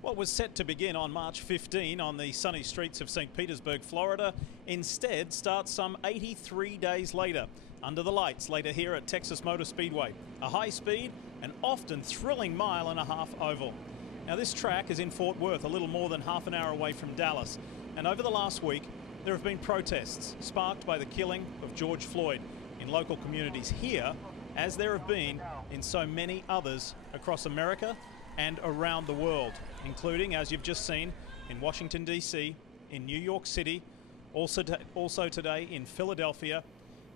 What was set to begin on March 15 on the sunny streets of St. Petersburg, Florida, instead starts some 83 days later, under the lights later here at Texas Motor Speedway. A high-speed and often thrilling mile-and-a-half oval. Now this track is in Fort Worth, a little more than half an hour away from Dallas. And over the last week, there have been protests sparked by the killing of George Floyd in local communities here, as there have been in so many others across America and around the world, including, as you've just seen, in Washington, D.C., in New York City, also today in Philadelphia.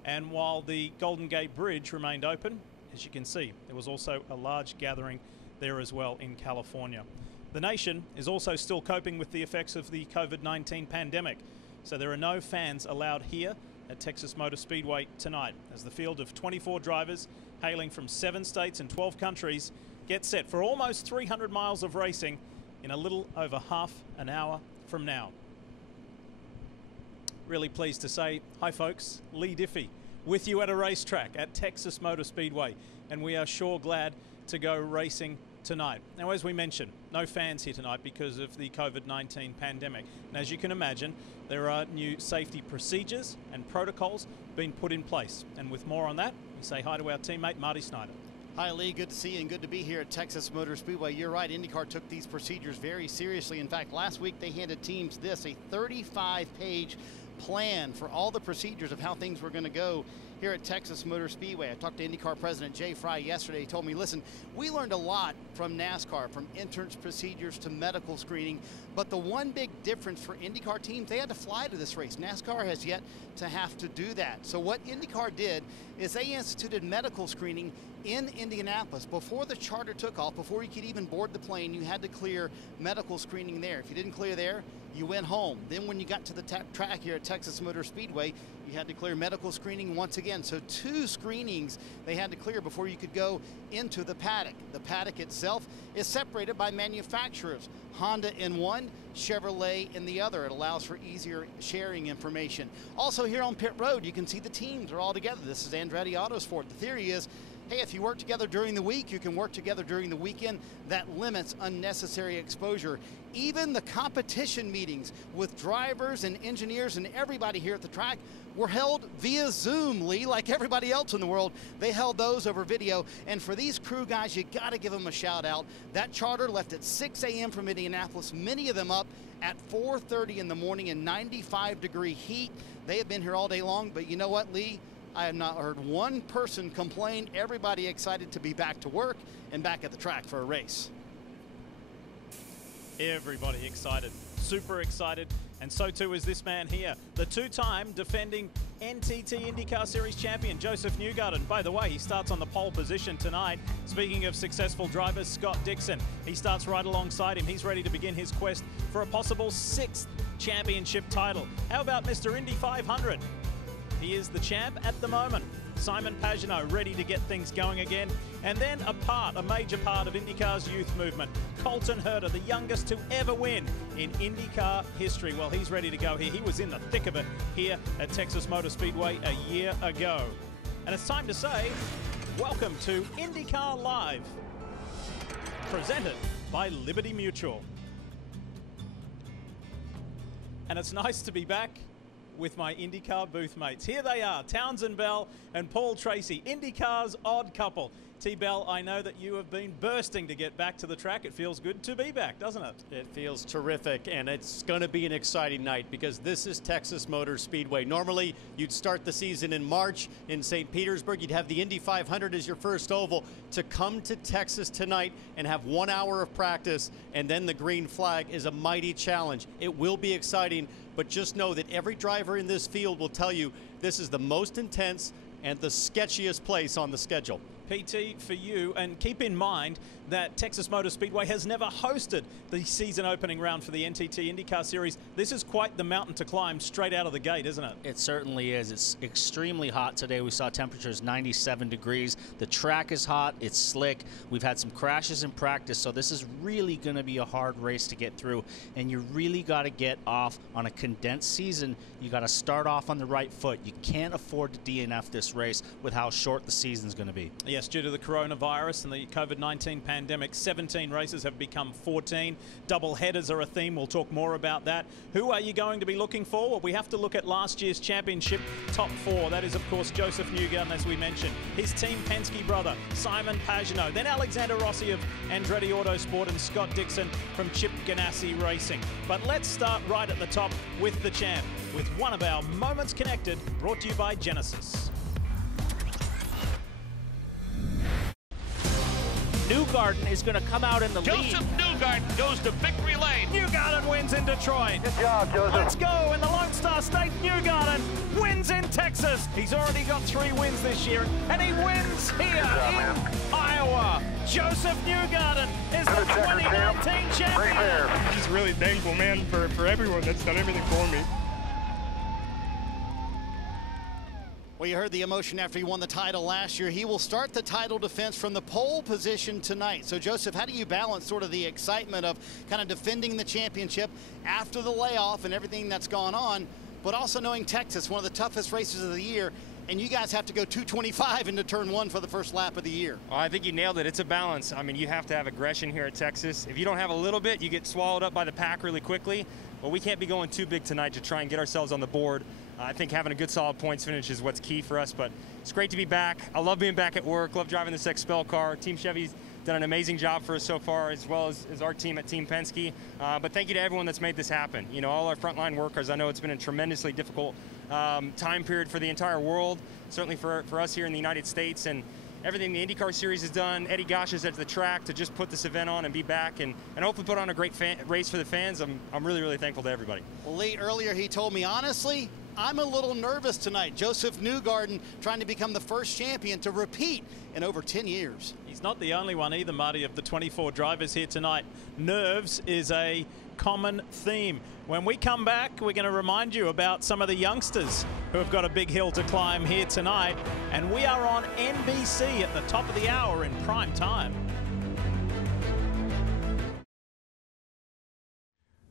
And while the Golden Gate Bridge remained open, as you can see, there was also a large gathering there as well in California. The nation is also still coping with the effects of the COVID-19 pandemic, so there are no fans allowed here at Texas Motor Speedway tonight, as the field of 24 drivers hailing from 7 states and 12 countries get set for almost 300 miles of racing in a little over half an hour from now. Really pleased to say, hi folks, Lee Diffie with you at a racetrack at Texas Motor Speedway, and we are sure glad to go racing tonight. Now, as we mentioned, no fans here tonight because of the COVID-19 pandemic. And as you can imagine, there are new safety procedures and protocols being put in place. And with more on that, we say hi to our teammate, Marty Snyder. Hi, Lee. Good to see you and good to be here at Texas Motor Speedway. You're right, IndyCar took these procedures very seriously. In fact, last week they handed teams this, a 35-page plan for all the procedures of how things were going to go here at Texas Motor Speedway. I talked to IndyCar President Jay Fry yesterday. He told me, listen, we learned a lot from NASCAR, from entrance procedures to medical screening, but the one big difference for IndyCar teams, they had to fly to this race. NASCAR has yet to have to do that. So what IndyCar did is they instituted medical screening in Indianapolis. Before the charter took off, before you could even board the plane, you had to clear medical screening there. If you didn't clear there, you went home. Then when you got to the track here at Texas Motor Speedway, you had to clear medical screening once again. So 2 screenings they had to clear before you could go into the paddock. The paddock itself is separated by manufacturers. Honda in one, Chevrolet in the other. It allows for easier sharing information. Also here on pit road, you can see the teams are all together. This is Andretti Autosport. The theory is, hey, if you work together during the week, you can work together during the weekend. That limits unnecessary exposure. Even the competition meetings with drivers and engineers and everybody here at the track were held via Zoom, Lee, like everybody else in the world. They held those over video. And for these crew guys, you got to give them a shout out. That charter left at 6 a.m. from Indianapolis, many of them up at 4:30 in the morning in 95-degree heat. They have been here all day long, but you know what, Lee? I have not heard one person complain. Everybody excited to be back to work and back at the track for a race. Everybody excited, super excited, and so too is this man here, the 2-time defending NTT IndyCar Series champion, Joseph Newgarden. By the way, he starts on the pole position tonight. Speaking of successful drivers, Scott Dixon, he starts right alongside him. He's ready to begin his quest for a possible 6th championship title. How about Mr. Indy 500? He is the champ at the moment. Simon Pagenaud ready to get things going again. And then a major part of IndyCar's youth movement, Colton Herta, the youngest to ever win in IndyCar history. Well, he's ready to go here. He was in the thick of it here at Texas Motor Speedway a year ago. And it's time to say, welcome to IndyCar Live, presented by Liberty Mutual. And it's nice to be back with my IndyCar booth mates. Here they are, Townsend Bell and Paul Tracy, IndyCar's odd couple. T-Bell, I know that you have been bursting to get back to the track. It feels good to be back, doesn't it? It feels terrific, and it's going to be an exciting night because this is Texas Motor Speedway. Normally, you'd start the season in March in St. Petersburg. You'd have the Indy 500 as your first oval. To come to Texas tonight and have 1 hour of practice and then the green flag is a mighty challenge. It will be exciting, but just know that every driver in this field will tell you this is the most intense and the sketchiest place on the schedule. PT, for you, and keep in mind that Texas Motor Speedway has never hosted the season opening round for the NTT IndyCar Series. This is quite the mountain to climb straight out of the gate, isn't it? It certainly is. It's extremely hot today. We saw temperatures 97 degrees. The track is hot. It's slick. We've had some crashes in practice, so this is really going to be a hard race to get through, and you really got to get off on a condensed season. You got to start off on the right foot. You can't afford to DNF this race with how short the season's going to be. Yes, due to the coronavirus and the COVID-19 pandemic, 17 races have become 14. Double headers are a theme. We'll talk more about that. Who are you going to be looking for? Well, we have to look at last year's championship top four. That is, of course, Joseph Newgarden, as we mentioned. His Team Penske brother, Simon Pagenaud. Then Alexander Rossi of Andretti Autosport and Scott Dixon from Chip Ganassi Racing. But let's start right at the top with the champ, with one of our Moments Connected, brought to you by Genesys. Newgarden is going to come out in the lead. Joseph Newgarden goes to victory lane. Newgarden wins in Detroit. Good job, Joseph. Let's go in the Lone Star State. Newgarden wins in Texas. He's already got 3 wins this year, and he wins here in Iowa. Joseph Newgarden is the 2019 champion. Just really thankful, man, for everyone that's done everything for me. Well, you heard the emotion after he won the title last year. He will start the title defense from the pole position tonight. So, Joseph, how do you balance sort of the excitement of kind of defending the championship after the layoff and everything that's gone on, but also knowing Texas, one of the toughest races of the year, and you guys have to go 225 into turn 1 for the first lap of the year? Well, I think you nailed it. It's a balance. I mean, you have to have aggression here at Texas. If you don't have a little bit, you get swallowed up by the pack really quickly. Well, we can't be going too big tonight to try and get ourselves on the board. I think having a good solid points finish is what's key for us, but it's great to be back. I love being back at work, love driving this XPEL car. Team Chevy's done an amazing job for us so far, as well as our team at Team Penske. But thank you to everyone that's made this happen. You know, all our frontline workers. I know it's been a tremendously difficult time period for the entire world, certainly for us here in the United States, and everything the IndyCar series has done. Eddie Gosh is at the track to just put this event on and be back and hopefully put on a great race for the fans. I'm really, really thankful to everybody. Well, Lee, earlier he told me, honestly, I'm a little nervous tonight. Joseph Newgarden trying to become the first champion to repeat in over 10 years. He's not the only one either, Marty, of the 24 drivers here tonight. Nerves is a common theme. When we come back, we're going to remind you about some of the youngsters who have got a big hill to climb here tonight. And we are on NBC at the top of the hour in prime time.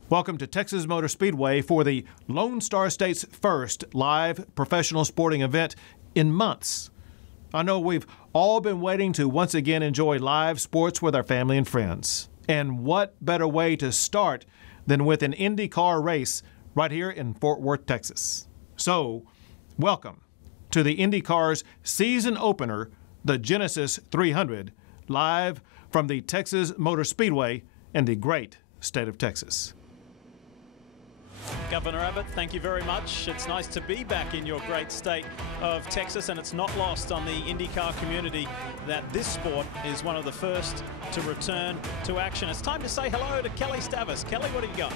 Welcome to Texas Motor Speedway for the Lone Star State's first live professional sporting event in months. I know we've all been waiting to once again enjoy live sports with our family and friends. And what better way to start than with an IndyCar race right here in Fort Worth, Texas. So, welcome to the IndyCar's season opener, the Genesys 300, live from the Texas Motor Speedway in the great state of Texas. Governor Abbott, thank you very much. It's nice to be back in your great state of Texas, and it's not lost on the IndyCar community that this sport is one of the first to return to action. It's time to say hello to Kelly Stavas. Kelly, what do you got?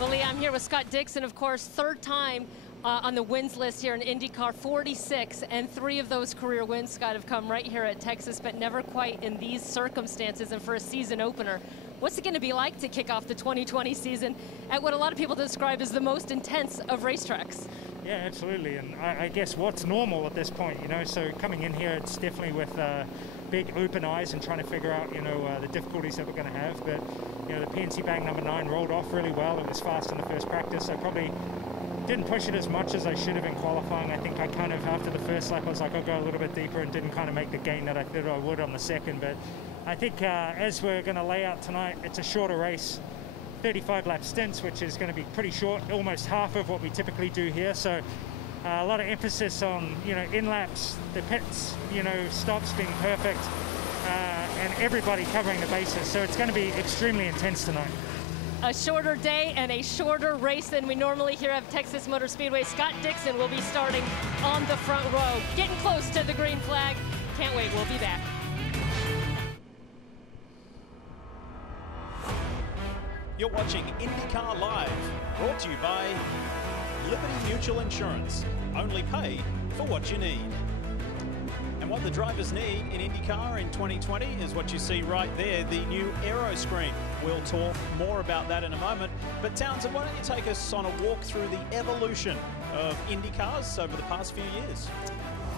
Well, Lee, I'm here with Scott Dixon, of course, third time on the wins list here in IndyCar, 46, and 3 of those career wins, Scott, have come right here at Texas, but never quite in these circumstances and for a season opener. What's it going to be like to kick off the 2020 season at what a lot of people describe as the most intense of racetracks? Yeah, absolutely, and I guess what's normal at this point, you know, so coming in here, it's definitely with big open eyes and trying to figure out, you know, the difficulties that we're going to have, but, you know, the PNC bag number 9 rolled off really well. It was fast in the first practice. I probably didn't push it as much as I should have in qualifying. I think I kind of, after the first lap, I was like, I'll go a little bit deeper and didn't kind of make the gain that I thought I would on the second, but I think as we're going to lay out tonight, it's a shorter race, 35 lap stints, which is going to be pretty short, almost half of what we typically do here. So a lot of emphasis on, you know, in laps, the pits, you know, stops being perfect, and everybody covering the bases. So it's going to be extremely intense tonight. A shorter day and a shorter race than we normally hear at Texas Motor Speedway. Scott Dixon will be starting on the front row, getting close to the green flag. Can't wait, we'll be back. You're watching IndyCar Live, brought to you by Liberty Mutual Insurance. Only pay for what you need. And what the drivers need in IndyCar in 2020 is what you see right there, the new aero screen. We'll talk more about that in a moment. But Townsend, why don't you take us on a walk through the evolution of IndyCars over the past few years?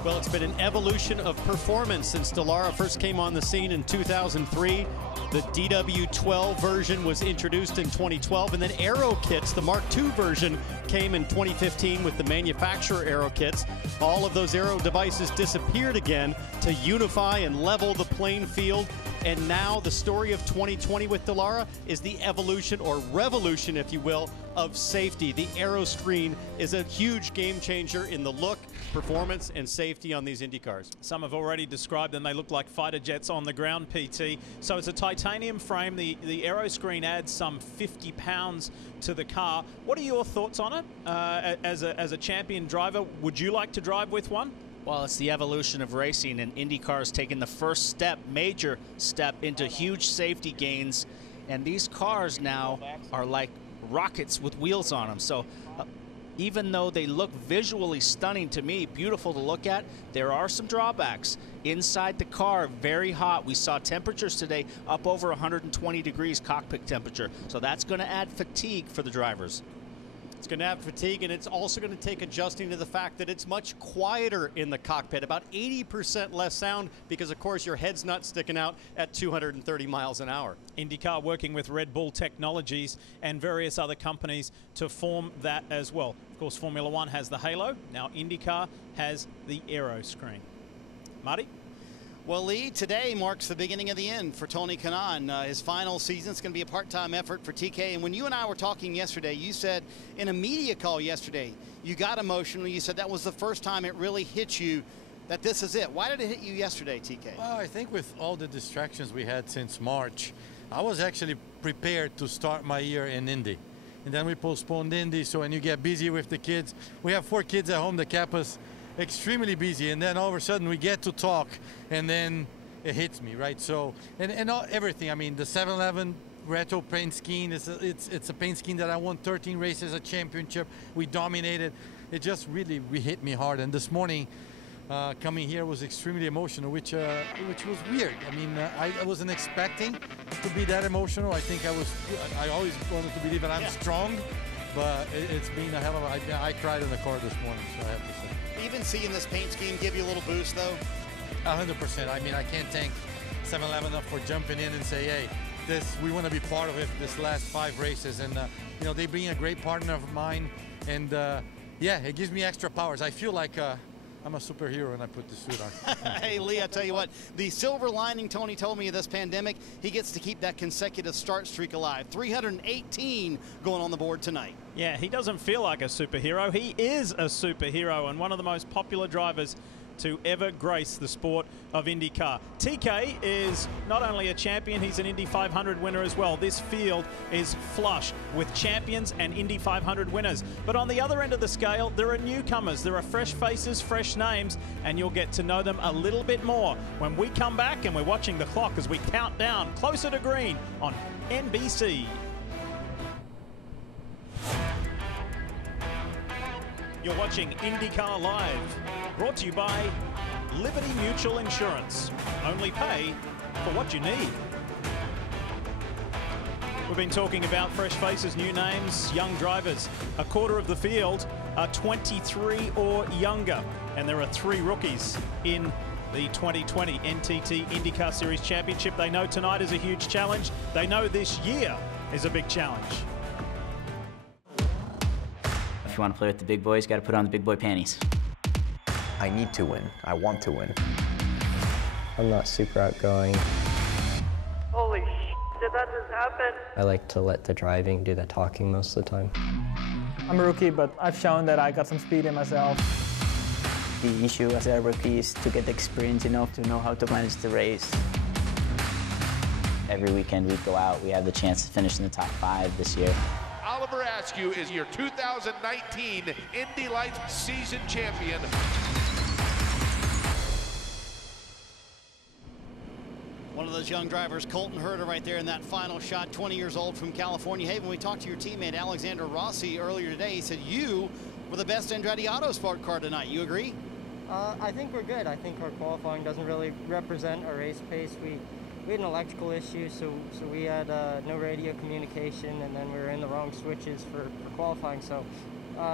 Well, it's been an evolution of performance since Dallara first came on the scene in 2003. The DW12 version was introduced in 2012, and then Aero Kits, the Mark II version, came in 2015 with the manufacturer Aero Kits. All of those Aero devices disappeared again to unify and level the playing field. And now the story of 2020 with Dallara is the evolution, or revolution, if you will, of safety. The Aero screen is a huge game changer in the look, performance, and safety on these Indy cars. Some have already described them. They look like fighter jets on the ground, PT. So it's a titanium frame. The Aero screen adds some 50 pounds to the car. What are your thoughts on it? As a champion driver, would you like to drive with one? Well, it's the evolution of racing, and IndyCar's taken the first step, major step, into huge safety gains. And these cars now are like rockets with wheels on them. So even though they look visually stunning to me, beautiful to look at, there are some drawbacks. Inside the car, very hot. We saw temperatures today up over 120 degrees cockpit temperature. So that's going to add fatigue for the drivers. It's going to have fatigue, and it's also going to take adjusting to the fact that it's much quieter in the cockpit, about 80% less sound, because of course your head's not sticking out at 230 miles an hour. IndyCar working with Red Bull Technologies and various other companies to form that as well. Of course, Formula One has the Halo. Now IndyCar has the Aero screen. Marty? Well, Lee, today marks the beginning of the end for Tony Kanaan. His final season is going to be a part-time effort for TK. And when you and I were talking yesterday, you said in a media call yesterday, you got emotional. You said that was the first time it really hit you that this is it. Why did it hit you yesterday, TK? Well, I think with all the distractions we had since March, I was actually prepared to start my year in Indy. And then we postponed Indy, so when you get busy with the kids, we have 4 kids at home that kept us extremely busy, and then all of a sudden we get to talk, and then it hits me, right? So, and all, everything. I mean, the 711 retro paint scheme, it's a paint scheme that I won 13 races, a championship. We dominated. It just really hit me hard. And this morning, coming here was extremely emotional, which was weird. I mean, I wasn't expecting to be that emotional. I think I always wanted to believe that I'm strong, but it's been a hell of a. I cried in the car this morning, so I have to say. Even seeing this paint scheme give you a little boost, though? 100%. I mean, I can't thank 7-Eleven enough for jumping in and say, hey, we want to be part of it this last 5 races. And, you know, they bring a great partner of mine. And, yeah, it gives me extra powers. I feel like I'm a superhero when I put the suit on. Hey, Lee, I tell you what, the silver lining, Tony told me, of this pandemic, he gets to keep that consecutive start streak alive. 318 going on the board tonight. Yeah, he doesn't feel like a superhero. He is a superhero and one of the most popular drivers to ever grace the sport of IndyCar. TK is not only a champion, he's an Indy 500 winner as well. This field is flush with champions and Indy 500 winners. But on the other end of the scale, there are newcomers. There are fresh faces, fresh names, and you'll get to know them a little bit more when we come back, and we're watching the clock as we count down closer to green on NBC. You're watching IndyCar Live, brought to you by Liberty Mutual Insurance. Only pay for what you need. We've been talking about fresh faces, new names, young drivers. A quarter of the field are 23 or younger, and there are 3 rookies in the 2020 NTT IndyCar Series Championship. They know tonight is a huge challenge. They know this year is a big challenge. If you want to play with the big boys, you got to put on the big boy panties. I need to win. I want to win. I'm not super outgoing. Holy shit, did that just happen? I like to let the driving do the talking most of the time. I'm a rookie, but I've shown that I got some speed in myself. The issue as a rookie is to get experience enough to know how to manage the race. Every weekend we go out, we have the chance to finish in the top 5 this year. Oliver Askew is your 2019 Indy Lights season champion. One of those young drivers, Colton Herta, right there in that final shot, 20 years old from California. Hey, when we talked to your teammate Alexander Rossi earlier today, he said you were the best Andretti Autosport car tonight. You agree? I think we're good. I think our qualifying doesn't really represent our race pace. We had an electrical issue, so we had no radio communication, and then we were in the wrong switches for qualifying. So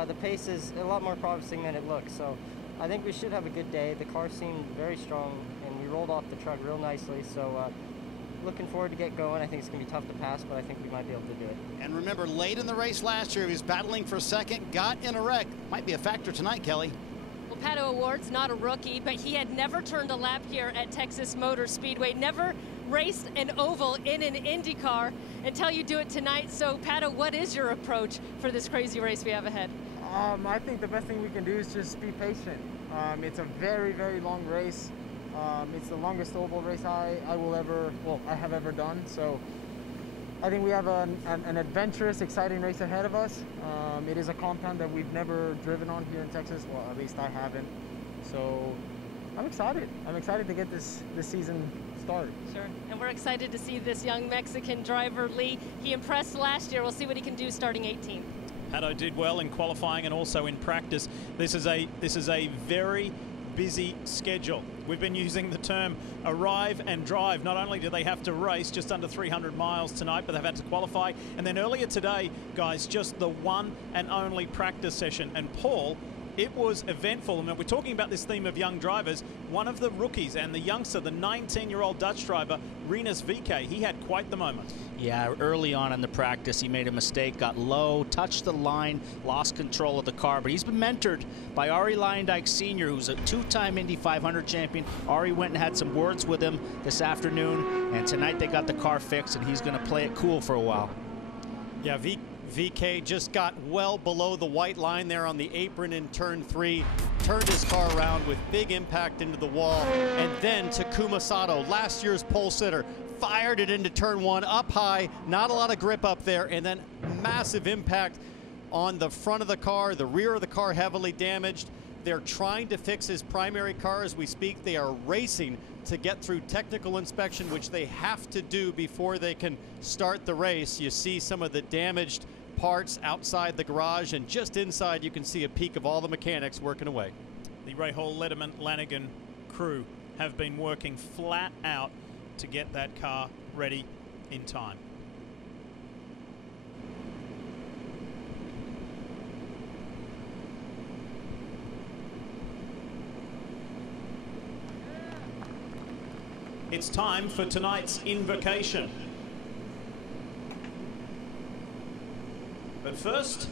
the pace is a lot more promising than it looks. So I think we should have a good day. The car seemed very strong, and we rolled off the truck real nicely. So looking forward to get going. I think it's going to be tough to pass, but I think we might be able to do it. And remember, late in the race last year, he was battling for second, got in a wreck. Might be a factor tonight, Kelly. Well, Pato O'Ward's not a rookie, but he had never turned a lap here at Texas Motor Speedway, never raced an oval in an IndyCar until you do it tonight. So, Pato, what is your approach for this crazy race we have ahead? I think the best thing we can do is just be patient. It's a very, very long race. It's the longest oval race I have ever done. So I think we have an adventurous, exciting race ahead of us. It is a compound that we've never driven on here in Texas. Well, at least I haven't. So I'm excited. I'm excited to get this season started. Sure. And we're excited to see this young Mexican driver, Lee. He impressed last year. We'll see what he can do starting 18th. Pato did well in qualifying and also in practice. This is a very busy schedule. We've been using the term arrive and drive. Not only do they have to race just under 300 miles tonight, but they've had to qualify. And then earlier today, guys, just the one and only practice session. And Paul, it was eventful. And we're talking about this theme of young drivers. One of the rookies and the youngster, the 19-year-old Dutch driver, Rinus VK, he had quite the moment. Yeah, early on in the practice, he made a mistake, got low, touched the line, lost control of the car. But he's been mentored by Arie Luyendyk Sr., who's a two-time Indy 500 champion. Arie went and had some words with him this afternoon, and tonight they got the car fixed, and he's going to play it cool for a while. Yeah, VK just got well below the white line there on the apron in turn 3, turned his car around with big impact into the wall, and then Takuma Sato, last year's pole sitter, fired it into turn 1 up high, not a lot of grip up there, and then massive impact on the front of the car, the rear of the car heavily damaged. They're trying to fix his primary car as we speak. They are racing to get through technical inspection, which they have to do before they can start the race. You see some of the damaged parts outside the garage, and just inside you can see a peek of all the mechanics working away. The Ray Hall, Letterman, Lanigan crew have been working flat out to get that car ready in time. It's time for tonight's invocation. But first,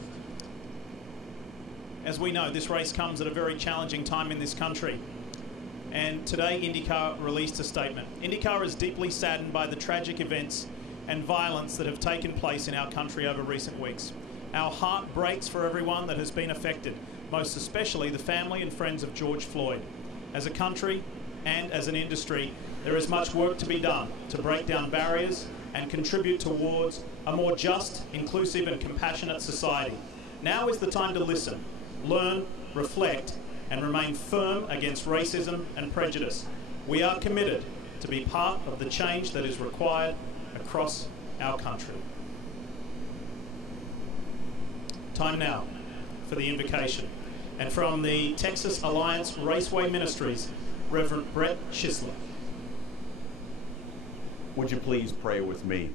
as we know, this race comes at a very challenging time in this country. And today, IndyCar released a statement. IndyCar is deeply saddened by the tragic events and violence that have taken place in our country over recent weeks. Our heart breaks for everyone that has been affected, most especially the family and friends of George Floyd. As a country and as an industry, there is much work to be done to break down barriers and contribute towards a more just, inclusive and compassionate society. Now is the time to listen, learn, reflect, and remain firm against racism and prejudice. We are committed to be part of the change that is required across our country. Time now for the invocation. And from the Texas Alliance Raceway Ministries, Reverend Brett Schisler. Would you please pray with me?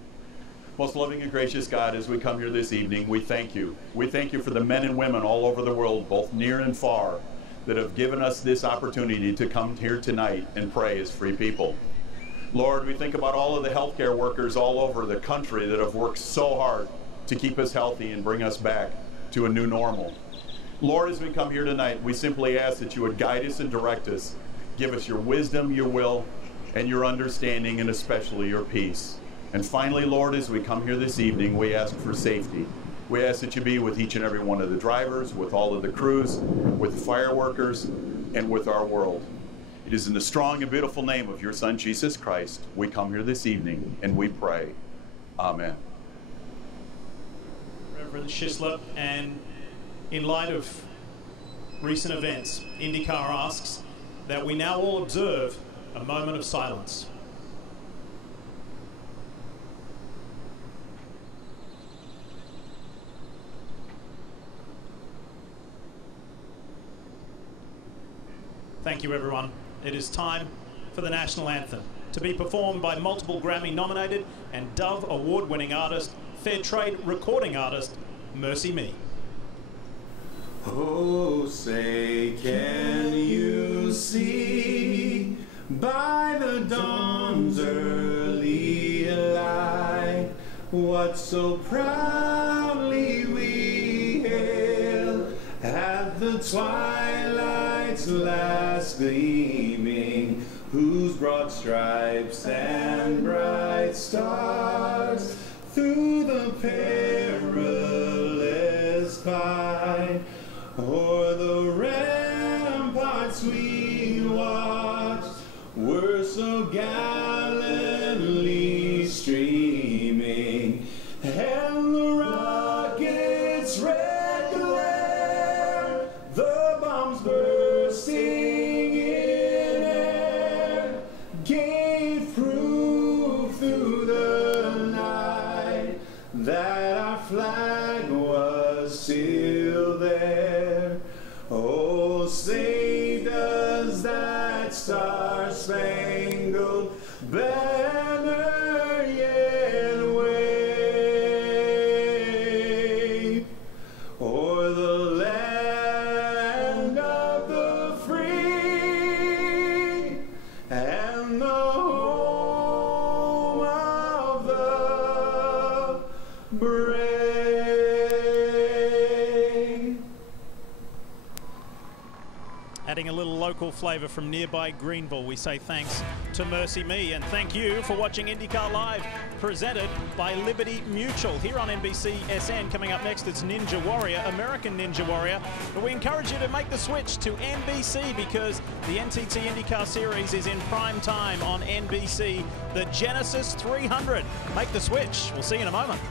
Most loving and gracious God, as we come here this evening, we thank you. We thank you for the men and women all over the world, both near and far, that have given us this opportunity to come here tonight and pray as free people. Lord, we think about all of the healthcare workers all over the country that have worked so hard to keep us healthy and bring us back to a new normal. Lord, as we come here tonight, we simply ask that you would guide us and direct us. Give us your wisdom, your will, and your understanding, and especially your peace. And finally, Lord, as we come here this evening, we ask for safety. We ask that you be with each and every one of the drivers, with all of the crews, with the fire workers, and with our world. It is in the strong and beautiful name of your Son, Jesus Christ, we come here this evening and we pray. Amen. Reverend Schisler, and in light of recent events, IndyCar asks that we now all observe a moment of silence. Thank you, everyone. It is time for the national anthem, to be performed by multiple Grammy-nominated and Dove Award-winning artist, Fair Trade recording artist, Mercy Me. Oh, say, can you see by the dawn's early what so proudly we hail at the twilight's last gleaming, whose broad stripes and bright stars through the perilous fight o'er the ramparts we watched were so gallantly streaming, and the rockets' red glare, the bombs bursting in air, gave proof through the night that our flag was still there. Oh, say does that star-spangled banner yet wave o'er the land of the free and the home of the brave. Adding a little local flavour from nearby Greenville, we say thanks to Mercy Me, and thank you for watching IndyCar Live, presented by Liberty Mutual here on NBC SN. Coming up next, it's Ninja Warrior, American Ninja Warrior, but we encourage you to make the switch to NBC because the NTT IndyCar Series is in prime time on NBC, the Genesys 300. Make the switch. We'll see you in a moment.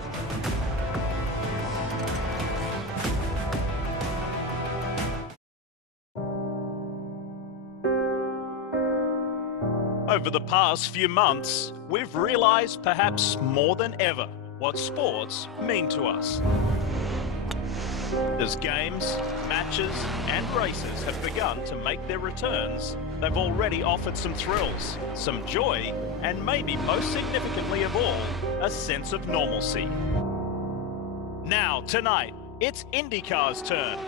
Over the past few months, we've realized perhaps more than ever what sports mean to us. As games, matches, and races have begun to make their returns, they've already offered some thrills, some joy, and maybe most significantly of all, a sense of normalcy. Now, tonight, it's IndyCar's turn.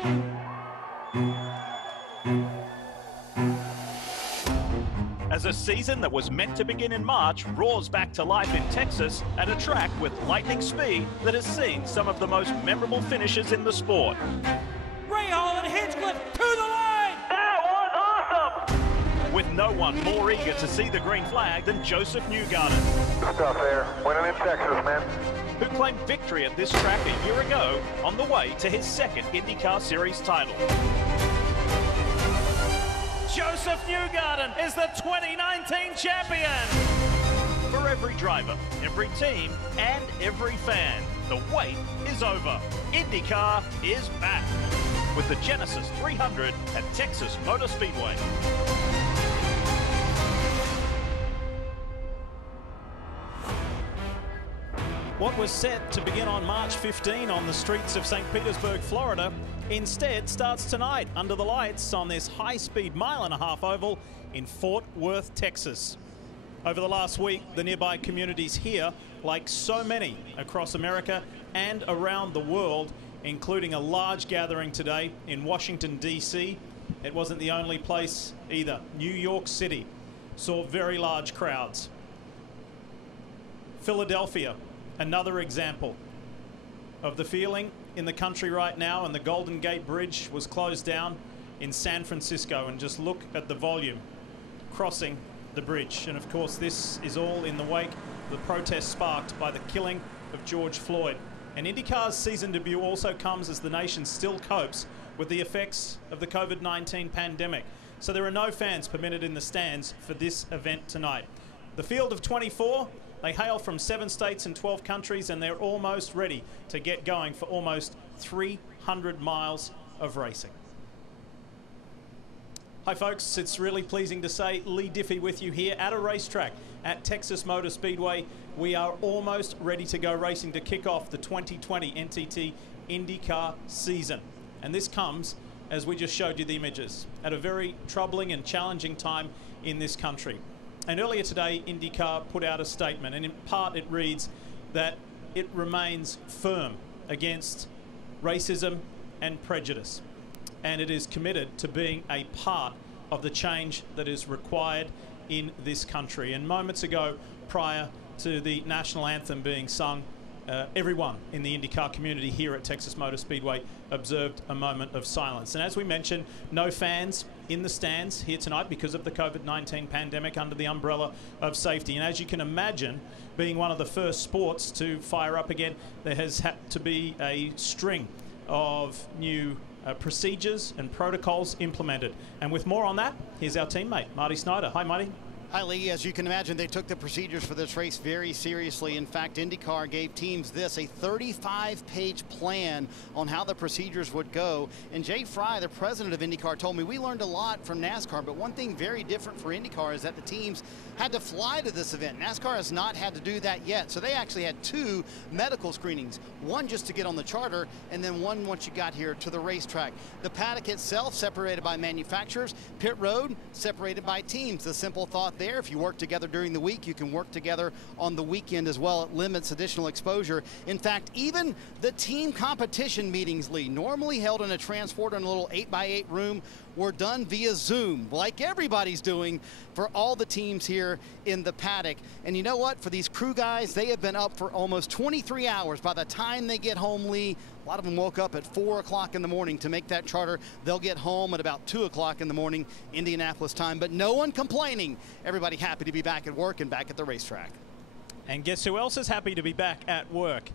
As a season that was meant to begin in March roars back to life in Texas at a track with lightning speed that has seen some of the most memorable finishes in the sport. Ray Hall and Hinchcliffe to the line! That was awesome! With no one more eager to see the green flag than Joseph Newgarden. Good stuff there. Winning in Texas, man. Who claimed victory at this track a year ago on the way to his second IndyCar Series title. Joseph Newgarden is the 2019 champion! For every driver, every team, and every fan, the wait is over. IndyCar is back with the Genesys 300 at Texas Motor Speedway. What was set to begin on March 15 on the streets of St. Petersburg, Florida, instead starts tonight under the lights on this high-speed mile-and-a-half oval in Fort Worth, Texas. Over the last week, the nearby communities here, like so many across America and around the world, including a large gathering today in Washington, D.C. It wasn't the only place either. New York City saw very large crowds. Philadelphia, another example of the feeling in the country right now, and the Golden Gate Bridge was closed down in San Francisco, and just look at the volume crossing the bridge. And of course this is all in the wake of the protest sparked by the killing of George Floyd. And IndyCar's season debut also comes as the nation still copes with the effects of the COVID-19 pandemic. So there are no fans permitted in the stands for this event tonight. The field of 24, they hail from 7 states and 12 countries, and they're almost ready to get going for almost 300 miles of racing. Hi folks, it's really pleasing to say Lee Diffie with you here at a racetrack at Texas Motor Speedway. We are almost ready to go racing to kick off the 2020 NTT IndyCar season. And this comes, as we just showed you the images, at a very troubling and challenging time in this country. And earlier today, IndyCar put out a statement, and in part it reads that it remains firm against racism and prejudice, and it is committed to being a part of the change that is required in this country. And moments ago, prior to the national anthem being sung, everyone in the IndyCar community here at Texas Motor Speedway observed a moment of silence. And as we mentioned, no fans in the stands here tonight because of the COVID-19 pandemic under the umbrella of safety. And as you can imagine, being one of the first sports to fire up again, there has had to be a string of new procedures and protocols implemented. And with more on that, here's our teammate, Marty Snyder. Hi, Marty. Hi, Lee. As you can imagine, they took the procedures for this race very seriously. In fact, IndyCar gave teams a 35-page plan on how the procedures would go. And Jay Fry, the president of IndyCar, told me we learned a lot from NASCAR, but one thing very different for IndyCar is that the teams had to fly to this event. NASCAR has not had to do that yet. So they actually had 2 medical screenings, one just to get on the charter, and then one once you got here to the racetrack. The paddock itself separated by manufacturers, pit road separated by teams. The simple thought there, if you work together during the week, you can work together on the weekend as well. It limits additional exposure. In fact, even the team competition meetings, Lee, normally held in a transporter in a little 8x8 room, were done via Zoom, like everybody's doing for all the teams here in the paddock. And you know what? For these crew guys, they have been up for almost 23 hours. By the time they get home, Lee, a lot of them woke up at 4 o'clock in the morning to make that charter. They'll get home at about 2 o'clock in the morning, Indianapolis time. But no one complaining. Everybody happy to be back at work and back at the racetrack. And guess who else is happy to be back at work?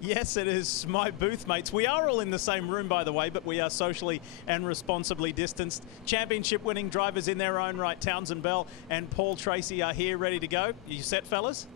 Yes, it is my booth mates. We are all in the same room, by the way, but we are socially and responsibly distanced. Championship-winning drivers in their own right, Townsend Bell and Paul Tracy, are here ready to go. You set, fellas?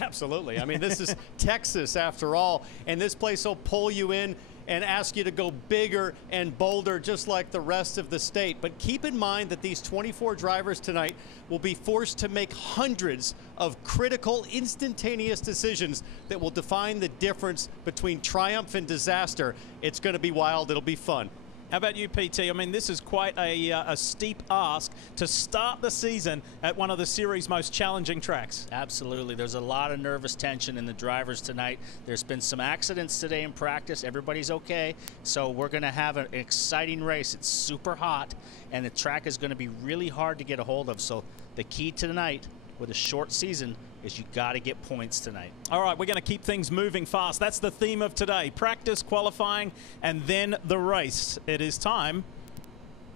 Absolutely. I mean, this is Texas after all, and this place will pull you in and ask you to go bigger and bolder, just like the rest of the state. But keep in mind that these 24 drivers tonight will be forced to make hundreds of critical, instantaneous decisions that will define the difference between triumph and disaster. It's going to be wild. It'll be fun. How about you, PT? I mean, this is quite a steep ask to start the season at one of the series' most challenging tracks. Absolutely. There's a lot of nervous tension in the drivers tonight. There's been some accidents today in practice. Everybody's okay. So we're going to have an exciting race. It's super hot, and the track is going to be really hard to get a hold of. So the key tonight with a short season is you got to get points tonight. All right, we're going to keep things moving fast. That's the theme of today. Practice, qualifying, and then the race. It is time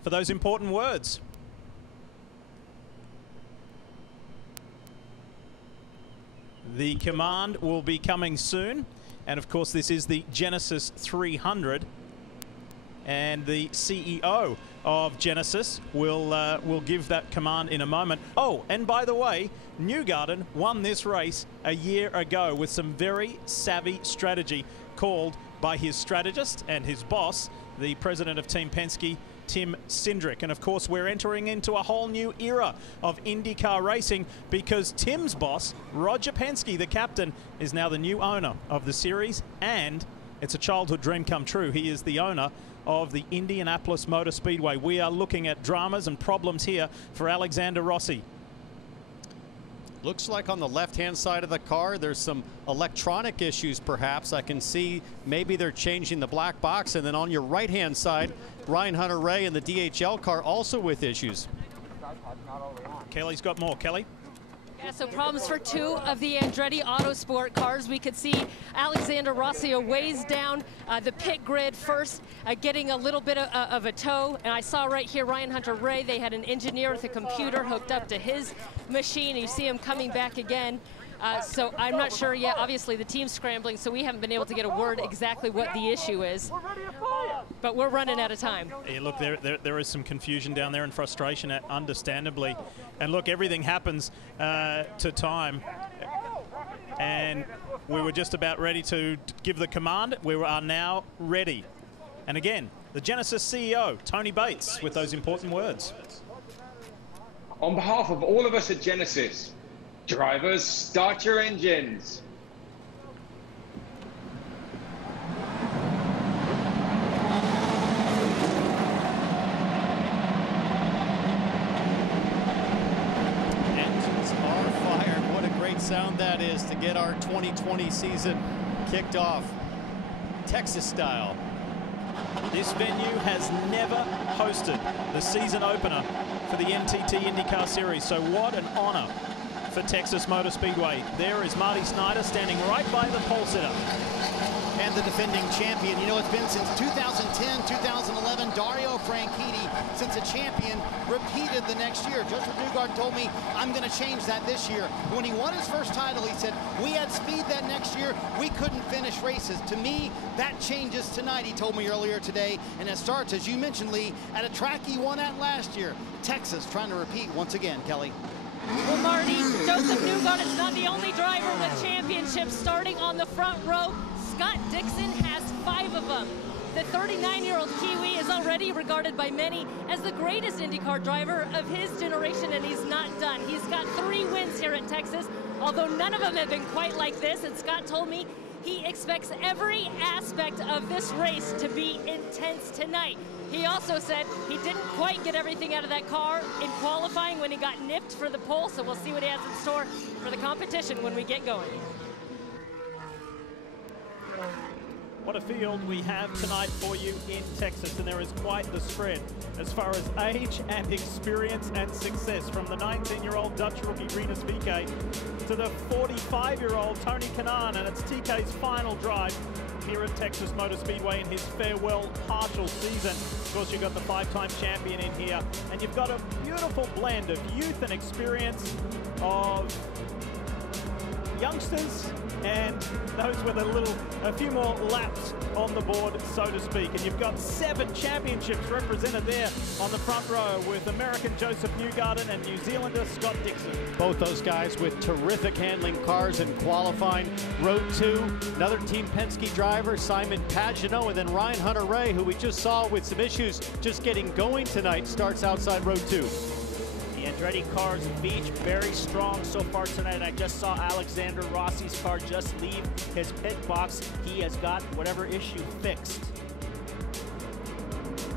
for those important words. The command will be coming soon. And of course, this is the Genesys 300. And the CEO of Genesys will give that command in a moment. Oh, and by the way, Newgarden won this race a year ago with some very savvy strategy called by his strategist and his boss, the president of Team Penske, Tim Cindric. And of course, we're entering into a whole new era of IndyCar racing because Tim's boss, Roger Penske, the captain, is now the new owner of the series, and it's a childhood dream come true. He is the owner of the Indianapolis Motor Speedway. We are looking at dramas and problems here for Alexander Rossi. Looks like on the left-hand side of the car, there's some electronic issues, perhaps. I can see maybe they're changing the black box. And then on your right-hand side, Ryan Hunter-Reay in the DHL car also with issues. Kelly's got more. Kelly? Yeah, so problems for 2 of the Andretti Autosport cars. We could see Alexander Rossi a ways down the pit grid first, getting a little bit of a tow. And I saw right here Ryan Hunter-Reay, they had an engineer with a computer hooked up to his machine. And you see him coming back again. So I'm not sure yet. Obviously, the team's scrambling, so we haven't been able to get a word exactly what the issue is. But we're running out of time. Yeah, look, there is some confusion down there and frustration, understandably. And look, everything happens to time. And we were just about ready to give the command. We are now ready. And again, the Genesys CEO, Tony Bates, with those important words. On behalf of all of us at Genesys, drivers, start your engines. Engines are fired. What a great sound that is to get our 2020 season kicked off, Texas style. This venue has never hosted the season opener for the NTT IndyCar Series, so what an honor for Texas Motor Speedway. There is Marty Snyder standing right by the pole sitter. And the defending champion. You know, it's been since 2010, 2011. Dario Franchitti, since a champion, repeated the next year. Joseph Newgarden told me, I'm going to change that this year. When he won his first title, he said, we had speed that next year. We couldn't finish races. To me, that changes tonight, he told me earlier today. And it starts, as you mentioned, Lee, at a track he won at last year. Texas trying to repeat once again, Kelly. Well, Marty, Joseph Newgarden is not the only driver with championships starting on the front row. Scott Dixon has 5 of them. The 39-year-old Kiwi is already regarded by many as the greatest IndyCar driver of his generation, and he's not done. He's got 3 wins here at Texas, although none of them have been quite like this, and Scott told me he expects every aspect of this race to be intense tonight. He also said he didn't quite get everything out of that car in qualifying when he got nipped for the pole, so we'll see what he has in store for the competition when we get going. What a field we have tonight for you in Texas, and there is quite the spread as far as age and experience and success, from the 19-year-old Dutch rookie Rinus VK to the 45-year-old Tony Kanaan, and it's TK's final drive here at Texas Motor Speedway in his farewell partial season. Of course, you've got the 5-time champion in here, and you've got a beautiful blend of youth and experience, of youngsters and those with a few more laps on the board, so to speak. And you've got 7 championships represented there on the front row, with American Joseph Newgarden and New Zealander Scott Dixon. Both those guys with terrific handling cars in qualifying. Road 2, another Team Penske driver, Simon Pagenaud, and then Ryan Hunter-Reay, who we just saw with some issues just getting going tonight, starts outside Road 2. The Andretti cars beach very strong so far tonight. I just saw Alexander Rossi's car just leave his pit box. He has got whatever issue fixed.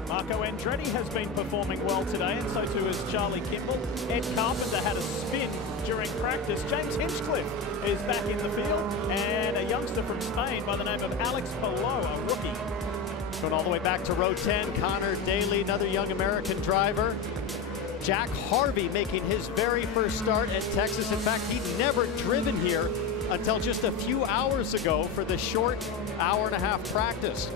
Marco Andretti has been performing well today, and so too has Charlie Kimball. Ed Carpenter had a spin during practice. James Hinchcliffe is back in the field, and a youngster from Spain by the name of Alex Palou, a rookie. Going all the way back to row 10, Connor Daly, another young American driver. Jack Harvey making his very first start at Texas. In fact, he'd never driven here until just a few hours ago for the short hour-and-a-half practice.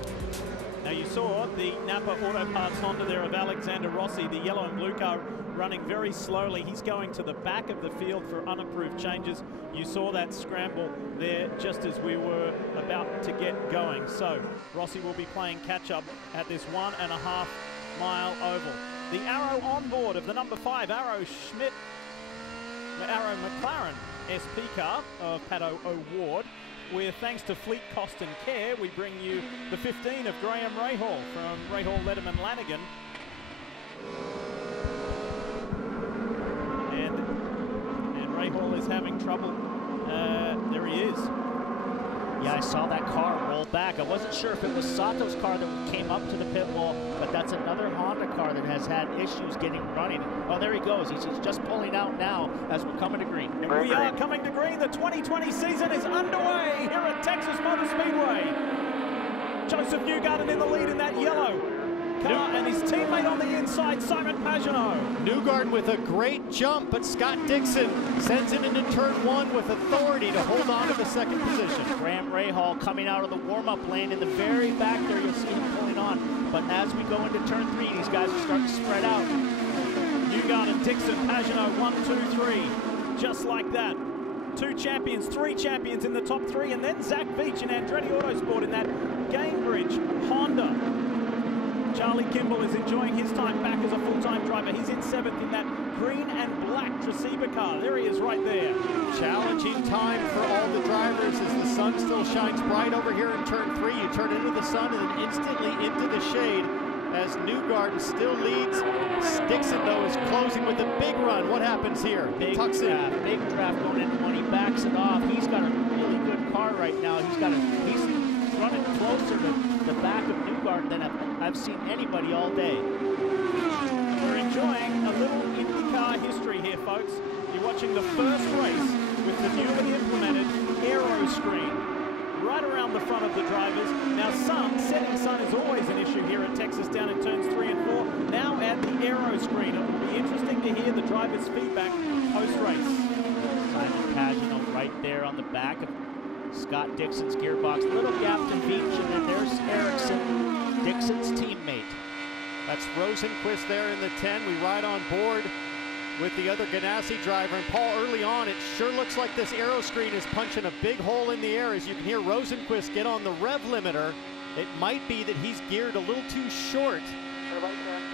Now you saw the Napa Auto Parts Honda there of Alexander Rossi, the yellow and blue car, running very slowly. He's going to the back of the field for unapproved changes. You saw that scramble there just as we were about to get going. So Rossi will be playing catch-up at this 1.5 mile oval. The Arrow on board of the number 5 Arrow McLaren SP car of Pato O'Ward, where thanks to Fleet Cost and Care, we bring you the 15 of Graham Rahal from Rahal, Letterman, Lanigan. And Rahal is having trouble. There he is. Yeah, I saw that car roll back. I wasn't sure if it was Sato's car that came up to the pit wall, but that's another Honda car that has had issues getting running. Oh, there he goes. He's just pulling out now as we're coming to green. And we are coming to green. The 2020 season is underway here at Texas Motor Speedway. Joseph Newgarden in the lead in that yellow car, and his teammate on the inside, Simon Pagenaud. Newgarden with a great jump, but Scott Dixon sends it into turn 1 with authority to hold on to the second position. Graham Rahal coming out of the warm-up lane in the very back there. You'll see him pulling on. But as we go into turn 3, these guys are starting to spread out. Newgarden, Dixon, Pagenaud, 1, 2, 3. Just like that. 2 champions, 3 champions in the top 3, and then Zach Veach in Andretti Autosport in that Gamebridge Honda. Charlie Kimball is enjoying his time back as a full-time driver. He's in 7th in that green and black Tresiba car. There he is right there. Challenging time for all the drivers as the sun still shines bright over here in turn 3. You turn into the sun and then instantly into the shade as Newgarden still leads. Dixon, though, is closing with a big run. What happens here? Big draft going in when he backs it off. He's got a really good car right now. He's running closer to the back of Newgarden than I've seen anybody all day. We're enjoying a little IndyCar history here, folks. You're watching the first race with the newly implemented aero screen right around the front of the drivers. Now setting sun is always an issue here at Texas down in turns 3 and 4. Now add the aero screen. It will be interesting to hear the drivers' feedback post-race. Simon Pagino right there on the back of Scott Dixon's gearbox. Little gap to Beach, and then there's Erickson, Dixon's teammate. That's Rosenquist there in the 10. We ride on board with the other Genesys driver. And Paul, early on, it sure looks like this aero screen is punching a big hole in the air. As you can hear Rosenquist get on the rev limiter, it might be that he's geared a little too short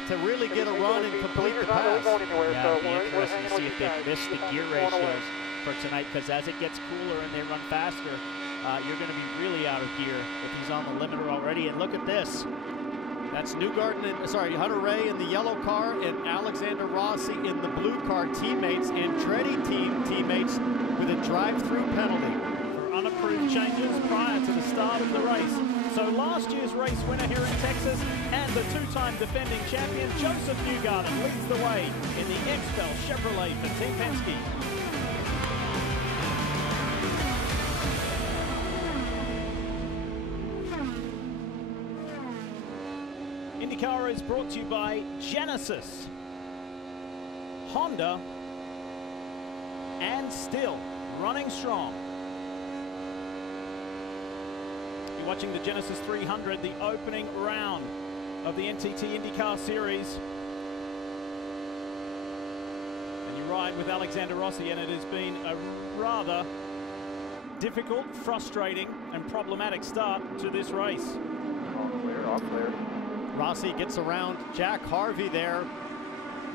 to really get a run and complete the pass. Yeah, it'll be interesting to see if they've missed the gear ratios for tonight, because as it gets cooler and they run faster, you're going to be really out of gear if he's on the limiter already. And look at this. That's Hunter Ray in the yellow car and Alexander Rossi in the blue car, teammates, and Andretti teammates with a drive-through penalty for unapproved changes prior to the start of the race. So last year's race winner here in Texas and the two-time defending champion Joseph Newgarden leads the way in the XPEL Chevrolet for Team Penske. IndyCar is brought to you by Genesys, Honda, and still running strong. You're watching the Genesys 300, the opening round of the NTT IndyCar Series. And you ride with Alexander Rossi, and it has been a rather difficult, frustrating, and problematic start to this race. All clear, all clear. Rossi gets around Jack Harvey there.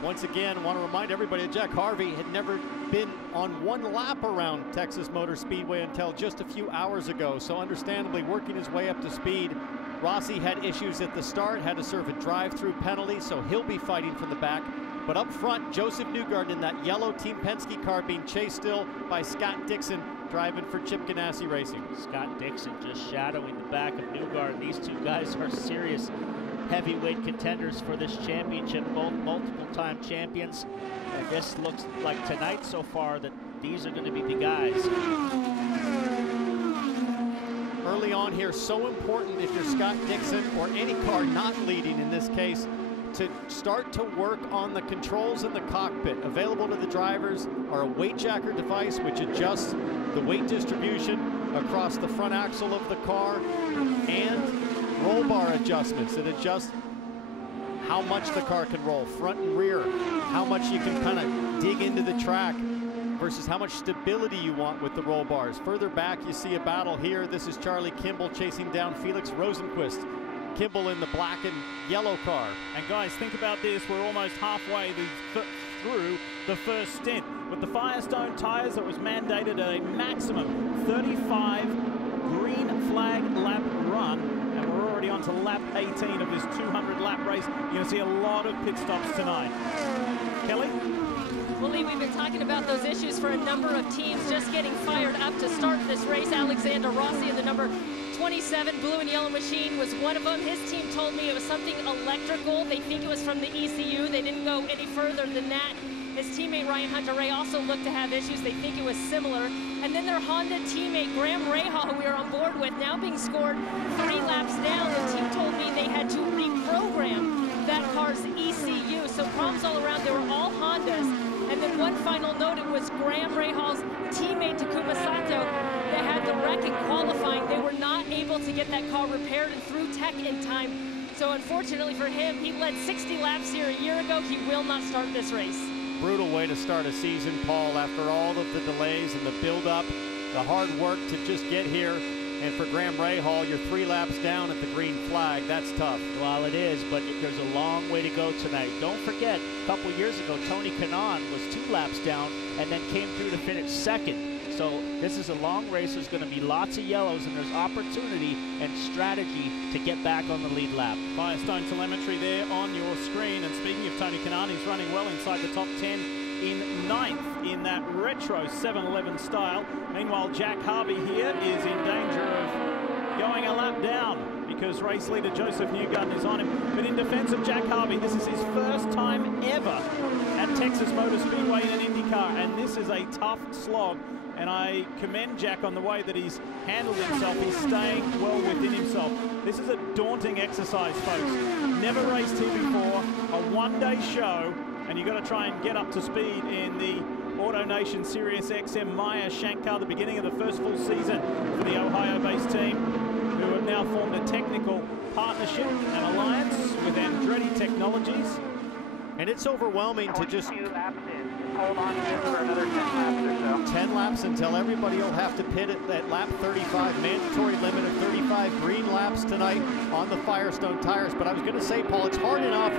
Once again, I want to remind everybody that Jack Harvey had never been on one lap around Texas Motor Speedway until just a few hours ago. So understandably, working his way up to speed. Rossi had issues at the start, had to serve a drive-through penalty, so he'll be fighting from the back. But up front, Joseph Newgarden in that yellow Team Penske car being chased still by Scott Dixon, driving for Chip Ganassi Racing. Scott Dixon just shadowing the back of Newgarden. These two guys are serious heavyweight contenders for this championship, both multiple-time champions. And this looks like tonight so far that these are going to be the guys. Early on here, so important if you're Scott Dixon or any car not leading in this case, to start to work on the controls in the cockpit. Available to the drivers are a weight jacker device which adjusts the weight distribution across the front axle of the car, and roll bar adjustments that adjust how much the car can roll, front and rear, how much you can kind of dig into the track versus how much stability you want with the roll bars. Further back, you see a battle here. This is Charlie Kimball chasing down Felix Rosenquist. Kimball in the black and yellow car. And guys, think about this. We're almost halfway through the first stint. With the Firestone tires, that was mandated at a maximum 35 green flag lap run. And we're already on to lap 18 of this 200-lap race. You're going to see a lot of pit stops tonight. Kelly? Well, Lee, we've been talking about those issues for a number of teams just getting fired up to start this race. Alexander Rossi in the number 27 blue and yellow machine was one of them. His team told me it was something electrical. They think it was from the ECU. They didn't go any further than that. His teammate Ryan Hunter-Reay also looked to have issues. They think it was similar. And then their Honda teammate Graham Rahal, who we are on board with, now being scored 3 laps down. The team told me they had to reprogram that car's ECU. So problems all around. They were all Hondas. And then one final note, it was Graham Rahal's teammate Takuma Sato that had the wreck in qualifying. They were not able to get that car repaired and through tech in time. So unfortunately for him, he led 60 laps here a year ago. He will not start this race. Brutal way to start a season, Paul, after all of the delays and the build-up, the hard work to just get here. And for Graham Rahal, you're 3 laps down at the green flag. That's tough. Well, it is, but there's a long way to go tonight. Don't forget, a couple years ago, Tony Kanaan was 2 laps down and then came through to finish second. So this is a long race. There's going to be lots of yellows, and there's opportunity and strategy to get back on the lead lap. Firestone telemetry there on your screen. And speaking of Tony Kanaan, he's running well inside the top 10 in 9th in that retro 711 style. Meanwhile, Jack Harvey here is in danger of going a lap down because race leader Joseph Newgarden is on him. But in defense of Jack Harvey, this is his first time ever at Texas Motor Speedway in an IndyCar, and this is a tough slog. And I commend Jack on the way that he's handled himself. He's staying well within himself. This is a daunting exercise, folks. Never raced here before, a one-day show, and you've got to try and get up to speed in the AutoNation Sirius XM Maya Shankar, the beginning of the first full season for the Ohio-based team, who have now formed a technical partnership and alliance with Andretti Technologies. And it's overwhelming to just Hold on just for another 10 laps or so. 10 laps until everybody will have to pit at lap 35. Mandatory limit of 35 green laps tonight on the Firestone tires. But I was going to say, Paul, it's hard enough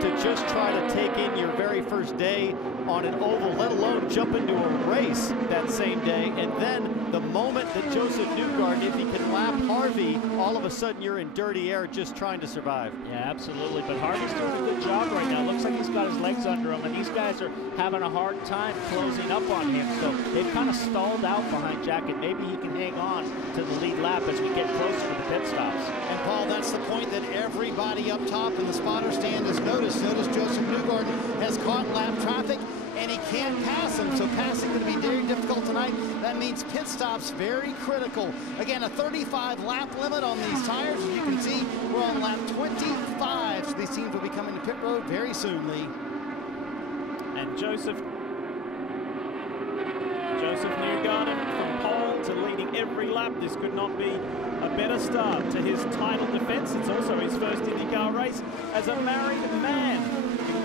to just try to take in your very first day on an oval, let alone jump into a race that same day. And then the moment that Joseph Newgarden, if he can lap Harvey, all of a sudden you're in dirty air just trying to survive. Yeah, absolutely. But Harvey's doing a good job right now. Looks like he's got his legs under him, and these guys are having a hard time closing up on him. So they've kind of stalled out behind Jack, and maybe he can hang on to the lead lap as we get closer to the pit stops. And Paul, that's the point that everybody up top in the spotter stand has noticed. Notice Joseph Newgarden has caught lap traffic, and he can't pass him, so passing going to be very difficult tonight. That means pit stops very critical. Again, a 35 lap limit on these tires. As you can see, we're on lap 25, so these teams will be coming to pit road very soon, Lee. And Joseph Newgarden from pole to leading every lap. This could not be a better start to his title defense. It's also his first IndyCar race as a married man,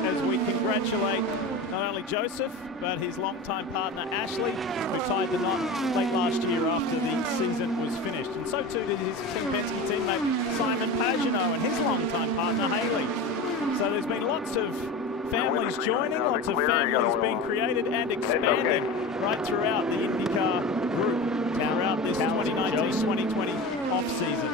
as we congratulate not only Joseph, but his longtime partner Ashley, who tied the knot late last year after the season was finished. And so too did his Team Penske teammate Simon Pagenaud and his longtime partner Haley. So there's been lots of families joining, lots of families being created and expanding right throughout the IndyCar group throughout this 2019-2020 off-season.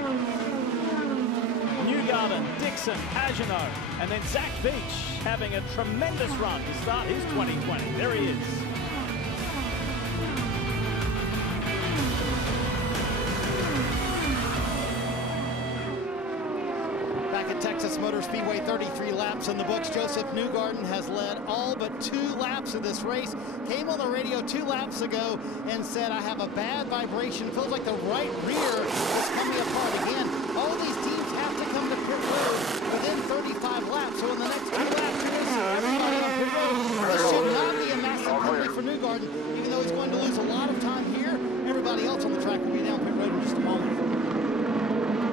Newgarden, Dixon, Pagenaud, and then Zach Beach having a tremendous run to start his 2020. There he is. Back at Texas Motor Speedway, 33 laps in the books. Joseph Newgarden has led all but 2 laps of this race. Came on the radio 2 laps ago and said, I have a bad vibration. Feels like the right rear is coming apart again. All these teams have to come to pit road within 35 laps. So in the next 2 laps, you're going to see everybody on pit road. This should not be a massive penalty for Newgarden, even though he's going to lose a lot of time here. Everybody else on the track will be down pit road in just a moment.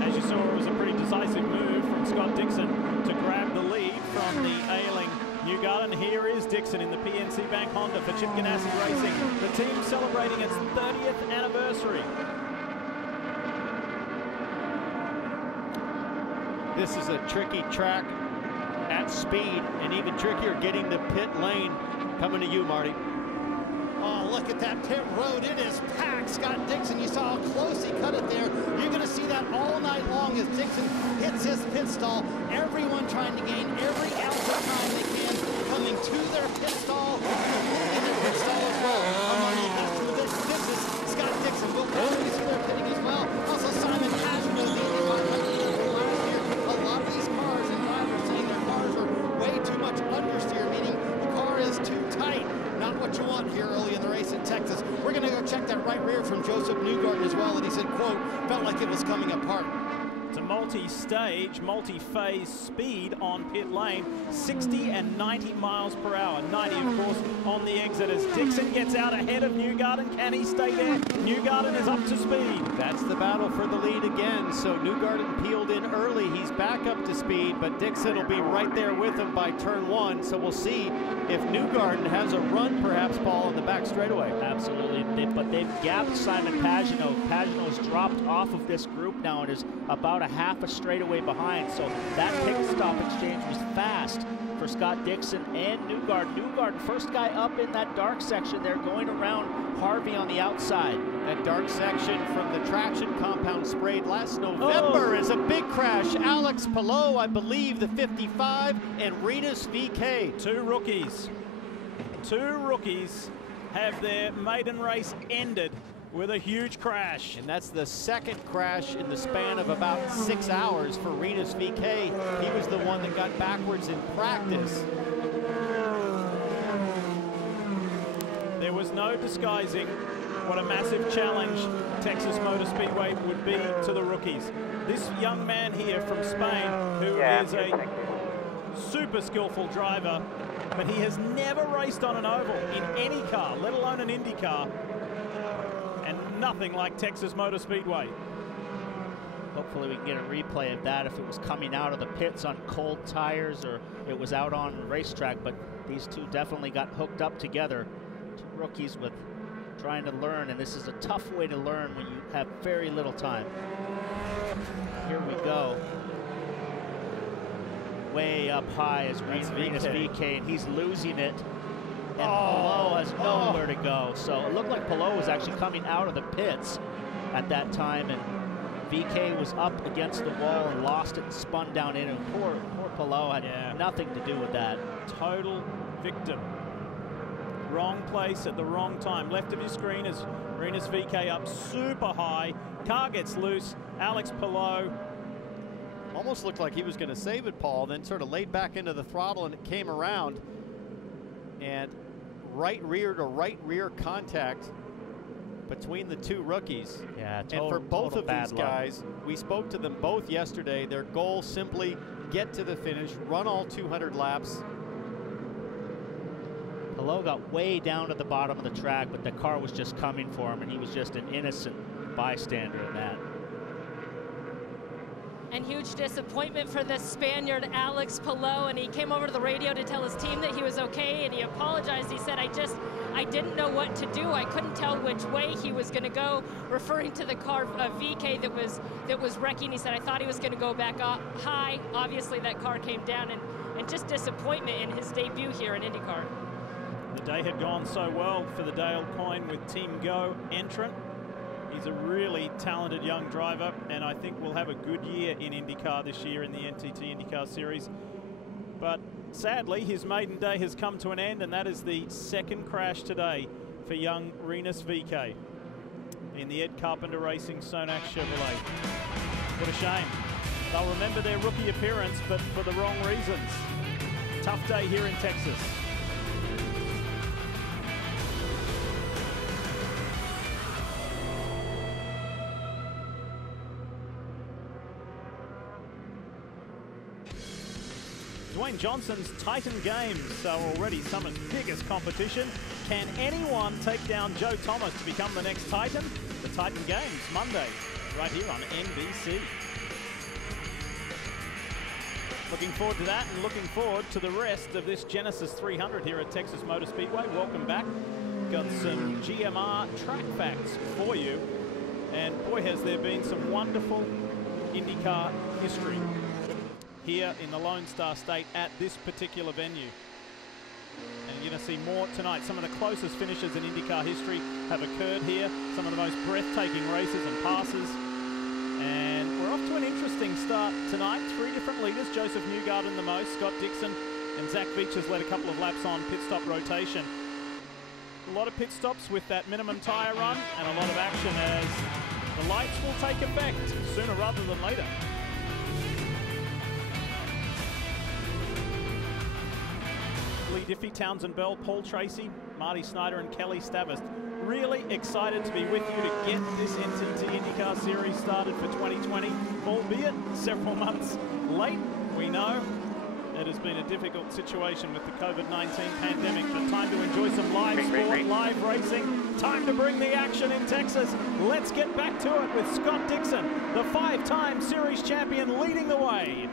As you saw, it was a pretty decisive move from Scott Dixon to grab the lead from the ailing Newgarden. Here is Dixon in the PNC Bank Honda for Chip Genesys Racing, the team celebrating its 30th anniversary. This is a tricky track at speed, and even trickier getting the pit lane. Coming to you, Marty. Oh, look at that pit road. It is packed. Scott Dixon, you saw how close he cut it there. You're going to see that all night long as Dixon hits his pit stall. Everyone trying to gain every ounce of time they can, coming to their pit stall, in their pit stall as well. This is Scott Dixon. We'll probably see their pitting as well. Also, Simon Pagenaud, the IndyCar champion last year. A lot of these cars and drivers saying their cars are way too much understeer, meaning the car is too tight. Not what you want here early in the race in Texas. We're going to go check that right rear from Joseph Newgarden as well, and he said, quote, felt like it was coming apart. It's a multi-stage, multi-phase speed on pit lane, 60 and 90 miles per hour. 90, of course, on the exit as Dixon gets out ahead of Newgarden. Can he stay there? Newgarden is up to speed. That's the battle for the lead again. So Newgarden peeled in early. He's back up to speed, but Dixon will be right there with him by turn 1. So we'll see if Newgarden has a run, perhaps, Paul, in the back straightaway. Absolutely, but they've gapped Simon Pagenaud. Pagenaud's dropped off of this group now and is about a half a straightaway behind. So that pit stop exchange was fast for Scott Dixon and Newgarden. Newgarden, first guy up in that dark section there, going around Harvey on the outside. That dark section from the traction compound sprayed last November is a big crash. Alex Palou, I believe, the 55, and Renus VK. Two rookies have their maiden race ended with a huge crash. And that's the second crash in the span of about 6 hours for Renus VK. He was the one that got backwards in practice. There was no disguising what a massive challenge Texas Motor Speedway would be to the rookies. This young man here from Spain, who is a super skillful driver, but he has never raced on an oval in any car, let alone an IndyCar, and nothing like Texas Motor Speedway. Hopefully we can get a replay of that if it was coming out of the pits on cold tires or it was out on racetrack, but these two definitely got hooked up together. Two rookies with trying to learn, and this is a tough way to learn when you have very little time. Here we go. Way up high is Rinus VeeKay, and he's losing it. And Palou has nowhere to go. So it looked like Palou was actually coming out of the pits at that time, and VeeKay was up against the wall and lost it and spun down in, and poor Palou had nothing to do with that. Total victim. Wrong place at the wrong time. Left of your screen is Rinus VeeKay up super high. Car gets loose. Alex Palou. Almost looked like he was going to save it, Paul, then sort of laid back into the throttle and it came around. And right rear to right rear contact between the two rookies. Yeah, and for both of these guys, we spoke to them both yesterday. Their goal simply get to the finish, run all 200 laps. Palou got way down at the bottom of the track, but the car was just coming for him, and he was just an innocent bystander in that. And huge disappointment for the Spaniard, Alex Palou, and he came over to the radio to tell his team that he was okay, and he apologized. He said, I didn't know what to do. I couldn't tell which way he was going to go, referring to the car VeeKay that was wrecking. He said, I thought he was going to go back up high. Obviously, that car came down, and just disappointment in his debut here in IndyCar. The day had gone so well for the Dale Coyne with Team Go entrant. He's a really talented young driver, and I think we'll have a good year in IndyCar this year in the NTT IndyCar Series. But sadly, his maiden day has come to an end, and that is the second crash today for young Rinus VeeKay in the Ed Carpenter Racing Sonax Chevrolet. What a shame. They'll remember their rookie appearance, but for the wrong reasons. Tough day here in Texas. Dwayne Johnson's Titan Games are already summer's biggest competition. Can anyone take down Joe Thomas to become the next Titan? The Titan Games, Monday, right here on NBC. Looking forward to that, and looking forward to the rest of this Genesys 300 here at Texas Motor Speedway. Welcome back. Got some GMR track facts for you. And boy, has there been some wonderful IndyCar history here in the Lone Star State at this particular venue. And you're going to see more tonight. Some of the closest finishes in IndyCar history have occurred here. Some of the most breathtaking races and passes. And we're off to an interesting start tonight. 3 different leaders, Joseph Newgarden the most, Scott Dixon and Zach Veach has led a couple of laps on pit stop rotation. A lot of pit stops with that minimum tire run, and a lot of action as the lights will take effect sooner rather than later. Lee Diffie, Townsend Bell, Paul Tracy, Marty Snyder and Kelly Stavist. Really excited to be with you to get this NTT IndyCar Series started for 2020, albeit several months late. We know it has been a difficult situation with the COVID-19 pandemic, but time to enjoy some live sport, live racing. Time to bring the action in Texas. Let's get back to it with Scott Dixon, the 5-time series champion, leading the way.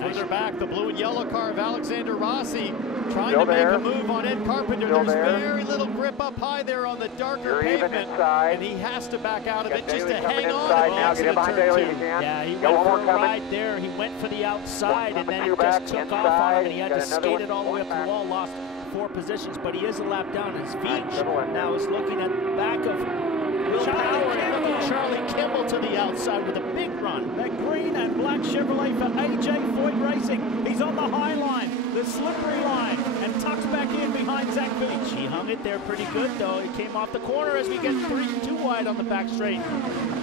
Further back, the blue and yellow car of Alexander Rossi trying to make a move on Ed Carpenter. There's very little grip up high there on the darker pavement, and he has to back out of it just to hang on. Yeah, he went for a ride there. He went for the outside, and then it just took off on him, and he had to skate it all the way up to the wall, lost 4 positions, but he is a lap down. His Veach now is looking at the back of Will Power, and Charlie Kimball to the outside with a big run. That green and black Chevrolet for A.J. Foyt Racing. He's on the high line, the slippery line, and tucks back in behind Zach Veach. He hung it there pretty good, though. He came off the corner as we get too wide on the back straight.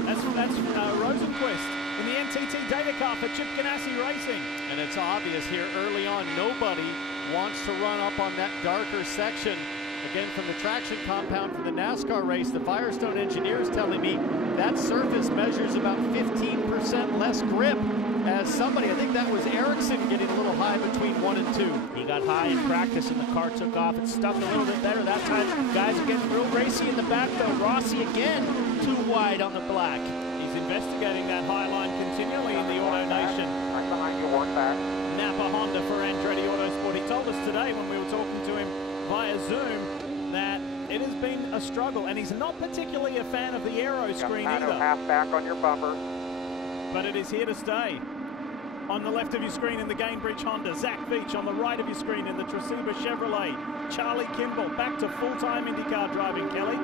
That's Rosenquist in the NTT data car for Chip Ganassi Racing. And it's obvious here early on, nobody wants to run up on that darker section. Again, from the traction compound for the NASCAR race, the Firestone engineers telling me that surface measures about 15% less grip as somebody, I think that was Ericsson, getting a little high between 1 and 2. He got high in practice and the car took off. It stuck a little bit better that time. Guys are getting real racy in the back though. Rossi again, too wide on the black. He's investigating that high line continually in the Auto Nation. Right behind you, one back. Napa Honda for Andretti Autosport. He told us today when we were talking to him via Zoom that it has been a struggle, and he's not particularly a fan of the aero screen either. Half back on your bumper. But it is here to stay. On the left of your screen in the Gainbridge Honda, Zach Veach. On the right of your screen in the Tresiba Chevrolet, Charlie Kimball back to full-time IndyCar driving, Kelly.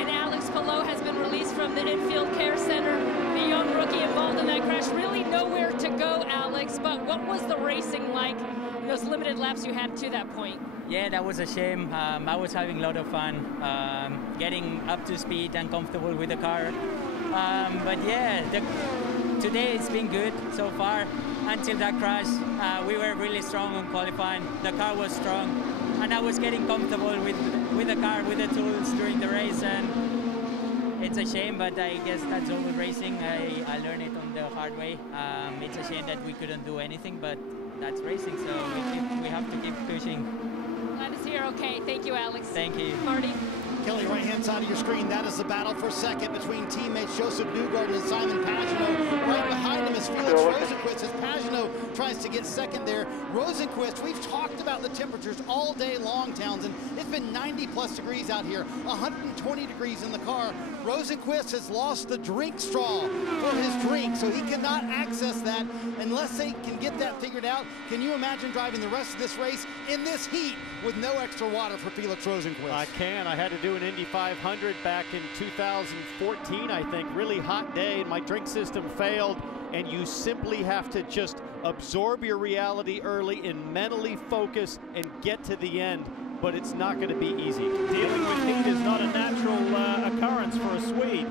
And Alex Palou has been released from the infield care center. The young rookie involved in that crash. Really nowhere to go, Alex. But what was the racing like in those limited laps you had to that point? Yeah, that was a shame. I was having a lot of fun, getting up to speed and comfortable with the car. But yeah, today it's been good so far. Until that crash, we were really strong on qualifying. The car was strong, and I was getting comfortable with the car, with the tools during the race. And it's a shame, but I guess that's all with racing. I learned it on the hard way. It's a shame that we couldn't do anything, but that's racing, so we have to keep pushing. Glad to see you're okay. Thank you, Alex. Thank you. Marty. Kelly, right-hand side of your screen, that is the battle for second between teammates Joseph Newgarden and Simon Pagenaud. Right behind him is Felix Rosenqvist as Pagenaud tries to get second there. Rosenqvist, we've talked about the temperatures all day long, Townsend. It's been 90-plus degrees out here, 120 degrees in the car. Rosenqvist has lost the drink straw for his drink, so he cannot access that unless they can get that figured out. Can you imagine driving the rest of this race in this heat with no extra water for Felix Rosenqvist? I can. I had to do an Indy 500 back in 2014, I think. Really hot day, and my drink system failed, and you simply have to just absorb your reality early and mentally focus and get to the end, but it's not going to be easy. Dealing with heat is not a natural occurrence for a Swede,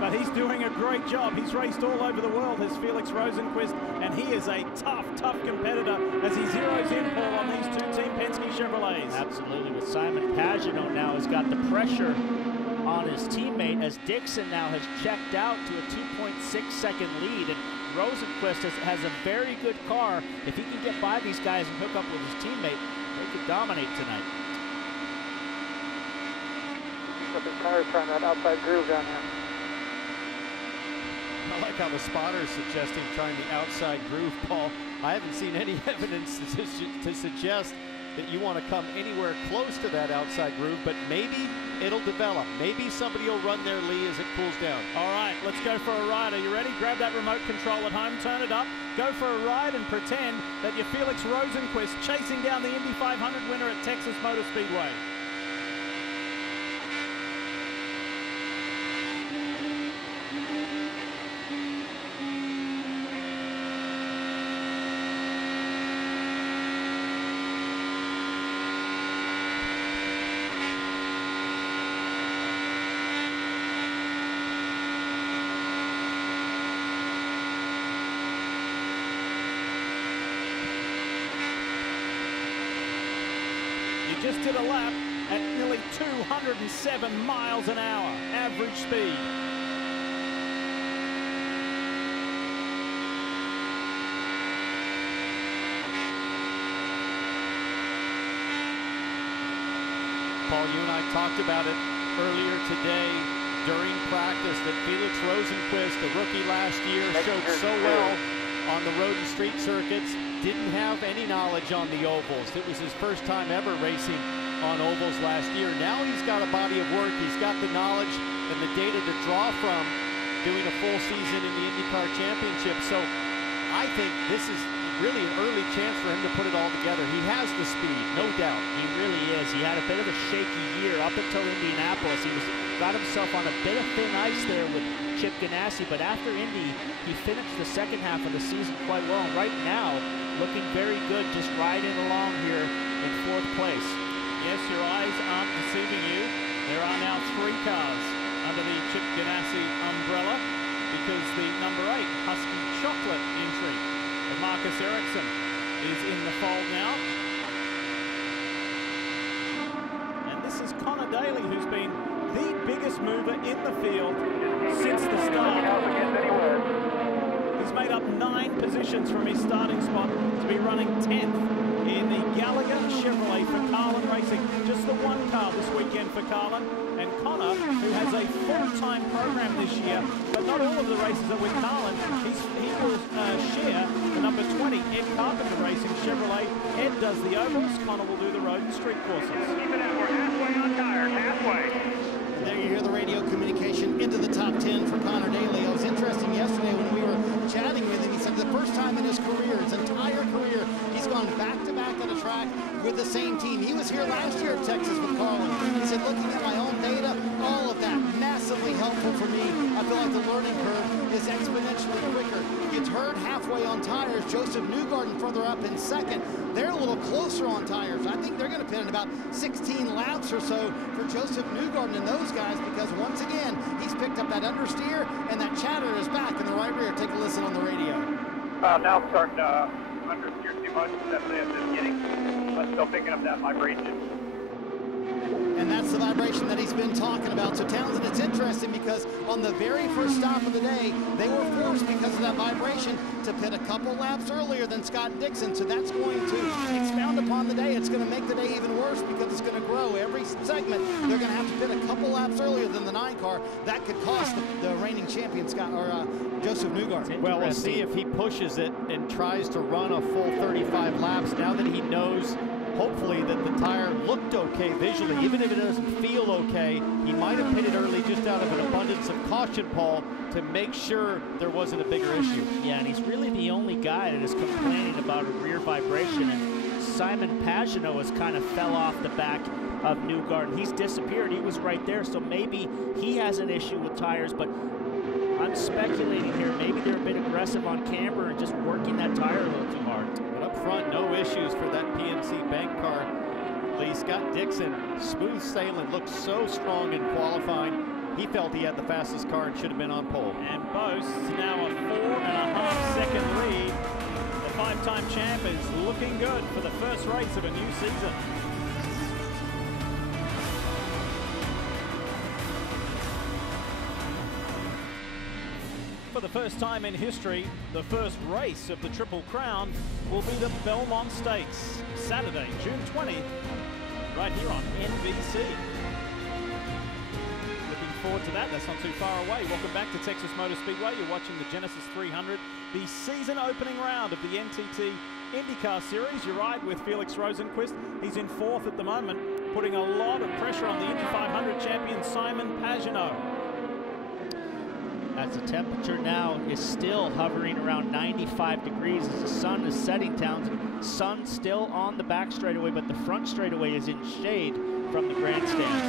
but he's doing a great job. He's raced all over the world, as Felix Rosenqvist, and he is a tough competitor as he zeroes in, Paul, on these two Team Penske Chevrolets. Absolutely, with Simon Pagenaud now has got the pressure on his teammate as Dixon now has checked out to a 2.6-second lead, and Rosenqvist has a very good car. If he can get by these guys and hook up with his teammate, they could dominate tonight. But the tires trying that outside groove down here. I like how the spotter is suggesting trying the outside groove, Paul. I haven't seen any evidence to suggest that you want to come anywhere close to that outside groove, but maybe it'll develop. Maybe somebody will run their Lee as it cools down. All right, let's go for a ride. Are you ready? Grab that remote control at home, turn it up, go for a ride and pretend that you're Felix Rosenqvist chasing down the Indy 500 winner at Texas Motor Speedway. Just did a lap at nearly 207 miles an hour, average speed. Paul, you and I talked about it earlier today during practice that Felix Rosenqvist, the rookie last year, showed so well on the road and street circuits. Didn't have any knowledge on the ovals. It was his first time ever racing on ovals last year. Now he's got a body of work. He's got the knowledge and the data to draw from doing a full season in the IndyCar Championship. So I think this is really an early chance for him to put it all together. He has the speed, no doubt. He really is. He had a bit of a shaky year up until Indianapolis. He got himself on a bit of thin ice there with Chip Ganassi, but after Indy, he finished the second half of the season quite well. And right now, looking very good, just riding along here in fourth place. Yes, your eyes aren't deceiving you. There are now 3 cars under the Chip Ganassi umbrella because the number 8 Husky Chocolate entry of Marcus Ericsson is in the fold now. And this is Connor Daly, who's been the biggest mover in the field since the start. He's made up 9 positions from his starting spot to be running 10th in the Gallagher Chevrolet for Carlin Racing. Just the one car this weekend for Carlin. And Connor, who has a full-time program this year, but not all of the races are with Carlin. He will share the number 20 Ed Carpenter Racing Chevrolet. Ed does the ovals, Connor will do the road and street courses. Keep it up, we're halfway on tires, halfway. And there you hear the radio communication into the top 10 for Connor Daly. It was interesting yesterday when we were chatting with him. He said the first time in his career, his entire career, he's gone back-to-back at a track with the same team. He was here last year at Texas with Carlin. He said, looking at my own data, all of that massively helpful for me. I feel like the learning curve is exponentially quicker. Gets hurt halfway on tires. Joseph Newgarden further up in second. They're a little closer on tires. I think they're going to pit in about 16 laps or so for Joseph Newgarden and those guys, because once again, he's picked up that understeer, and that chatter is back in the right rear. Take a listen on the radio. Now I'm starting to understeer too much. Definitely at the beginning, but still picking up that vibration. And that's the vibration that he's been talking about. So Townsend, it's interesting because on the very first stop of the day, they were forced because of that vibration to pit a couple laps earlier than Scott Dixon. So that's going to expound upon the day. It's going to make the day even worse because it's going to grow. Every segment, they're going to have to pit a couple laps earlier than the 9 car. That could cost the reigning champion, Joseph Newgarden. Well, we'll see if he pushes it and tries to run a full 35 laps now that he knows, hopefully, that the tire looked okay visually. Even if it doesn't feel okay, he might have pitted early just out of an abundance of caution, Paul, to make sure there wasn't a bigger issue. Yeah, and he's really the only guy that is complaining about a rear vibration. And Simon Pagenaud has kind of fell off the back of Newgarden. He's disappeared. He was right there, so maybe he has an issue with tires, but I'm speculating here. Maybe they're a bit aggressive on camber and just working that tire a little too hard. But up front, no issues for that PNC bank car. Lee Scott Dixon, smooth sailing, looked so strong in qualifying. He felt he had the fastest car and should have been on pole. And boasts now a 4.5 second lead. The 5-time champ is looking good for the first race of a new season. For the first time in history, the first race of the Triple Crown will be the Belmont Stakes, Saturday, June 20th, right here on NBC. Looking forward to that. That's not too far away. Welcome back to Texas Motor Speedway. You're watching the Genesys 300, the season opening round of the NTT IndyCar Series. You ride with Felix Rosenqvist. He's in 4th at the moment, putting a lot of pressure on the Indy 500 champion Simon Pagenaud. As the temperature now is still hovering around 95 degrees as the sun is setting, Townsend. Sun still on the back straightaway, but the front straightaway is in shade from the grandstands.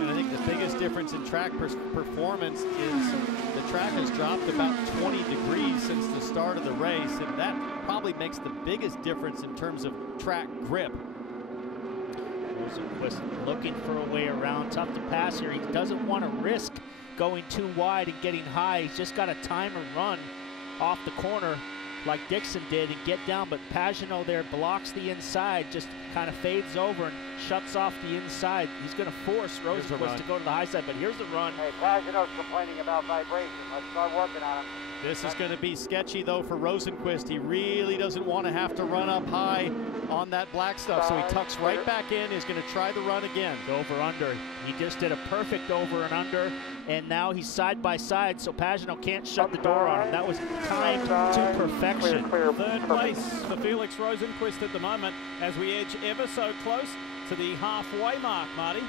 And I think the biggest difference in track performance is the track has dropped about 20 degrees since the start of the race, and that probably makes the biggest difference in terms of track grip. Rosenqvist looking for a way around. Tough to pass here. He doesn't want to risk going too wide and getting high. He's just got to time and run off the corner like Dixon did and get down, but Pagenaud there blocks the inside, just kind of fades over and shuts off the inside. He's going to force Rosenqvist to go to the high side, but here's the run. Hey, Pagenaud's complaining about vibration. Let's start working on him. This is going to be sketchy, though, for Rosenqvist. He really doesn't want to have to run up high on that black stuff, so he tucks right back in. He's going to try the run again. Over-under. He just did a perfect over and under, and now he's side by side, so Pagenaud can't shut the door on him. That was timed to perfection. Third place for Felix Rosenqvist at the moment as we edge ever so close to the halfway mark, Marty.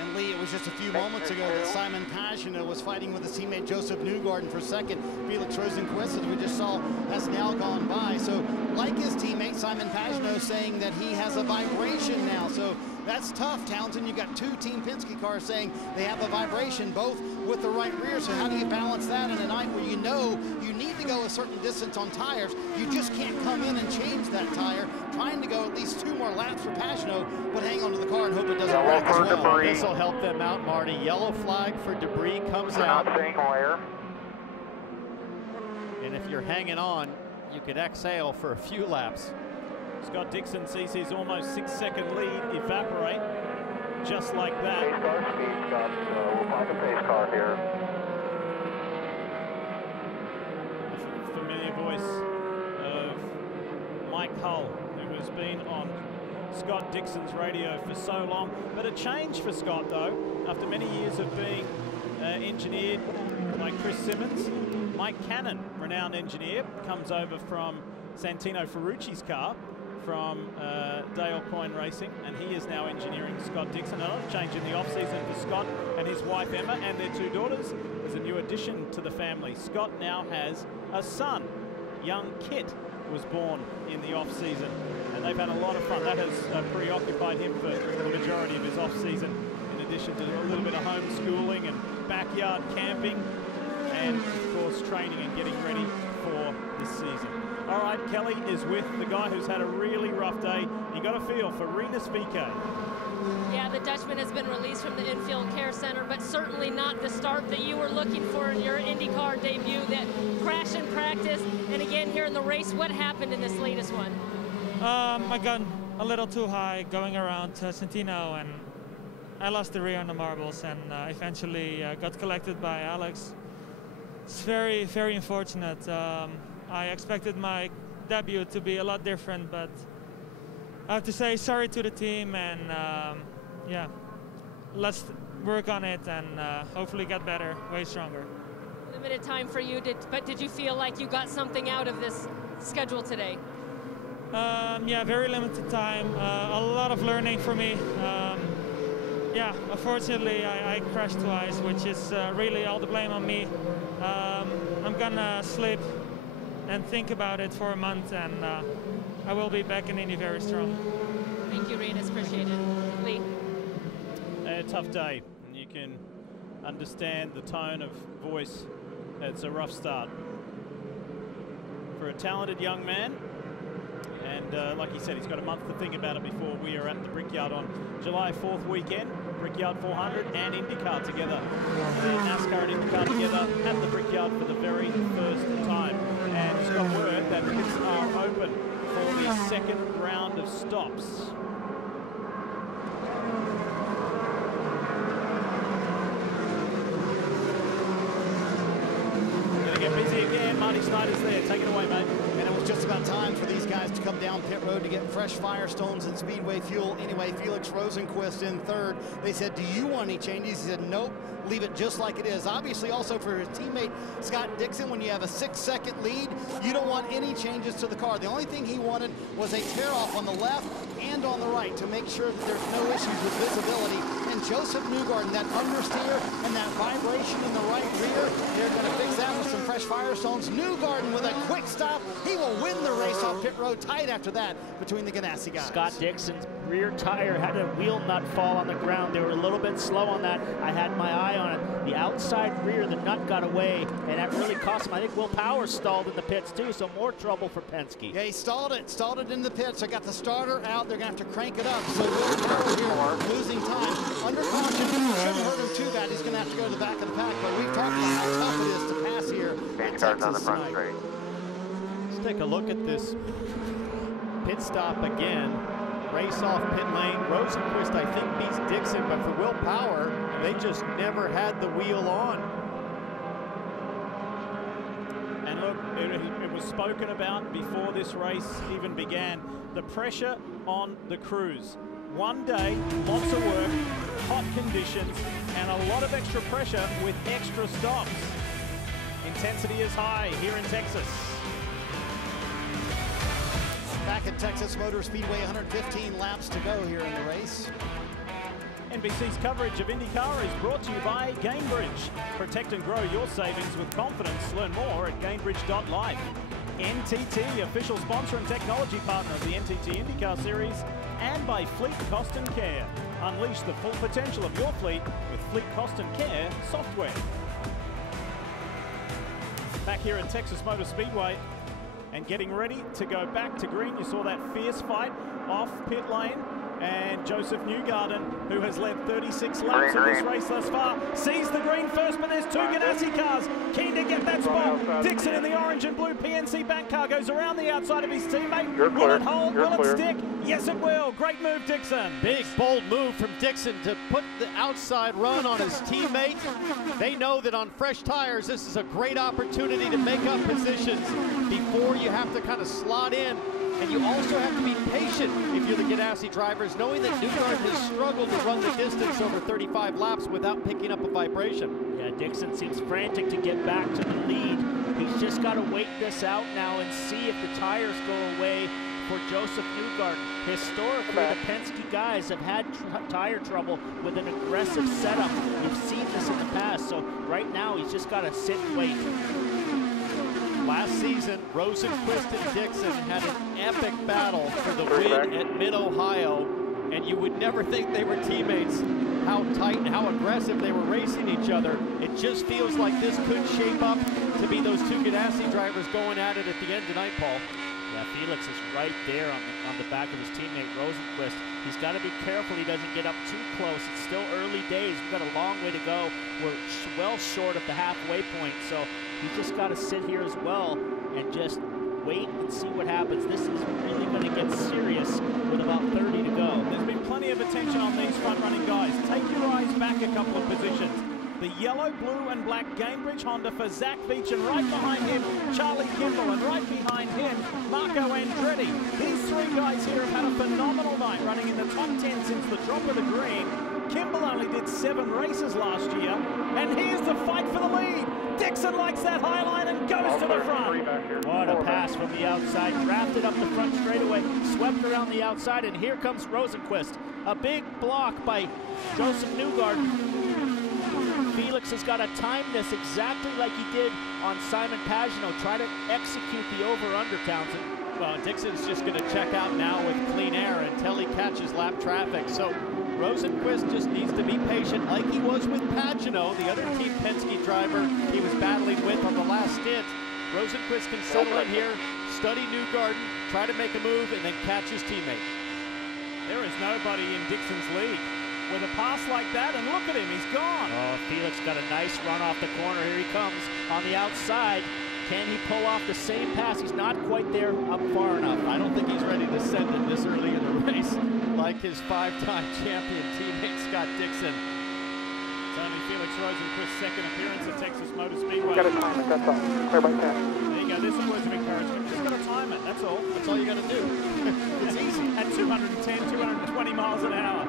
And Lee, it was just a few moments ago that Simon Pagenaud was fighting with his teammate Joseph Newgarden for second. Felix Rosenqvist, as we just saw, has now gone by. So, like his teammate Simon Pagenaud, saying that he has a vibration now. So that's tough, Townsend. You've got 2 Team Penske cars saying they have a vibration, both with the right rear. So how do you balance that in a night where you know you need to go a certain distance on tires? You just can't come in and change that tire. Trying to go at least 2 more laps for Pagenaud, but hang on to the car and hope it doesn't wreck as well. This will help them out, Marty. Yellow flag for debris comes out. And if you're hanging on, you could exhale for a few laps. Scott Dixon sees his almost 6-second lead evaporate just like that. Pace car speed, Scott. We'll find a pace car here. familiar voice of Mike Hull, who has been on Scott Dixon's radio for so long. But a change for Scott, though, after many years of being engineered by Chris Simmons. Mike Cannon, renowned engineer, comes over from Santino Ferrucci's car from Dale Coyne Racing, and he is now engineering Scott Dixon. Another change in the off-season for Scott and his wife Emma and their 2 daughters. There's a new addition to the family. Scott now has a son. Young Kit was born in the off-season, and they've had a lot of fun. That has preoccupied him for the majority of his off-season, in addition to a little bit of homeschooling and backyard camping, and of course training and getting ready for this season. All right, Kelly is with the guy who's had a really rough day. You got a feel for Rinus VeeKay. Yeah, the Dutchman has been released from the infield care center, but certainly not the start that you were looking for in your IndyCar debut. That crash in practice, and again here in the race. What happened in this latest one? I got a little too high going around Santino, and I lost the rear on the marbles, and eventually got collected by Alex. It's very, very unfortunate. I expected my debut to be a lot different, but I have to say sorry to the team, and yeah, let's work on it and hopefully get better, way stronger. Limited time for you, but did you feel like you got something out of this schedule today? Yeah, very limited time, a lot of learning for me. Yeah, unfortunately I crashed twice, which is really all the blame on me. I'm gonna sleep and think about it for a month, and I will be back in Indy very strong. Thank you, Rinus. Appreciate it. Lee? A tough day. You can understand the tone of voice. It's a rough start for a talented young man. And like he said, he's got a month to think about it before we are at the Brickyard on July 4th weekend. Brickyard 400 and IndyCar together. NASCAR and IndyCar together at the Brickyard for the very first time. And it's got word that pits are open for the second round of stops. Gonna get busy again. Marty Snyder's there. Take it away, mate. And it was just about time for these guys to come down pit road to get fresh Firestones and Speedway fuel. Anyway, Felix Rosenquist in third. They said, do you want any changes? He said, nope, leave it just like it is. Obviously, also for his teammate Scott Dixon, when you have a 6-second lead, you don't want any changes to the car. The only thing he wanted was a tear-off on the left and on the right to make sure that there's no issues with visibility. And Joseph Newgarden, that understeer and that vibration in the right rear, they're going to fix that with some fresh Firestones. Newgarden with a quick stop. He will win the race off pit road. Tight after that between the Genesys guys. Scott Dixon's rear tire had a wheel nut fall on the ground. They were a little bit slow on that. I had my eye on it. The outside rear, the nut got away, and that really cost him. I think Will Power stalled in the pits too, so more trouble for Penske. Yeah, he stalled it in the pits. I got the starter out. They're going to have to crank it up. So Will Power here losing time. Under caution, shouldn't hurt him too bad. He's going to have to go to the back of the pack, but we've talked about how tough it is to pass here in Texas tonight. Let's take a look at this pit stop again. Race off pit lane. Rosenquist, I think, beats Dixon, but for Will Power, they just never had the wheel on. And look, it was spoken about before this race even began. The pressure on the crews. One day, lots of work, hot conditions, and a lot of extra pressure with extra stops. Intensity is high here in Texas. Back at Texas Motor Speedway, 115 laps to go here in the race. NBC's coverage of IndyCar is brought to you by Gainbridge. Protect and grow your savings with confidence. Learn more at Gainbridge.life. NTT, official sponsor and technology partner of the NTT IndyCar Series, and by Fleet Cost and Care. Unleash the full potential of your fleet with Fleet Cost and Care software. Back here at Texas Motor Speedway and getting ready to go back to green. You saw that fierce fight off pit lane And Joseph Newgarden, who has led 36 laps of this race thus far, sees the green first, but there's two Genesys cars keen to get that spot. Dixon in the orange and blue PNC bank car goes around the outside of his teammate. Will it hold? Will it stick? Yes, it will. Great move, Dixon. Big, bold move from Dixon to put the outside run on his teammate. They know that on fresh tires, this is a great opportunity to make up positions before you have to kind of slot in. And you also have to be patient if you're the Genesys drivers, knowing that Newgarden has struggled to run the distance over 35 laps without picking up a vibration. Yeah, Dixon seems frantic to get back to the lead. He's just got to wait this out now and see if the tires go away for Joseph Newgarden. Historically, the Penske guys have had tire trouble with an aggressive setup. We've seen this in the past, so right now he's just got to sit and wait. Last season, Rosenquist and Dixon had an epic battle for the win at Mid-Ohio, and you would never think they were teammates. How tight and how aggressive they were racing each other. It just feels like this could shape up to be those two Genesys drivers going at it at the end tonight, Paul. Yeah, Felix is right there on the back of his teammate Rosenquist. He's got to be careful he doesn't get up too close. It's still early days. We've got a long way to go. We're well short of the halfway point, so he's just got to sit here as well and just wait and see what happens. This is really going to get serious with about 30 to go. There's been plenty of attention on these front-running guys. Take your eyes back a couple of positions. The yellow, blue, and black Gainbridge Honda for Zach Veach, and right behind him, Charlie Kimball, and right behind him, Marco Andretti. These three guys here have had a phenomenal night, running in the top 10 since the drop of the green. Kimball only did 7 races last year, and here's the fight for the lead. Dixon likes that high line and goes to the front. What a pass from the outside, drafted up the front straightaway, swept around the outside, and here comes Rosenquist. A big block by Joseph Newgarden. Felix has got to time this exactly like he did on Simon Pagenaud. Try to execute the over-under, Townsend. Well, Dixon's just going to check out now with clean air until he catches lap traffic. So Rosenquist just needs to be patient like he was with Pagenaud, the other Team Penske driver he was battling with on the last stint. Rosenquist can settle in here, study Newgarden, try to make a move, and then catch his teammate. There is nobody in Dixon's lead with a pass like that, and look at him, he's gone. Oh, Felix got a nice run off the corner. Here he comes on the outside. Can he pull off the same pass? He's not quite there up far enough. I don't think he's ready to send it this early in the race like his 5-time champion teammate Scott Dixon. It's only Felix Rosenquist's second appearance at Texas Motor Speedway. Got to time it, that's all. Clear by 10. There you go, there's some words of encouragement. Just got to time it, that's all. That's all you got to do. It's easy. At 210, 220 miles an hour.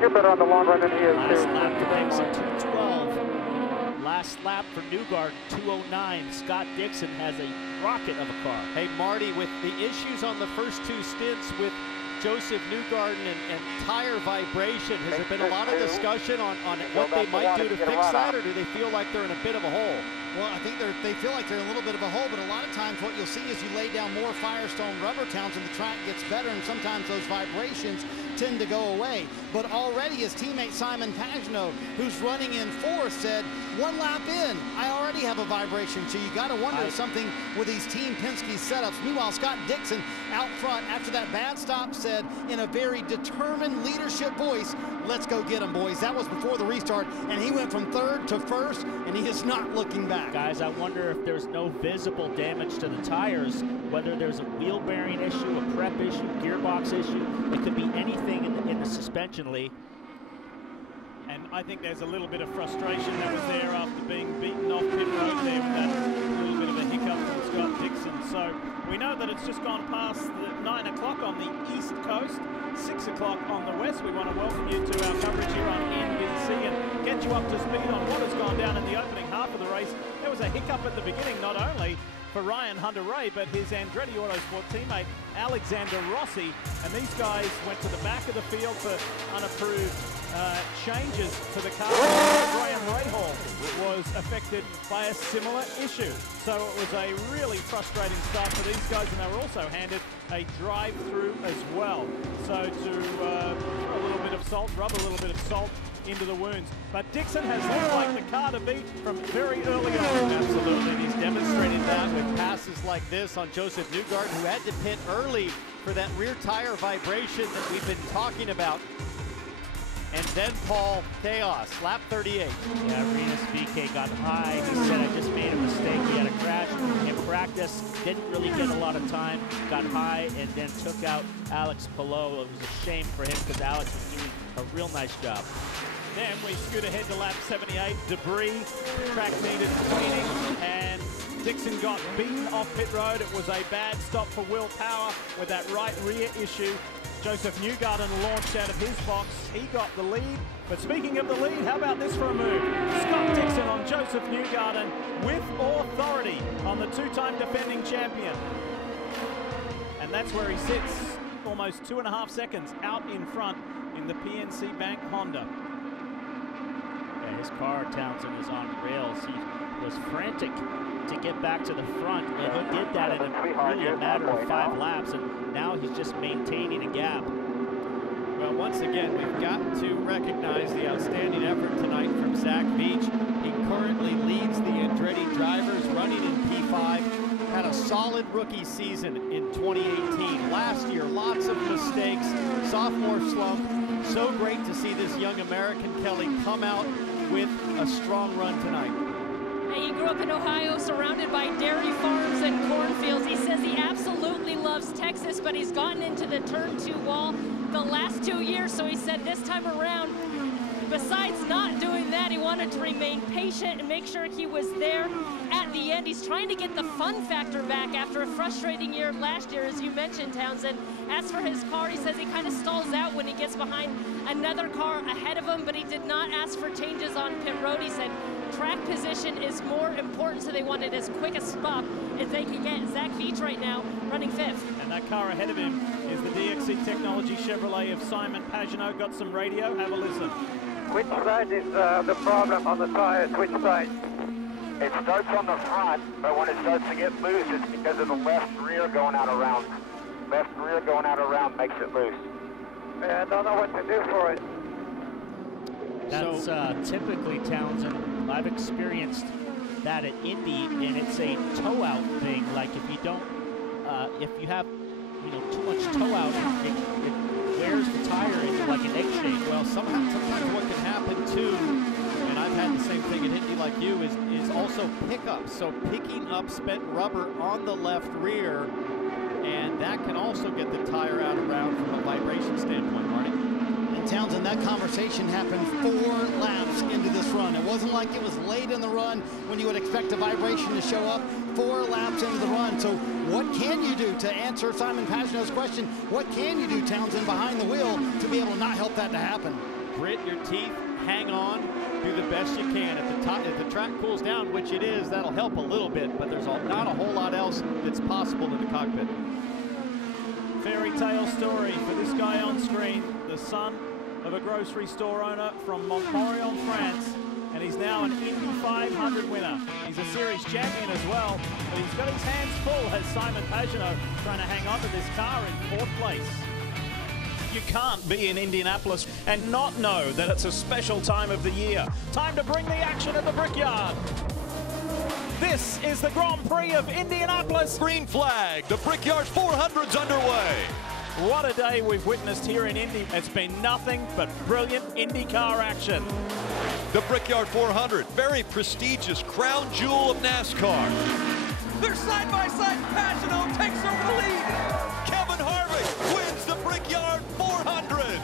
You're better on the long run than he is. Last lap for Dixon, 212. Last lap for Newgarden, 209. Scott Dixon has a rocket of a car. Hey, Marty, with the issues on the first 2 stints with Joseph Newgarden and tire vibration, has there been a lot of discussion on what they might do to fix that, or do they feel like they're in a bit of a hole? Well, I think they feel like they're in a little bit of a hole, but a lot of times what you'll see is you lay down more Firestone rubber, Towns, and the track gets better, and sometimes those vibrations tend to go away. But already his teammate Simon Pagenaud, who's running in 4th, said, 1 lap in, I already have a vibration. So you got to wonder if something with these Team Penske setups. Meanwhile, Scott Dixon out front after that bad stop said in a very determined leadership voice, let's go get them, boys. That was before the restart, and he went from 3rd to 1st, and he is not looking back. Guys, I wonder if there's no visible damage to the tires, whether there's a wheel bearing issue, a prep issue, gearbox issue. It could be anything in the suspension, Lee. And I think there's a little bit of frustration that was there after being beaten off pit road there with that little bit of a hiccup from Scott Dixon. So we know that it's just gone past the 9 o'clock on the East Coast, 6 o'clock on the West. We want to welcome you to our coverage here on NBC and get you up to speed on what has gone down in the opening half of the race. There was a hiccup at the beginning, not only for Ryan Hunter-Ray, but his Andretti Autosport teammate, Alexander Rossi. And these guys went to the back of the field for unapproved changes to the car. Graham Rahal was affected by a similar issue. So it was a really frustrating start for these guys, and they were also handed a drive-through as well. So to rub a little bit of salt into the wounds. But Dixon has looked like the car to beat from very early on. Absolutely, and he's demonstrated that with passes like this on Joseph Newgarden, who had to pit early for that rear tire vibration that we've been talking about. And then Paul, chaos, lap 38. Yeah, Renus VK got high. He said, I just made a mistake. He had a crash in practice, didn't really get a lot of time, got high, and then took out Alex Palou. It was a shame for him because Alex was doing a real nice job. Then we scoot ahead to lap 78. Debris, track needed cleaning, and Dixon got beaten off pit road. It was a bad stop for Will Power with that right rear issue. Joseph Newgarden launched out of his box. He got the lead. But speaking of the lead, how about this for a move? Scott Dixon on Joseph Newgarden with authority on the two-time defending champion. And that's where he sits, almost 2.5 seconds out in front in the PNC Bank Honda. Yeah, his car, Townsend, is on rails. He was frantic to get back to the front, and he did that in really a matter of 5 laps, and now he's just maintaining a gap. Well, once again, we've got to recognize the outstanding effort tonight from Zach Veach. He currently leads the Andretti drivers running in P5. Had a solid rookie season in 2018. Last year, lots of mistakes, sophomore slump. So great to see this young American, Kelly, come out with a strong run tonight. He grew up in Ohio, surrounded by dairy farms and cornfields. He says he absolutely loves Texas, but he's gotten into the turn 2 wall the last 2 years. So he said this time around, besides not doing that, he wanted to remain patient and make sure he was there at the end. He's trying to get the fun factor back after a frustrating year last year, as you mentioned, Townsend. As for his car, he says he kind of stalls out when he gets behind another car ahead of him, but he did not ask for changes on pit road. He said track position is more important, so they wanted as quick a spot as they can get. Zach Veach right now running 5th. And that car ahead of him is the DXC Technology Chevrolet of Simon Pagenaud. Got some radio, have a listen. Which side is the problem on the tires? Which side? It starts on the front, but when it starts to get loose, it's because of the left rear going out around. Left rear going out around makes it loose. I don't know what to do for it. That's typically, Townsend, I've experienced that at Indy, and it's a toe out thing. Like if you don't, if you have, too much toe out, it wears the tire into like an egg shape. Well, sometimes what can happen too, and I've had the same thing at Indy like you, is also pickup. So picking up spent rubber on the left rear, and that can also get the tire out around from a vibration standpoint, Marty. Townsend, that conversation happened 4 laps into this run. It wasn't like it was late in the run when you would expect a vibration to show up. 4 laps into the run. So what can you do to answer Simon Pagenaud's question? What can you do, Townsend, behind the wheel to be able to not help that to happen? Grit your teeth, hang on, do the best you can. If the track cools down, which it is, that'll help a little bit, but there's not a whole lot else that's possible in the cockpit. Fairy tale story for this guy on screen, the son of a grocery store owner from Montmorillon, France, and he's now an Indy 500 winner. He's a series champion as well, but he's got his hands full as Simon Pagenaud trying to hang on to this car in 4th place. You can't be in Indianapolis and not know that it's a special time of the year. Time to bring the action at the Brickyard. This is the Grand Prix of Indianapolis. Green flag, the Brickyard 400's underway. What a day we've witnessed here in Indy. It's been nothing but brilliant IndyCar action. The Brickyard 400, very prestigious crown jewel of NASCAR. They're side by side. Pagenaud takes over the lead. Kevin Harvick wins the Brickyard 400.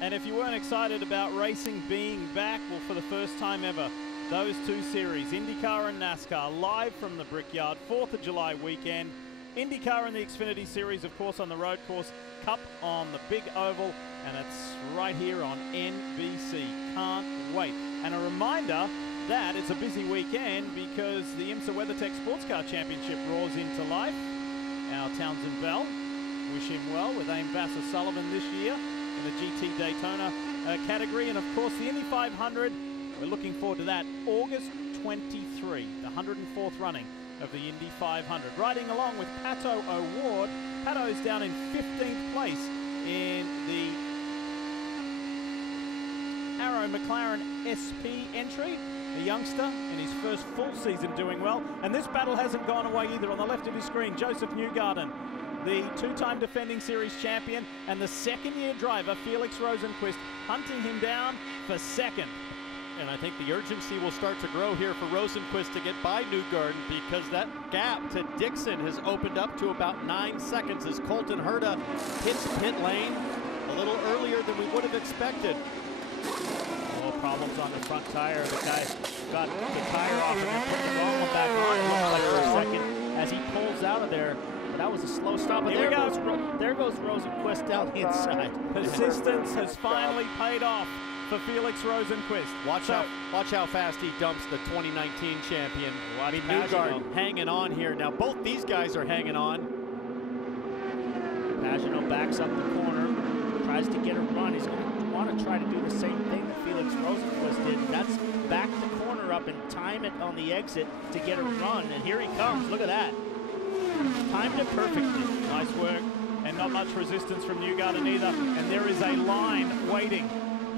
And if you weren't excited about racing being back, well, for the first time ever, those 2 series, IndyCar and NASCAR, live from the Brickyard, 4th of July weekend. IndyCar in the Xfinity Series, of course, on the road course, Cup on the big oval, and it's right here on NBC. Can't wait. And a reminder that it's a busy weekend because the IMSA WeatherTech Sports Car Championship roars into life. Our Townsend Bell, wish him well with Aim Vassar Sullivan this year in the GT Daytona category. And of course, the Indy 500, we're looking forward to that. August 23, the 104th running of the Indy 500. Riding along with Pato O'Ward. Pato's down in 15th place in the Arrow McLaren SP entry. The youngster in his first full season doing well. And this battle hasn't gone away either. On the left of your screen, Joseph Newgarden, the two-time defending series champion, and the second-year driver, Felix Rosenqvist, hunting him down for second. And I think the urgency will start to grow here for Rosenqvist to get by Newgarden, because that gap to Dixon has opened up to about 9 seconds as Colton Herta hits pit lane a little earlier than we would have expected. Oh, problems on the front tire. The guy got the tire off and then put the wrong one back on, it looks like, for a second, as he pulls out of there. That was a slow stop, but there goes Rosenqvist down the inside. Persistence has finally paid off for Felix Rosenqvist. Watch how fast he dumps the 2019 champion. I mean, Newgarden hanging on here. Now, both these guys are hanging on. Pagano backs up the corner, tries to get a run. He's going to want to try to do the same thing that Felix Rosenqvist did. That's back the corner up and time it on the exit to get a run. And here he comes. Look at that. Timed it perfectly. Nice work. And not much resistance from Newgarden either. And there is a line waiting,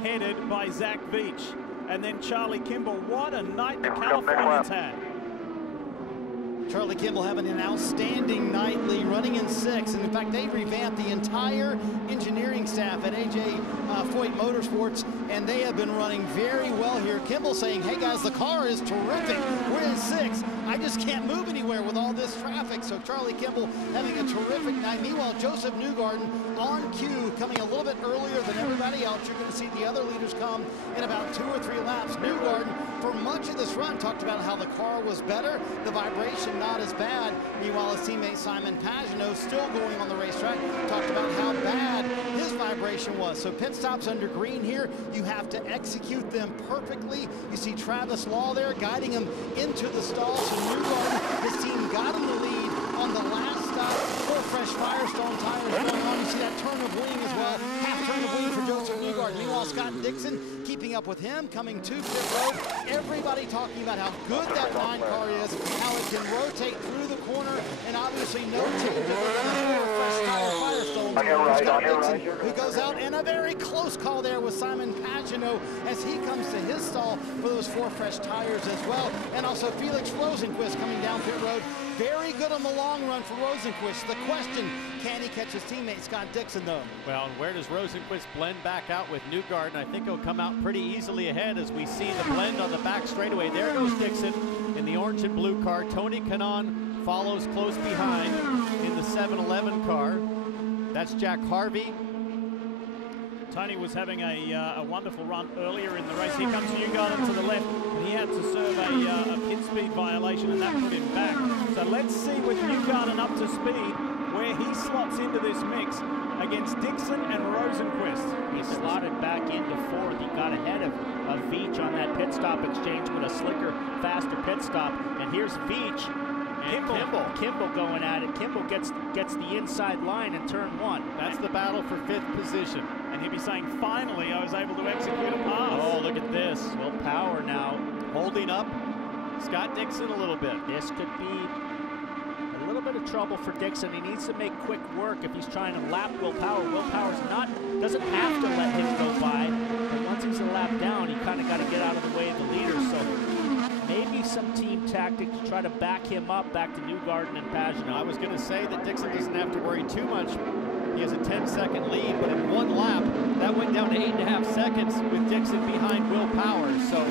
headed by Zach Veach. And then Charlie Kimball. What a night the Californians had. Charlie Kimball having an outstanding night, Lee, running in 6th. And in fact, they revamped the entire engineering staff at AJ Foyt Motorsports, and they have been running very well here. Kimball saying, hey guys, the car is terrific. We're in 6th. I just can't move anywhere with all this traffic. So Charlie Kimball having a terrific night. Meanwhile, Joseph Newgarden on cue, coming a little bit earlier than everybody else. You're going to see the other leaders come in about 2 or 3 laps. Newgarden, for much of this run, talked about how the car was better, the vibration not as bad. Meanwhile, his teammate Simon Pagano, still going on the racetrack, talked about how bad his vibration was. So pit stops under green here, you have to execute them perfectly. You see Travis Law there guiding him into the stall. So Newgarden, his team got in the lead on the last stop. 4 fresh Firestone tires going on. You see that turn of wing as well. Half turn of wing for Joseph Newgarden. Meanwhile, Scott Dixon keeping up with him, coming to pit road. Everybody talking about how good that 9 car is, how it can rotate through the corner, and obviously no changes on the 4 fresh tire Firestones. Scott Dixon, who goes out, and a very close call there with Simon Pagano as he comes to his stall for those 4 fresh tires as well. And also Felix Rosenqvist coming down pit road. Very good on the long run for Rosenqvist. The question, can he catch his teammate Scott Dixon though? Well, and where does Rosenqvist blend back out with Newgarden? I think he'll come out pretty easily ahead as we see the blend on the back straightaway. There goes Dixon in the orange and blue car. Tony Kanaan follows close behind in the 7-Eleven car. That's Jack Harvey. Tony was having a wonderful run earlier in the race. Here comes Newgarden to the left, and he had to serve a pit speed violation, and that put him back. So let's see with Newgarden up to speed where he slots into this mix against Dixon and Rosenqvist. He slotted back into 4th. He got ahead of Veach on that pit stop exchange with a slicker, faster pit stop. And here's Veach and Kimball going at it. Kimball gets the inside line in turn 1. That's the battle for 5th position. And he'd be saying, finally, I was able to execute a pass. Oh, look at this. Will Power now holding up Scott Dixon a little bit. This could be a little bit of trouble for Dixon. He needs to make quick work if he's trying to lap Will Power. Will Power's doesn't have to let him go by, but once he's a lap down, he kind of got to get out of the way of the leader. So maybe some team tactic to try to back him up, back to Newgarden and Pagano. I was going to say that Dixon doesn't have to worry too much. He has a 10-second lead, but in 1 lap, that went down to 8.5 seconds with Dixon behind Will Power. So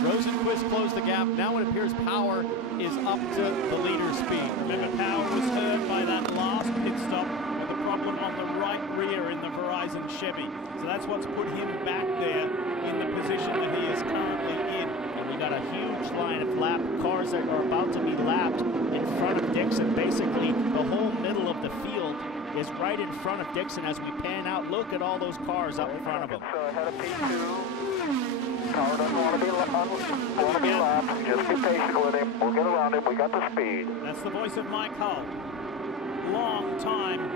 Rosenqvist closed the gap. Now it appears Power is up to the leader's speed. Remember, Power was hurt by that last pit stop with a problem on the right rear in the Verizon Chevy. So that's what's put him back there in the position that he is currently in. And we got a huge line of cars that are about to be lapped in front of Dixon. Basically, the whole middle of the field is right in front of Dixon as we pan out. Look at all those cars up in front of him. Ahead of P2. Power doesn't want to be lapped. Just be patient with him. We'll get around him. We got the speed. That's the voice of Mike Hull. Long time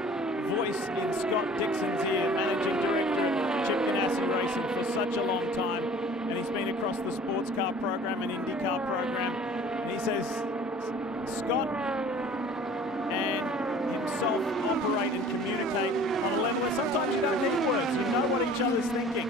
voice in Scott Dixon's ear, managing director of Chip Ganassi Racing for such a long time. And he's been across the sports car program and IndyCar program. And he says, Scott and himself operate and communicate on a level where sometimes you don't need words. You know what each other's thinking.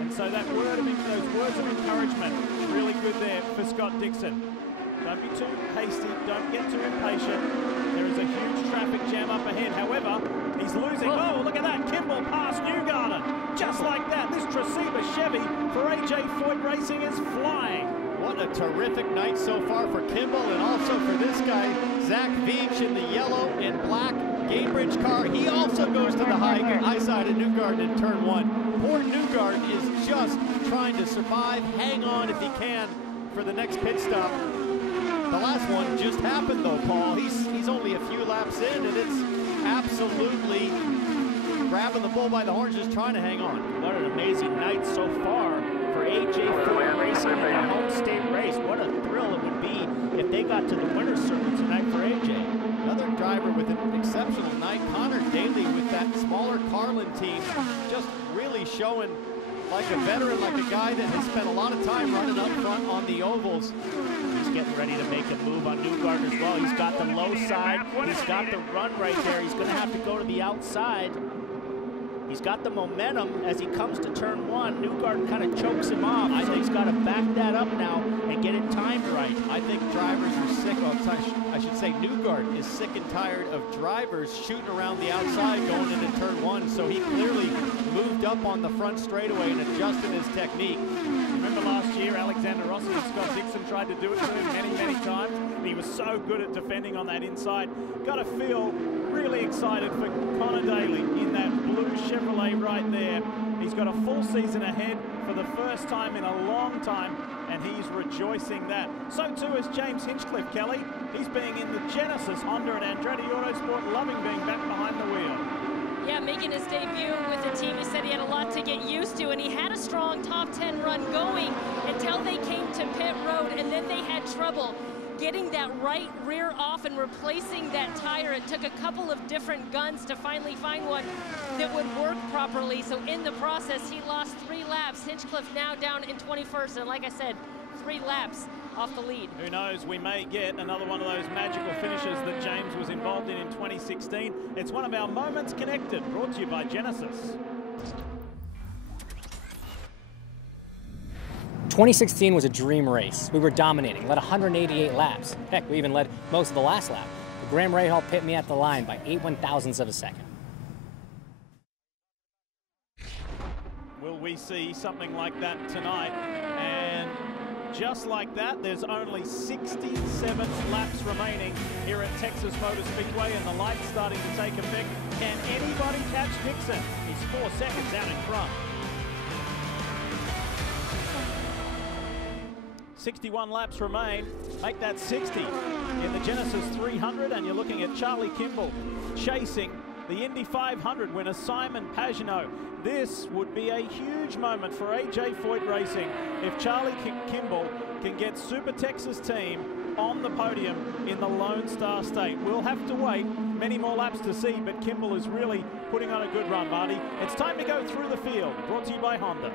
And So that those words of encouragement, really good there for Scott Dixon. Don't be too hasty, don't get too impatient. There is a huge traffic jam up ahead. However, he's losing. Oh, look at that. Kimball past Newgarden. Just like that. This Traceba Chevy for AJ Foyt Racing is flying. What a terrific night so far for Kimball, and also for this guy, Zach Veach, in the yellow and black Gainbridge car. He also goes to the high side of Newgarden in turn 1. Poor Newgarden is just trying to survive, hang on if he can for the next pit stop. The last one just happened though, Paul. He's only a few laps in, and it's absolutely grabbing the bull by the horns, just trying to hang on. What an amazing night so far for AJ Foyt Racing in a home state race. What a thrill it would be if they got to the winner's circle tonight for AJ. Another driver with an exceptional night, Connor Daly with that smaller Carlin team, just really showing like a veteran, like a guy that has spent a lot of time running up front on the ovals. He's getting ready to make a move on Newgarden as well. He's got the low side. He's got the run right there. He's going to have to go to the outside. He's got the momentum as he comes to turn 1. Newgarden kind of chokes him off. I think he's got to back that up now and get it timed right. I think drivers are sick. I should say Newgarden is sick and tired of drivers shooting around the outside going into turn 1. So he clearly moved up on the front straightaway and adjusted his technique. Remember last year, Alexander Rossi and Scott Dixon tried to do it to him many times. He was so good at defending on that inside. Got to feel really excited for Connor Daly in that blue Chevrolet right there. He's got a full season ahead for the first time in a long time, and he's rejoicing that. So too is James Hinchcliffe, Kelly. He's being in the Genesys Honda and Andretti Autosport, loving being back behind the wheel. Yeah, making his debut with the team. He said he had a lot to get used to, and he had a strong top 10 run going until they came to pit road, and then they had trouble getting that right rear off and replacing that tire. It took a couple of different guns to finally find one that would work properly. So in the process, he lost 3 laps. Hinchcliffe now down in 21st, and like I said, 3 laps off the lead. Who knows, we may get another one of those magical finishes that James was involved in 2016. It's one of our Moments Connected, brought to you by Genesys. 2016 was a dream race. We were dominating, led 188 laps. Heck, we even led most of the last lap. But Graham Rahal pit me at the line by 8 1/1000ths of a second. Will we see something like that tonight? And just like that, there's only 67 laps remaining here at Texas Motor Speedway, and the lights starting to take effect. Can anybody catch Dixon? He's 4 seconds out in front. 61 laps remain. Make that 60 in the Genesys 300, and you're looking at Charlie Kimball chasing the Indy 500 winner Simon Pagenaud. This would be a huge moment for AJ Foyt Racing if Charlie Kimball can get Super Texas team on the podium in the Lone Star State. We'll have to wait many more laps to see, but Kimball is really putting on a good run, Marty. It's time to go through the field, brought to you by Honda.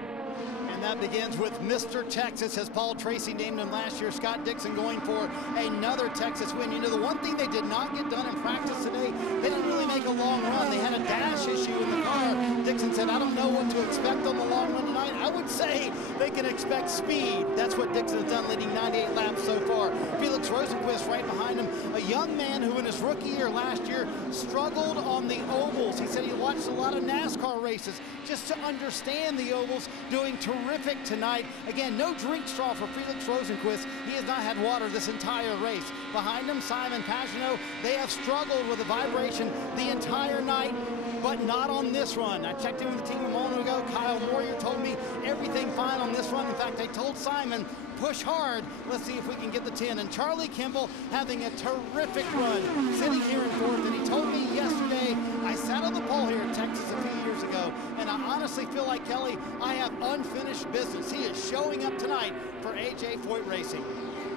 And that begins with Mr. Texas, as Paul Tracy named him last year. Scott Dixon going for another Texas win. You know, the one thing they did not get done in practice today, they didn't really make a long run. They had a dash issue in the car. Dixon said, I don't know what to expect on the long run tonight. I would say they can expect speed. That's what Dixon has done, leading 98 laps so far. Felix Rosenquist right behind him, a young man who in his rookie year last year struggled on the ovals. He said he watched a lot of NASCAR races just to understand the ovals, doing terrific tonight. Again, no drink straw for Felix Rosenquist. He has not had water this entire race. Behind him, Simon Pagenaud. They have struggled with the vibration the entire night, but not on this run. I checked in with the team a moment ago. Kyle Moyer told me everything fine on this run. In fact, they told Simon, push hard. Let's see if we can get the 10. And Charlie Kimball having a terrific run, sitting here in 4th. And he told me yesterday, I sat on the pole here in Texas a few years ago, and I honestly feel like, Kelly, I have unfinished business. He is showing up tonight for AJ Foyt Racing.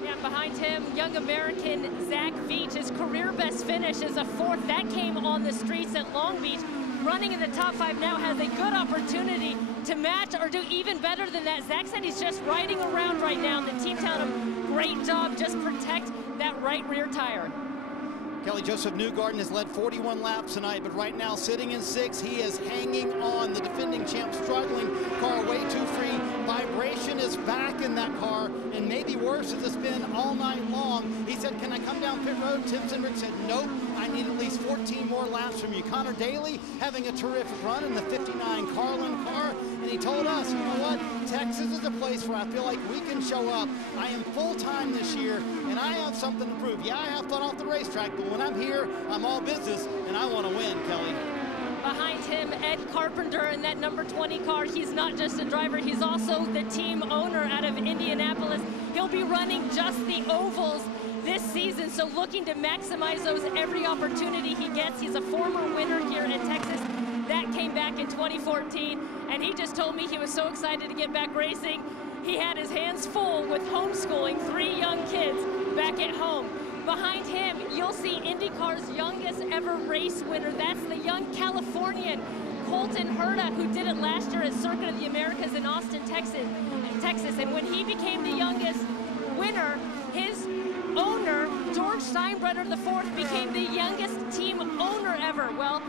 Yeah, behind him, young American Zach Veach. His career best finish is a 4th. That came on the streets at Long Beach. Running in the top 5 now, has a good opportunity to match or do even better than that. Zach said he's just riding around right now. The team telling him, great job, just protect that right rear tire. Kelly, Joseph Newgarden has led 41 laps tonight, but right now sitting in 6th, he is hanging on. The defending champ struggling, car way too free. Vibration is back in that car, and maybe worse as it's been all night long. He said, can I come down pit road? Tim Cindric said, nope, I need at least 14 more laps from you. Connor Daly having a terrific run in the 59 Carlin car, and he told us, you know what, Texas is a place where I feel like we can show up. I am full-time this year, and I have something to prove. Yeah, I have fun off the racetrack, but when I'm here, I'm all business, and I want to win, Kelly. Behind him, Ed Carpenter in that number 20 car. He's not just a driver, he's also the team owner out of Indianapolis. He'll be running just the ovals this season, so looking to maximize those every opportunity he gets. He's a former winner here in Texas. That came back in 2014, and he just told me he was so excited to get back racing. He had his hands full with homeschooling 3 young kids back at home. Behind him, you'll see IndyCar's youngest ever race winner. That's the young Californian, Colton Herta, who did it last year at Circuit of the Americas in Austin, Texas. And when he became the youngest winner, his owner, George Steinbrenner IV, became the youngest team owner ever. Well,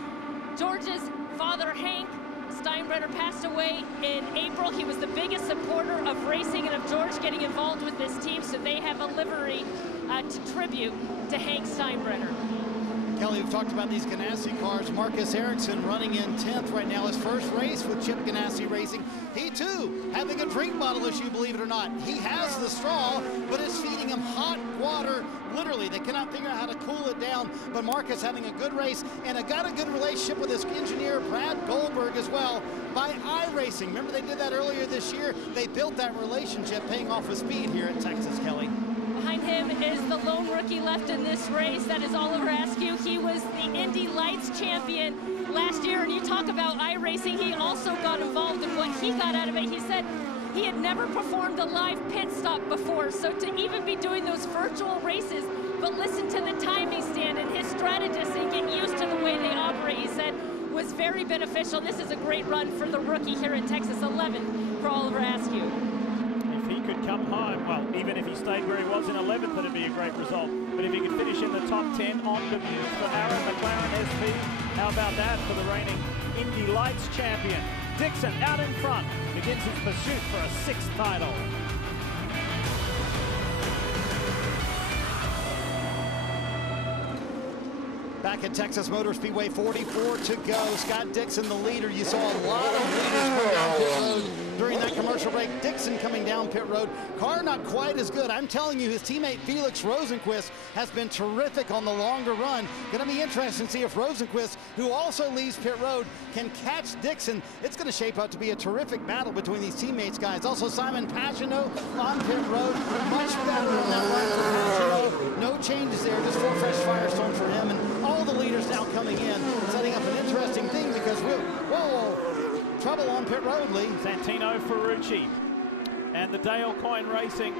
George's father, Hank Steinbrenner, passed away in April. He was the biggest supporter of racing and of George getting involved with this team, so they have a livery to tribute to Hank Steinbrenner. Kelly, we've talked about these Genesys cars. Marcus Ericsson running in 10th right now, his first race with Chip Ganassi Racing. He too having a drink bottle issue, believe it or not. He has the straw, but it's feeding him hot water. Literally, they cannot figure out how to cool it down. But Marcus having a good race and got a good relationship with his engineer, Brad Goldberg, as well, by iRacing. Remember they did that earlier this year? They built that relationship, paying off with speed here at Texas, Kelly. Behind him is the lone rookie left in this race. That is Oliver Askew. He was the Indy Lights champion last year, and you talk about iRacing, he also got involved in what he got out of it. He said he had never performed a live pit stop before, so to even be doing those virtual races, but listen to the timing stand and his strategists and get used to the way they operate, he said, was very beneficial. This is a great run for the rookie here in Texas, 11th for Oliver Askew. If he could come home, well, even if he stayed where he was in 11th, that'd be a great result. But if he could finish in the top 10 on debut for Aaron McLaren SP, how about that for the reigning Indy Lights champion? Dixon out in front, begins his pursuit for a 6th title. Back at Texas Motor Speedway, 44 to go. Scott Dixon, the leader. You saw a lot of leaders go down pit road during that commercial break. Dixon coming down pit road. Car not quite as good. I'm telling you, his teammate Felix Rosenquist has been terrific on the longer run. Going to be interesting to see if Rosenquist, who also leaves pit road, can catch Dixon. It's going to shape up to be a terrific battle between these teammates, guys. Also, Simon Pagenaud on pit road. Much better on that run for Pagenaud. No changes there, just 4 fresh Firestone for him. And all the leaders now coming in, setting up an interesting thing because whoa, trouble on pit road, Lee. Santino Ferrucci and the Dale Coyne Racing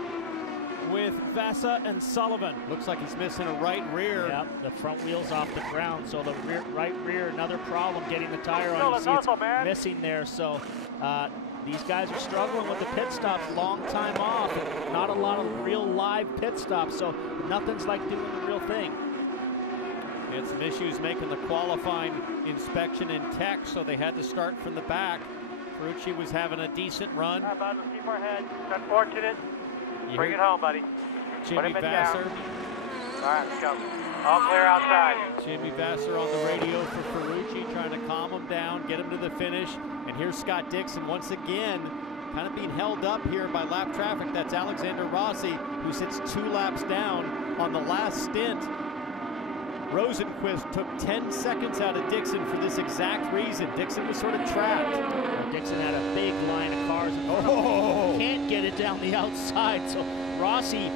with Vassar and Sullivan. Looks like he's missing a right rear. Yep, the front wheel's off the ground, so the right rear, another problem getting the tire on. You see it's missing there, so these guys are struggling with the pit stops, long time off, not a lot of real live pit stops, so nothing's like doing the real thing. They had some issues making the qualifying inspection in tech, so they had to start from the back. Ferrucci was having a decent run. How about keep our head? It's unfortunate. Bring it home, buddy. Jimmy Vassar. All right, let's go. All clear outside. Jimmy Vassar on the radio for Ferrucci, trying to calm him down, get him to the finish. And here's Scott Dixon once again, kind of being held up here by lap traffic. That's Alexander Rossi, who sits 2 laps down on the last stint. Rosenquist took 10 seconds out of Dixon for this exact reason. Dixon was sort of trapped. Dixon had a big line of cars in front. Can't get it down the outside, so Rossi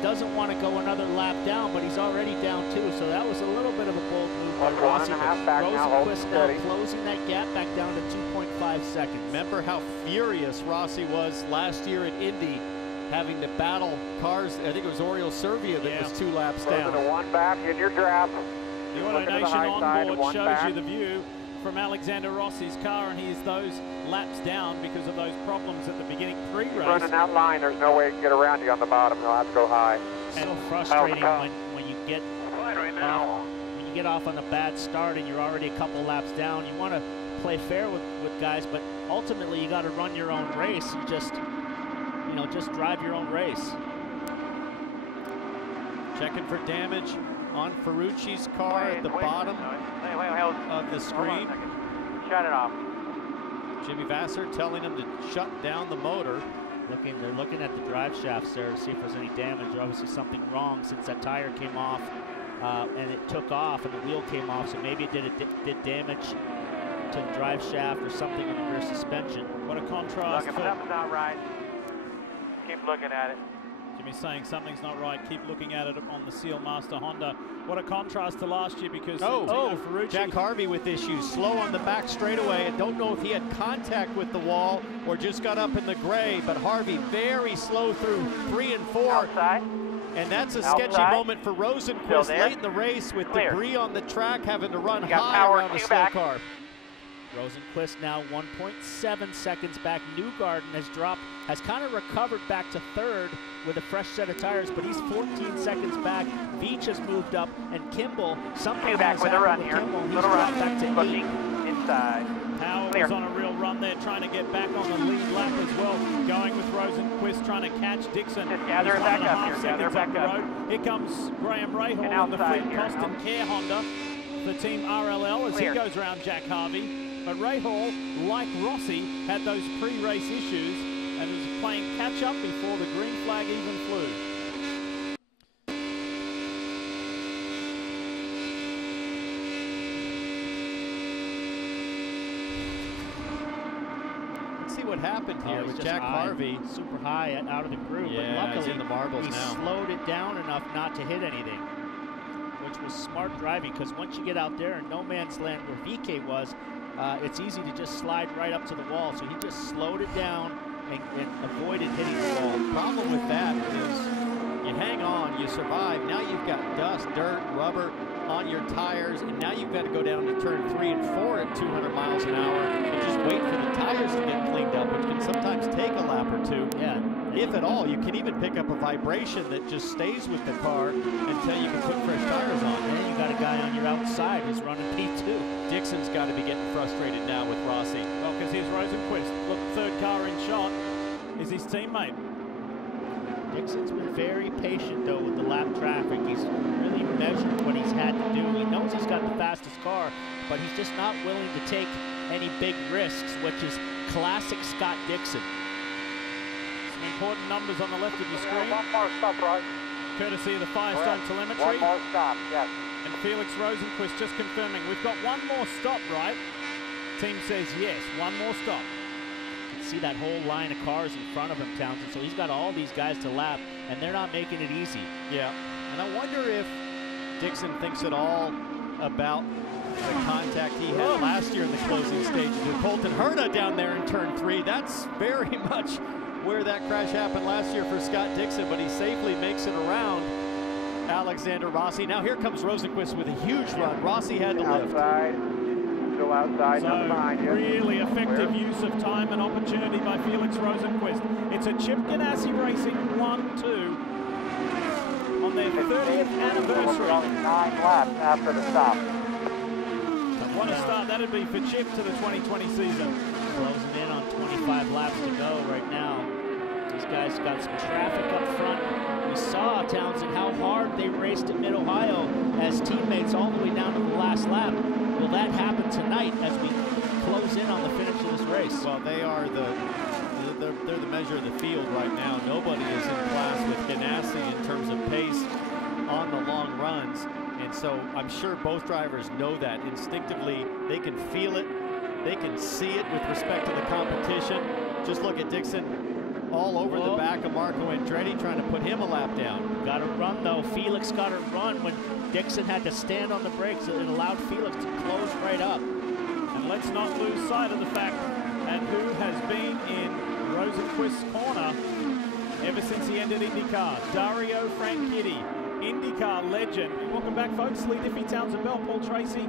doesn't want to go another lap down, but he's already down 2, so that was a little bit of a bold move by Rossi. Rosenquist now closing that gap back down to 2.5 seconds. Remember how furious Rossi was last year at Indy, having to battle cars. I think it was Oriol Servia that was 2 laps down. To the 1 back in your draft. The Auto Nation onboard shows you the view from Alexander Rossi's car, and he's those laps down because of those problems at the beginning pre-race. Running that line, there's no way to get around you on the bottom. You'll have to go high. So frustrating when you get when you get off on a bad start and you're already a couple laps down, you want to play fair with guys, but ultimately you got to run your own race and just drive your own race. Checking for damage on Ferrucci's car at the bottom of the screen. Shut it off. Jimmy Vasser telling him to shut down the motor. They're looking at the drive shafts there to see if there's any damage. There's obviously something wrong since that tire came off and it took off and the wheel came off, so maybe it did damage to the drive shaft or something in the rear suspension. What a contrast. Look, if something's not right, keep looking at it. Jimmy's saying something's not right. Keep looking at it on the Seal Master Honda. What a contrast to last year, because Ferrucci. Jack Harvey with issues. Slow on the back straightaway. I don't know if he had contact with the wall or just got up in the gray, but Harvey very slow through 3 and 4. Outside. And that's a sketchy moment for Rosenquist late in the race with debris on the track, having to run high around the slow car. Rosenquist now 1.7 seconds back. Newgarden has kind of recovered back to third with a fresh set of tires, but he's 14 seconds back. Veach has moved up, and Kimball, something has happened with Kimball. He's dropped back to 8. Inside. Powell was on a real run there, trying to get back on the lead lap as well. Going with Rosenquist, trying to catch Dixon. Just gather He's back up 1.5 here. seconds Gather up the back up. road. Here comes Graham Rahal in the Fleet Costin Care Honda for Team RLL as he goes around Jack Harvey. But Rahal, like Rossi, had those pre-race issues and was playing catch-up before the green flag even flew. Let's see what happened here with Jack Harvey. Super high out of the groove, Yeah, but luckily he's in the marbles he now. slowed it down enough not to hit anything, which was smart driving, because once you get out there in no man's land where VK was, it's easy to just slide right up to the wall. So he just slowed it down and avoided hitting the wall. The problem with that is you hang on, you survive. Now you've got dust, dirt, rubber on your tires, and now you've got to go down to turn 3 and 4 at 200 miles an hour and just wait for the tires to get cleaned up, which can sometimes take a lap or two. Yeah. If at all, you can even pick up a vibration that just stays with the car until you can put fresh tires on. And you got a guy on your outside who's running P2. Dixon's got to be getting frustrated now with Rossi. Well, because here's Rosenquist. Look, third car in shot is his teammate. Dixon's been very patient, though, with the lap traffic. He's really measured what he's had to do. He knows he's got the fastest car, but he's just not willing to take any big risks, which is classic Scott Dixon. Some important numbers on the left of your screen. One more stop, right? Courtesy of the Firestone telemetry. One more stop, yes. And Felix Rosenquist just confirming, we've got one more stop, right? Team says yes, one more stop. You can see that whole line of cars in front of him, Townsend, so he's got all these guys to lap, and they're not making it easy. Yeah, and I wonder if Dixon thinks at all about the contact he had last year in the closing stages with Colton Herta down there in turn 3. That's very much where that crash happened last year for Scott Dixon, but he safely makes it around Alexander Rossi. Now here comes Rosenquist with a huge run. Rossi had to lift. Outside. Still outside, so not behind you. Really effective use of time and opportunity by Felix Rosenquist. It's a Chip Genesys Racing 1-2 on their 30th anniversary. 9 laps after the stop. What a start that'd be for Chip to the 2020 season. Closing in on 25 laps to go right now. These guys got some traffic up front. We saw, Townsend, how hard they raced at Mid-Ohio as teammates all the way down to the last lap. Will that happen tonight as we close in on the finish of this race? Well, they're the measure of the field right now. Nobody is in class with Genesys in terms of pace on the long runs. And so I'm sure both drivers know that instinctively. They can feel it. They can see it with respect to the competition. Just look at Dixon all over the back of Marco Andretti, trying to put him a lap down. Got to run, though. Felix got to run when Dixon had to stand on the brakes. It allowed Felix to close right up. And let's not lose sight of the fact that who has been in Rosenquist's corner ever since he entered IndyCar. Dario Franchitti, IndyCar legend. Welcome back, folks. Lee Diffie, Townsend Bell, Paul Tracy,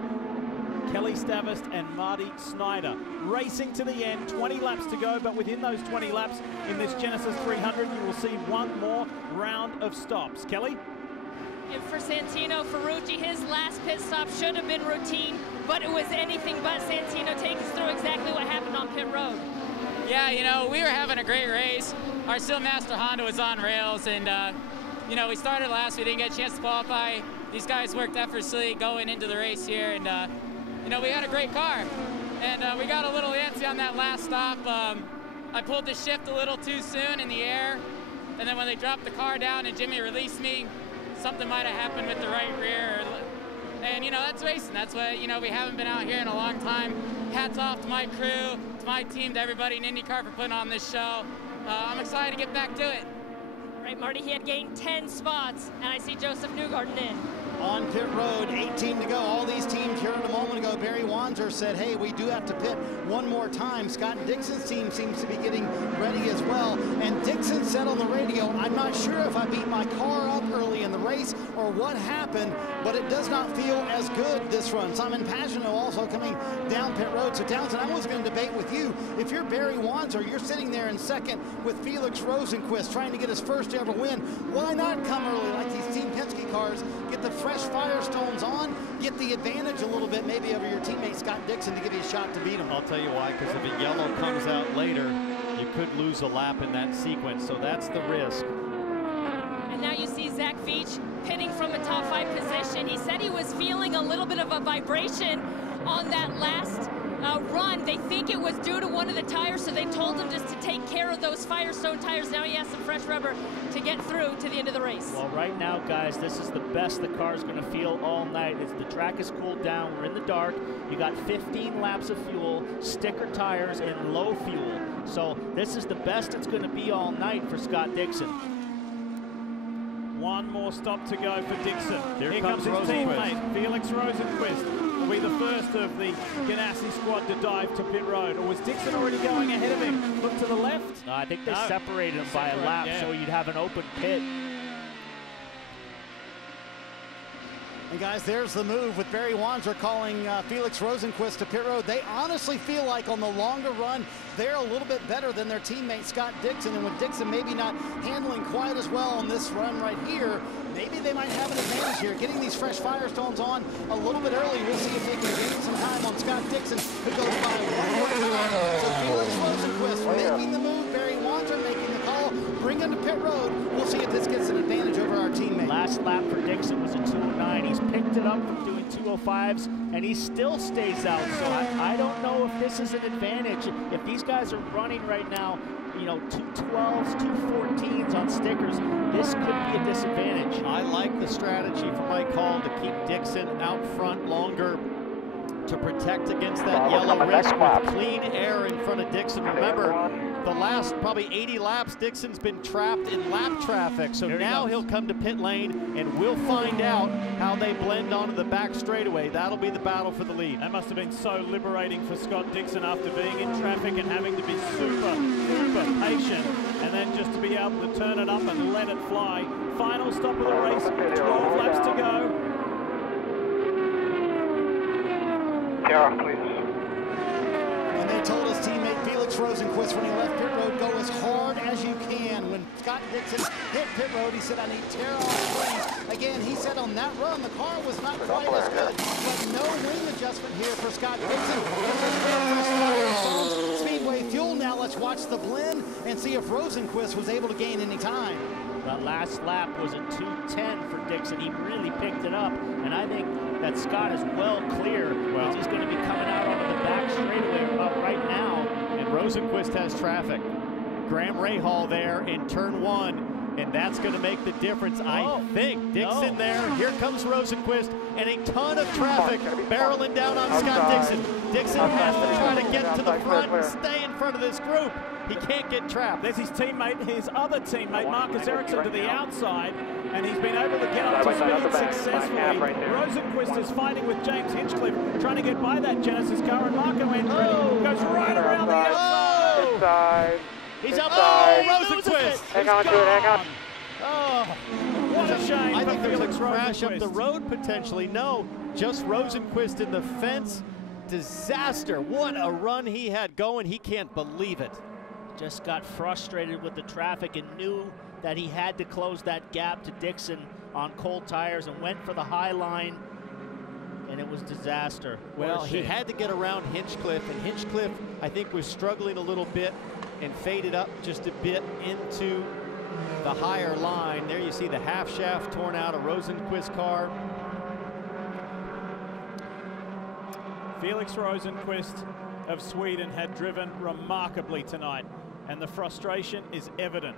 Kelly Stavist and Marty Snyder. Racing to the end, 20 laps to go, but within those 20 laps in this Genesys 300, you will see one more round of stops. Kelly? And for Santino Ferrucci. His last pit stop should have been routine, but it was anything but. Santino, take us through exactly what happened on pit road. Yeah, you know, we were having a great race. Our Steelmaster Honda was on rails, and you know, we started last. We didn't get a chance to qualify. These guys worked effortlessly going into the race here, and you know, we had a great car. And we got a little antsy on that last stop. I pulled the shift a little too soon in the air, and then when they dropped the car down and Jimmy released me, something might have happened with the right rear. And you know, that's racing. That's what, you know, we haven't been out here in a long time. Hats off to my crew, to my team, to everybody in IndyCar for putting on this show. I'm excited to get back to it. Right, Marty, he had gained 10 spots, and I see Joseph Newgarden in. On pit road, 18 to go. All these teams here a moment ago. Barry Wanzer said, hey, we do have to pit one more time. Scott Dixon's team seems to be getting ready as well. And Dixon said on the radio, I'm not sure if I beat my car up early in the race or what happened, but it does not feel as good this run. Simon Pagenaud also coming down pit road. So Townsend, I was going to debate with you. If you're Barry Wanzer, you're sitting there in second with Felix Rosenqvist trying to get his first ever win. Why not come early like these Team Penske cars? Get the fresh Firestones on, get the advantage a little bit maybe over your teammate Scott Dixon to give you a shot to beat him. I'll tell you why, because if a yellow comes out later, you could lose a lap in that sequence, so that's the risk. And now you see Zach Veach pitting from a top 5 position. He said he was feeling a little bit of a vibration on that last run. They think it was due to one of the tires, so they told him just to take care of those Firestone tires. Now he has some fresh rubber to get through to the end of the race. Well, right now, guys, this is the best the car's going to feel all night. The track is cooled down. We're in the dark. You got 15 laps of fuel, sticker tires, and low fuel. So this is the best it's going to be all night for Scott Dixon. One more stop to go for Dixon. Here comes his teammate, Felix Rosenqvist. Will be the first of the Genesys squad to dive to pit road. Or was Dixon already going ahead of him? Look to the left. No, I think they separated him by a lap, so you'd have an open pit. And guys, there's the move with Barry Wanzer calling Felix Rosenqvist to pit road. They honestly feel like on the longer run, they're a little bit better than their teammate Scott Dixon. And with Dixon maybe not handling quite as well on this run right here, maybe they might have an advantage here. Getting these fresh Firestones on a little bit early. We'll see if they can gain some time on Scott Dixon, who goes by one more time. So Felix Rosenqvist making the move, Barry Wanzer making the call, bring him to pit road. We'll see if this gets an advantage over our teammate. Last lap for Dixon was a 2:09. He's picked it up from doing 2:05s, and he still stays out. So I don't know if this is an advantage. If these guys are running right now, you know, 212s, 214s on stickers, this could be a disadvantage. I like the strategy for Mike Hall to keep Dixon out front longer to protect against that yellow risk with clean air in front of Dixon. Remember, the last probably 80 laps, Dixon's been trapped in lap traffic. So now he'll come to pit lane, and we'll find out how they blend onto the back straightaway. That'll be the battle for the lead. That must have been so liberating for Scott Dixon after being in traffic and having to be super patient, and then just to be able to turn it up and let it fly. Final stop of the race, 12 laps to go. Kara, please. And they told his teammate Felix Rosenqvist when he left pit road, go as hard as you can. When Scott Dixon hit pit road, he said, I need tear off wings. Again, he said on that run, the car was not quite as good, but no wing adjustment here for Scott Dixon. Speedway fuel now. Let's watch the blend and see if Rosenqvist was able to gain any time. That last lap was a 2:10 for Dixon. He really picked it up, and I think that Scott is well clear because he's going to be coming out onto the back straightaway about right now. And Rosenqvist has traffic. Graham Rahal there in turn 1, and that's going to make the difference, I think. Dixon there. Here comes Rosenqvist, and a ton of traffic barreling down on Scott Dixon. Dixon has to try to get to the front and stay in front of this group. He can't get trapped. There's his teammate, his other teammate, Marcus Ericsson, to the outside, and he's been able to get up to speed successfully. Rosenqvist is fighting with James Hinchcliffe, trying to get by that Genesys car, and Marco Andretti goes right around the outside. He's up. Rosenqvist! Hang on to it, hang on. Oh, what a shame. I think there's a crash up the road potentially. No, just Rosenqvist in the fence. Disaster. What a run he had going. He can't believe it. Just got frustrated with the traffic and knew that he had to close that gap to Dixon, on cold tires and went for the high line, and it was disaster. Well, he had to get around Hinchcliffe, and Hinchcliffe, I think, was struggling a little bit and faded up just a bit into the higher line. There you see the half shaft torn out of Rosenquist's car. Felix Rosenquist of Sweden had driven remarkably tonight, and the frustration is evident.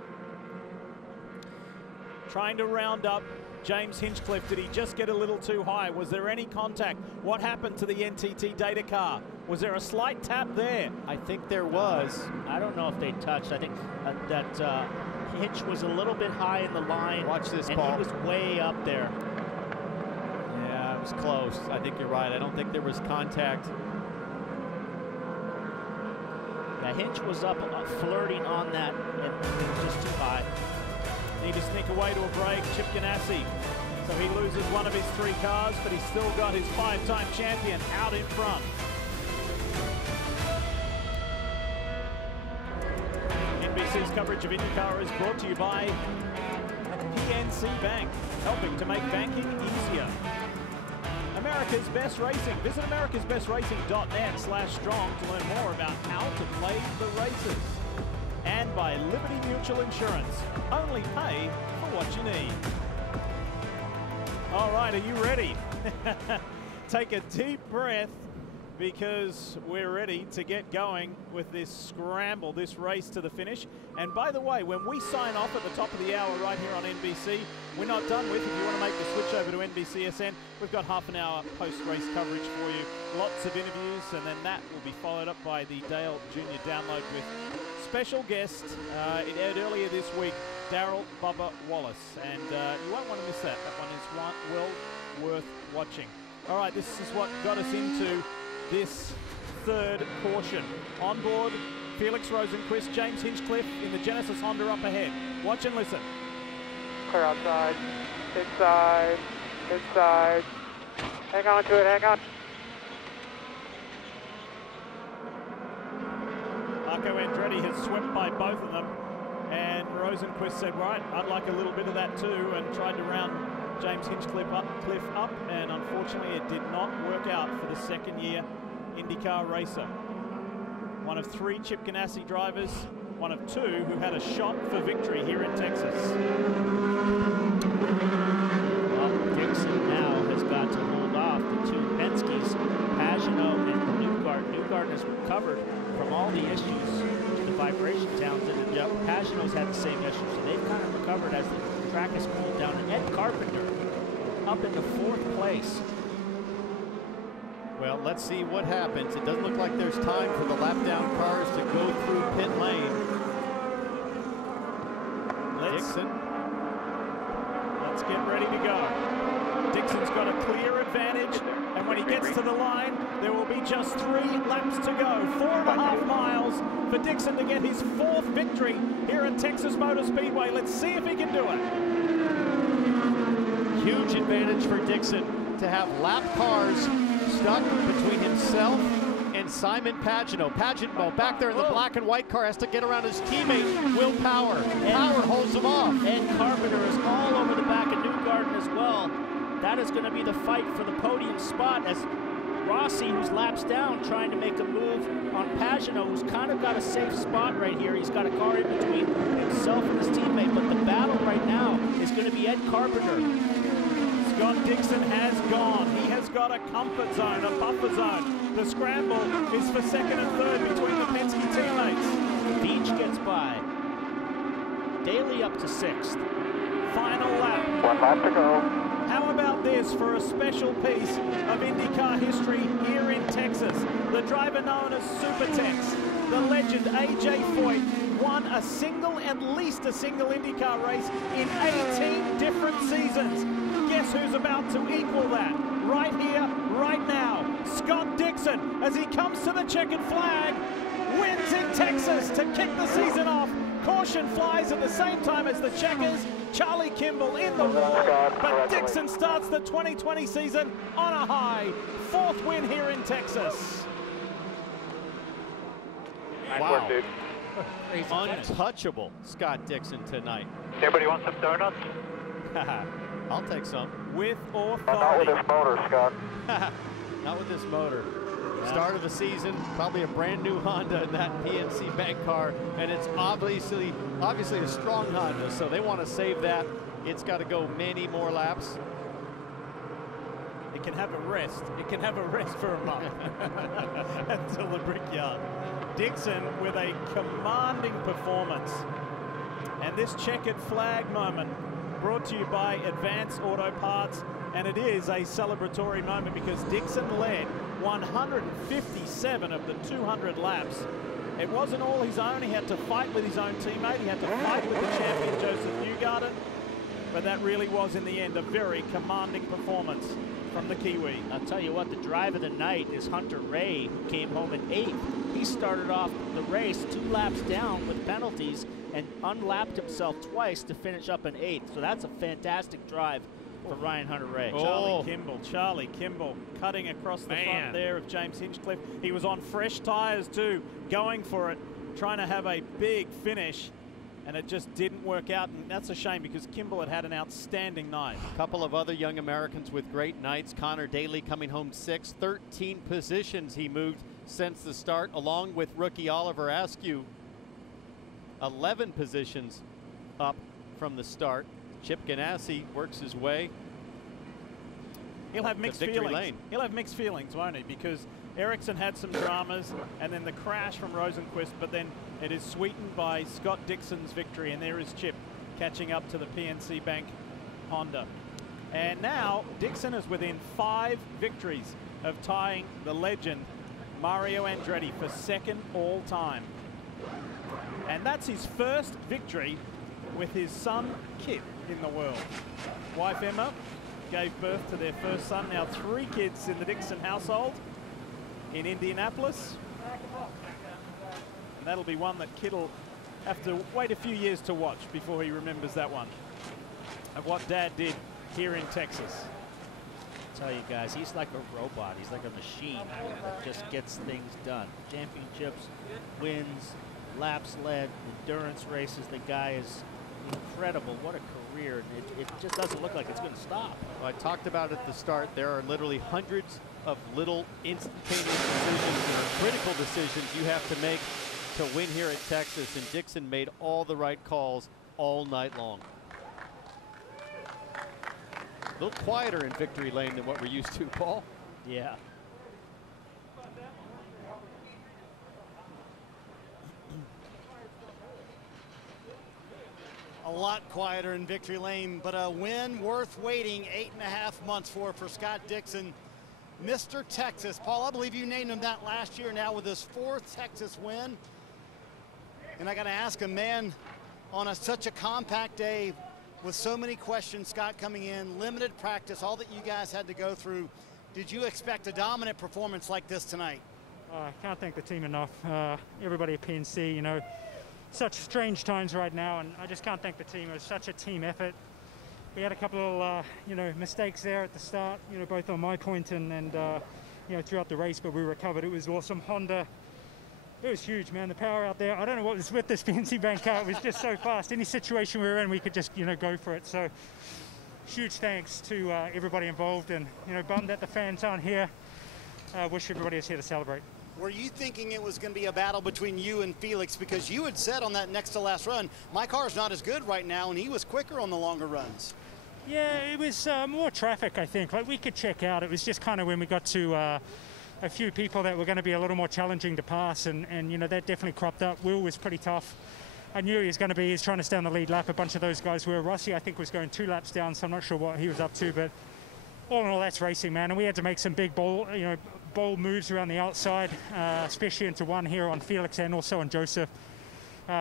Trying to round up James Hinchcliffe. Did he just get a little too high? Was there any contact? What happened to the NTT data car? Was there a slight tap there? I think there was. I don't know if they touched. I think that Hinch was a little bit high in the line. Watch this, and Paul. He was way up there. Yeah, it was close. I think you're right. I don't think there was contact. Yeah, Hinch was up flirting on that, and it was just too high. Need to sneak away to a break, Chip Genesys. So he loses one of his 3 cars, but he's still got his 5-time champion out in front. NBC's coverage of IndyCar is brought to you by PNC Bank, helping to make banking easier. America's Best Racing. Visit americasbestracing.net/strong to learn more about how to play the races. And by Liberty Mutual Insurance. Only pay for what you need. All right, are you ready? Take a deep breath, because we're ready to get going with this scramble, this race to the finish. And by the way, when we sign off at the top of the hour right here on NBC, we're not done with. If you want to make the switch over to NBCSN, we've got half an hour post-race coverage for you. Lots of interviews, and then that will be followed up by the Dale Jr. download with special guest. It aired earlier this week, Darrell Bubba Wallace, and you won't want to miss that. That one is well worth watching. All right, this is what got us into this third portion. On board, Felix Rosenquist, James Hinchcliffe in the Genesys Honda up ahead. Watch and listen. Clear outside, inside, inside. Hang on to it, hang on. Marco Andretti has swept by both of them, and Rosenquist said, right, I'd like a little bit of that too, and tried to round James Hinchcliffe up, and unfortunately it did not work out for the second-year IndyCar racer. One of 3 Chip Ganassi drivers, one of 2 who had a shot for victory here in Texas. Well, Dixon now has got to hold off the 2 Penske's, Pagano and Newgarden. Newgarden has recovered from all the issues, the vibration downs, and Pagano's had the same issue, so they've kind of recovered as the track has cooled down. And Ed Carpenter up into 4th place. Well, let's see what happens. It doesn't look like there's time for the lap-down cars to go through pit lane. Let's get ready to go. Dixon's got a clear advantage, and when he gets to the line, there will be just 3 laps to go. 4.5 miles for Dixon to get his 4th victory here at Texas Motor Speedway. Let's see if he can do it. Huge advantage for Dixon to have lap cars stuck between himself and Simon Pagano. Pagano back there in the black and white car has to get around his teammate, Will Power. Power holds him off. Ed Carpenter is all over the back of Newgarden as well. That is going to be the fight for the podium spot, as Rossi, who's laps down, trying to make a move on Pagano, who's kind of got a safe spot right here. He's got a car in between himself and his teammate, but the battle right now is going to be Ed Carpenter. Scott Dixon has gone. He has got a comfort zone, a buffer zone. The scramble is for 2nd and 3rd between the Penske teammates. Beach gets by. Daly up to 6th. Final lap. 1 lap to go. How about this for a special piece of IndyCar history here in Texas? The driver known as Supertex, the legend AJ Foyt, won at least a single IndyCar race in 18 different seasons. Guess who's about to equal that? Right here, right now. Scott Dixon, as he comes to the checkered flag, wins in Texas to kick the season off. Caution flies at the same time as the checkers. Charlie Kimball in the wall, but Dixon starts the 2020 season on a high. 4th win here in Texas. Wow. Untouchable, Scott Dixon tonight. Everybody want some donuts? I'll take some. With authority. Not with this motor, Scott. Not with this motor. Start of the season, probably a brand new Honda in that PNC Bank car, and it's obviously a strong Honda, so they want to save that. It's got to go many more laps. It can have a rest. It can have a rest for a month until the Brickyard. Dixon with a commanding performance. And this checkered flag moment brought to you by Advance Auto Parts. And it is a celebratory moment because Dixon led 157 of the 200 laps. It wasn't all his own. He had to fight with his own teammate. He had to fight with the champion, Joseph Newgarden. But that really was, in the end, a very commanding performance from the Kiwi. I'll tell you what, the drive of the night is Hunter Ray, who came home in 8th. He started off the race 2 laps down with penalties and unlapped himself twice to finish up in 8th. So that's a fantastic drive for Ryan Hunter-Reay. Charlie Kimball cutting across the front there of James Hinchcliffe. He was on fresh tires too, going for it, trying to have a big finish, and it just didn't work out, and that's a shame because Kimball had an outstanding night. A couple of other young Americans with great nights. Connor Daly coming home 6th, 13 positions he moved since the start, along with rookie Oliver Askew. 11 positions up from the start. Chip Genesys works his way. He'll have mixed feelings. He'll have mixed feelings, won't he? Because Ericsson had some dramas, and then the crash from Rosenquist, but then it is sweetened by Scott Dixon's victory, and there is Chip catching up to the PNC Bank Honda. And now Dixon is within 5 victories of tying the legend Mario Andretti for 2nd all time. And that's his first victory with his son Kit in the world. Wife Emma gave birth to their first son. Now 3 kids in the Dixon household in Indianapolis. And that'll be one that Kit'll have to wait a few years to watch before he remembers that one, of what Dad did here in Texas. I tell you guys, he's like a robot. He's like a machine that just gets things done. Championships, wins, laps led, endurance races. The guy is incredible. What a career. It just doesn't look like it's going to stop. Well, I talked about at the start, there are literally hundreds of little instantaneous decisions that are critical decisions you have to make to win here at Texas, and Dixon made all the right calls all night long. A little quieter in victory lane than what we're used to, Paul. Yeah. A lot quieter in victory lane, but a win worth waiting 8.5 months for Scott Dixon. Mr. Texas. Paul, I believe you named him that last year, now with his 4th Texas win. And I got to ask a man on such a compact day with so many questions, Scott, coming in, limited practice, all that you guys had to go through. Did you expect a dominant performance like this tonight? I can't thank the team enough. Everybody at PNC, you know, such strange times right now, and I just can't thank the team. It was such a team effort. We had a couple of, you know, mistakes there at the start, you know, both on my point and you know, throughout the race, but we recovered. It was awesome. Honda, it was huge, man. The power out there. I don't know what was with this PNC Bank car. It was just so fast. Any situation we were in, we could just, you know, go for it. So huge thanks to everybody involved, and, you know, bummed that the fans aren't here. Wish everybody was here to celebrate. Were you thinking it was going to be a battle between you and Felix? Because you had said on that next to last run, my car's not as good right now, and he was quicker on the longer runs. Yeah, it was more traffic, I think. Like, we could check out. It was just kind of when we got to a few people that were going to be a little more challenging to pass, and you know, that definitely cropped up. Will was pretty tough. I knew he was going to be. He's trying to stay on the lead lap. A bunch of those guys were. Rossi, I think, was going 2 laps down, so I'm not sure what he was up to, but all in all, that's racing, man. And we had to make some big bold moves around the outside, especially into one here on Felix and also on Joseph,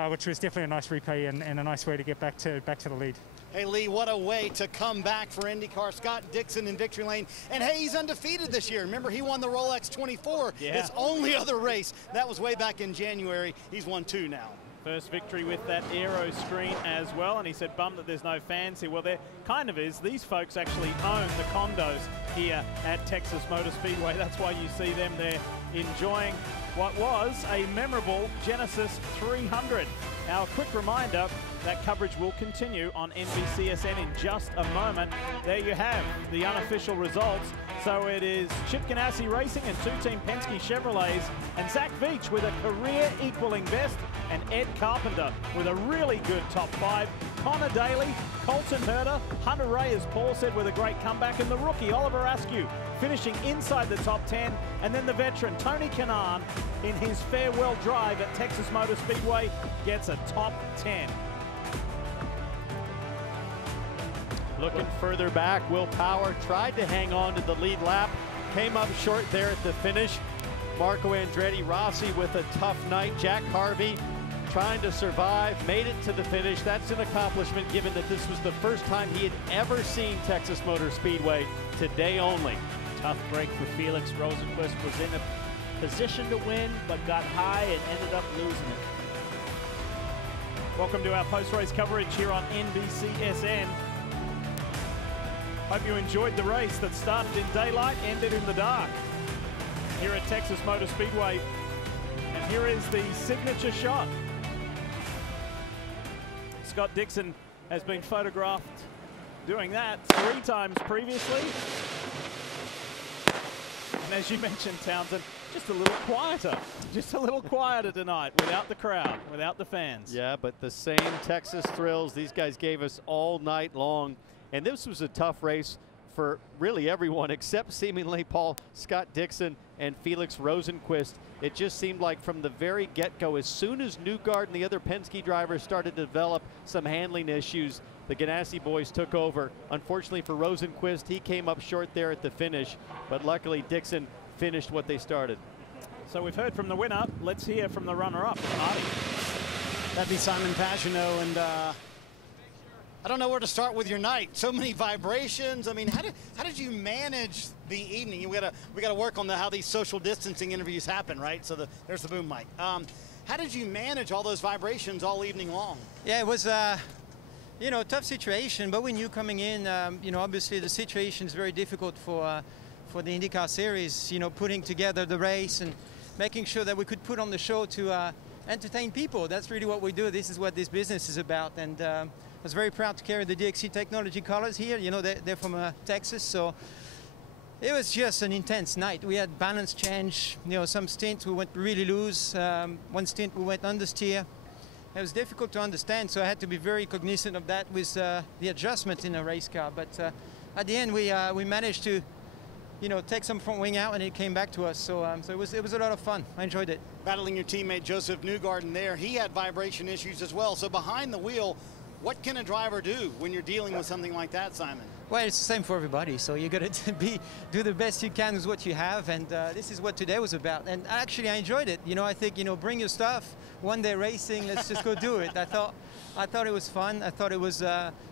which was definitely a nice replay and a nice way to get back to the lead. Hey, Lee, what a way to come back for IndyCar. Scott Dixon in victory lane. And, hey, he's undefeated this year. Remember, he won the Rolex 24. Yeah. His only other race. That was way back in January. He's won 2 now. First victory with that aero screen as well, and he said bummed that there's no fans here. Well, there kind of is. These folks actually own the condos here at Texas Motor Speedway. That's why you see them there enjoying what was a memorable Genesys 300. Now, a quick reminder, That coverage will continue on NBCSN in just a moment. There you have the unofficial results. So it is Chip Ganassi Racing and two-team Penske Chevrolets, and Zach Veach with a career-equaling best, and Ed Carpenter with a really good top 5. Connor Daly, Colton Herter, Hunter Ray, as Paul said, with a great comeback, and the rookie Oliver Askew finishing inside the top 10, and then the veteran Tony Kanaan in his farewell drive at Texas Motor Speedway gets a top 10. Looking further back, Will Power tried to hang on to the lead lap, came up short there at the finish. Marco Andretti Rossi with a tough night. Jack Harvey trying to survive, made it to the finish. That's an accomplishment given that this was the first time he had ever seen Texas Motor Speedway, today only. Tough break for Felix Rosenquist, was in a position to win, but got high and ended up losing it. Welcome to our post-race coverage here on NBCSN. Hope you enjoyed the race that started in daylight, ended in the dark here at Texas Motor Speedway. And here is the signature shot. Scott Dixon has been photographed doing that 3 times previously. And as you mentioned, Townsend, just a little quieter tonight without the crowd, without the fans. Yeah, but the same Texas thrills these guys gave us all night long. And this was a tough race for really everyone except seemingly Scott Dixon and Felix Rosenquist. It just seemed like from the very get-go, as soon as Newgard and the other Penske drivers started to develop some handling issues, the Ganassi boys took over. Unfortunately for Rosenquist, he came up short there at the finish, but luckily Dixon finished what they started. So we've heard from the winner. Let's hear from the runner-up, Marty. That'd be Simon Pagenaud, and I don't know where to start with your night. So many vibrations. I mean, how did you manage the evening? We gotta work on how these social distancing interviews happen, right? So there's the boom mic. How did you manage all those vibrations all evening long? Yeah, it was you know, a tough situation, but we knew coming in, you know, obviously the situation is very difficult for the IndyCar series, you know, putting together the race and making sure that we could put on the show to entertain people. That's really what we do. This is what this business is about. And I was very proud to carry the DXC Technology colors here. You know, they're from Texas, so it was just an intense night. We had balance change, you know, some stints we went really loose. One stint we went understeer. It was difficult to understand, so I had to be very cognizant of that with the adjustment in a race car. But at the end, we managed to, you know, take some front wing out, and it came back to us. So, so it was a lot of fun. I enjoyed it. Battling your teammate Joseph Newgarden there, he had vibration issues as well. So behind the wheel, what can a driver do when you're dealing with something like that, Simon? Well, it's the same for everybody. So you got to do the best you can with what you have, and this is what today was about. And actually, I enjoyed it. You know, I think, you know, bring your stuff. One day racing, let's just go do it. I thought it was fun. I thought it was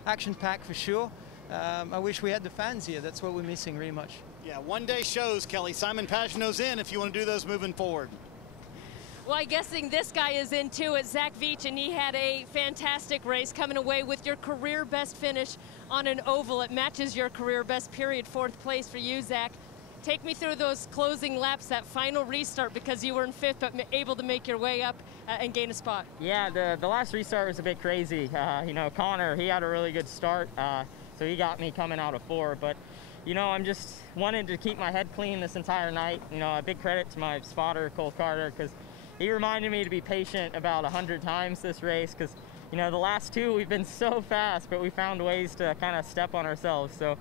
action-packed for sure. I wish we had the fans here. That's what we're missing really much. Yeah, one-day shows, Kelly. Simon Pagenaud's in if you want to do those moving forward. Well, I'm guessing this guy is in too. It's Zach Veach, and he had a fantastic race, coming away with your career best finish on an oval. It matches your career best period, 4th place for you, Zach. Take me through those closing laps, that final restart, because you were in 5th, but able to make your way up and gain a spot. Yeah, the last restart was a bit crazy. You know, Connor, he had a really good start, so he got me coming out of 4. But, you know, I'm just wanting to keep my head clean this entire night. You know, a big credit to my spotter, Cole Carter, because he reminded me to be patient about 100 times this race, because, you know, the last 2 we've been so fast, but we found ways to kind of step on ourselves. So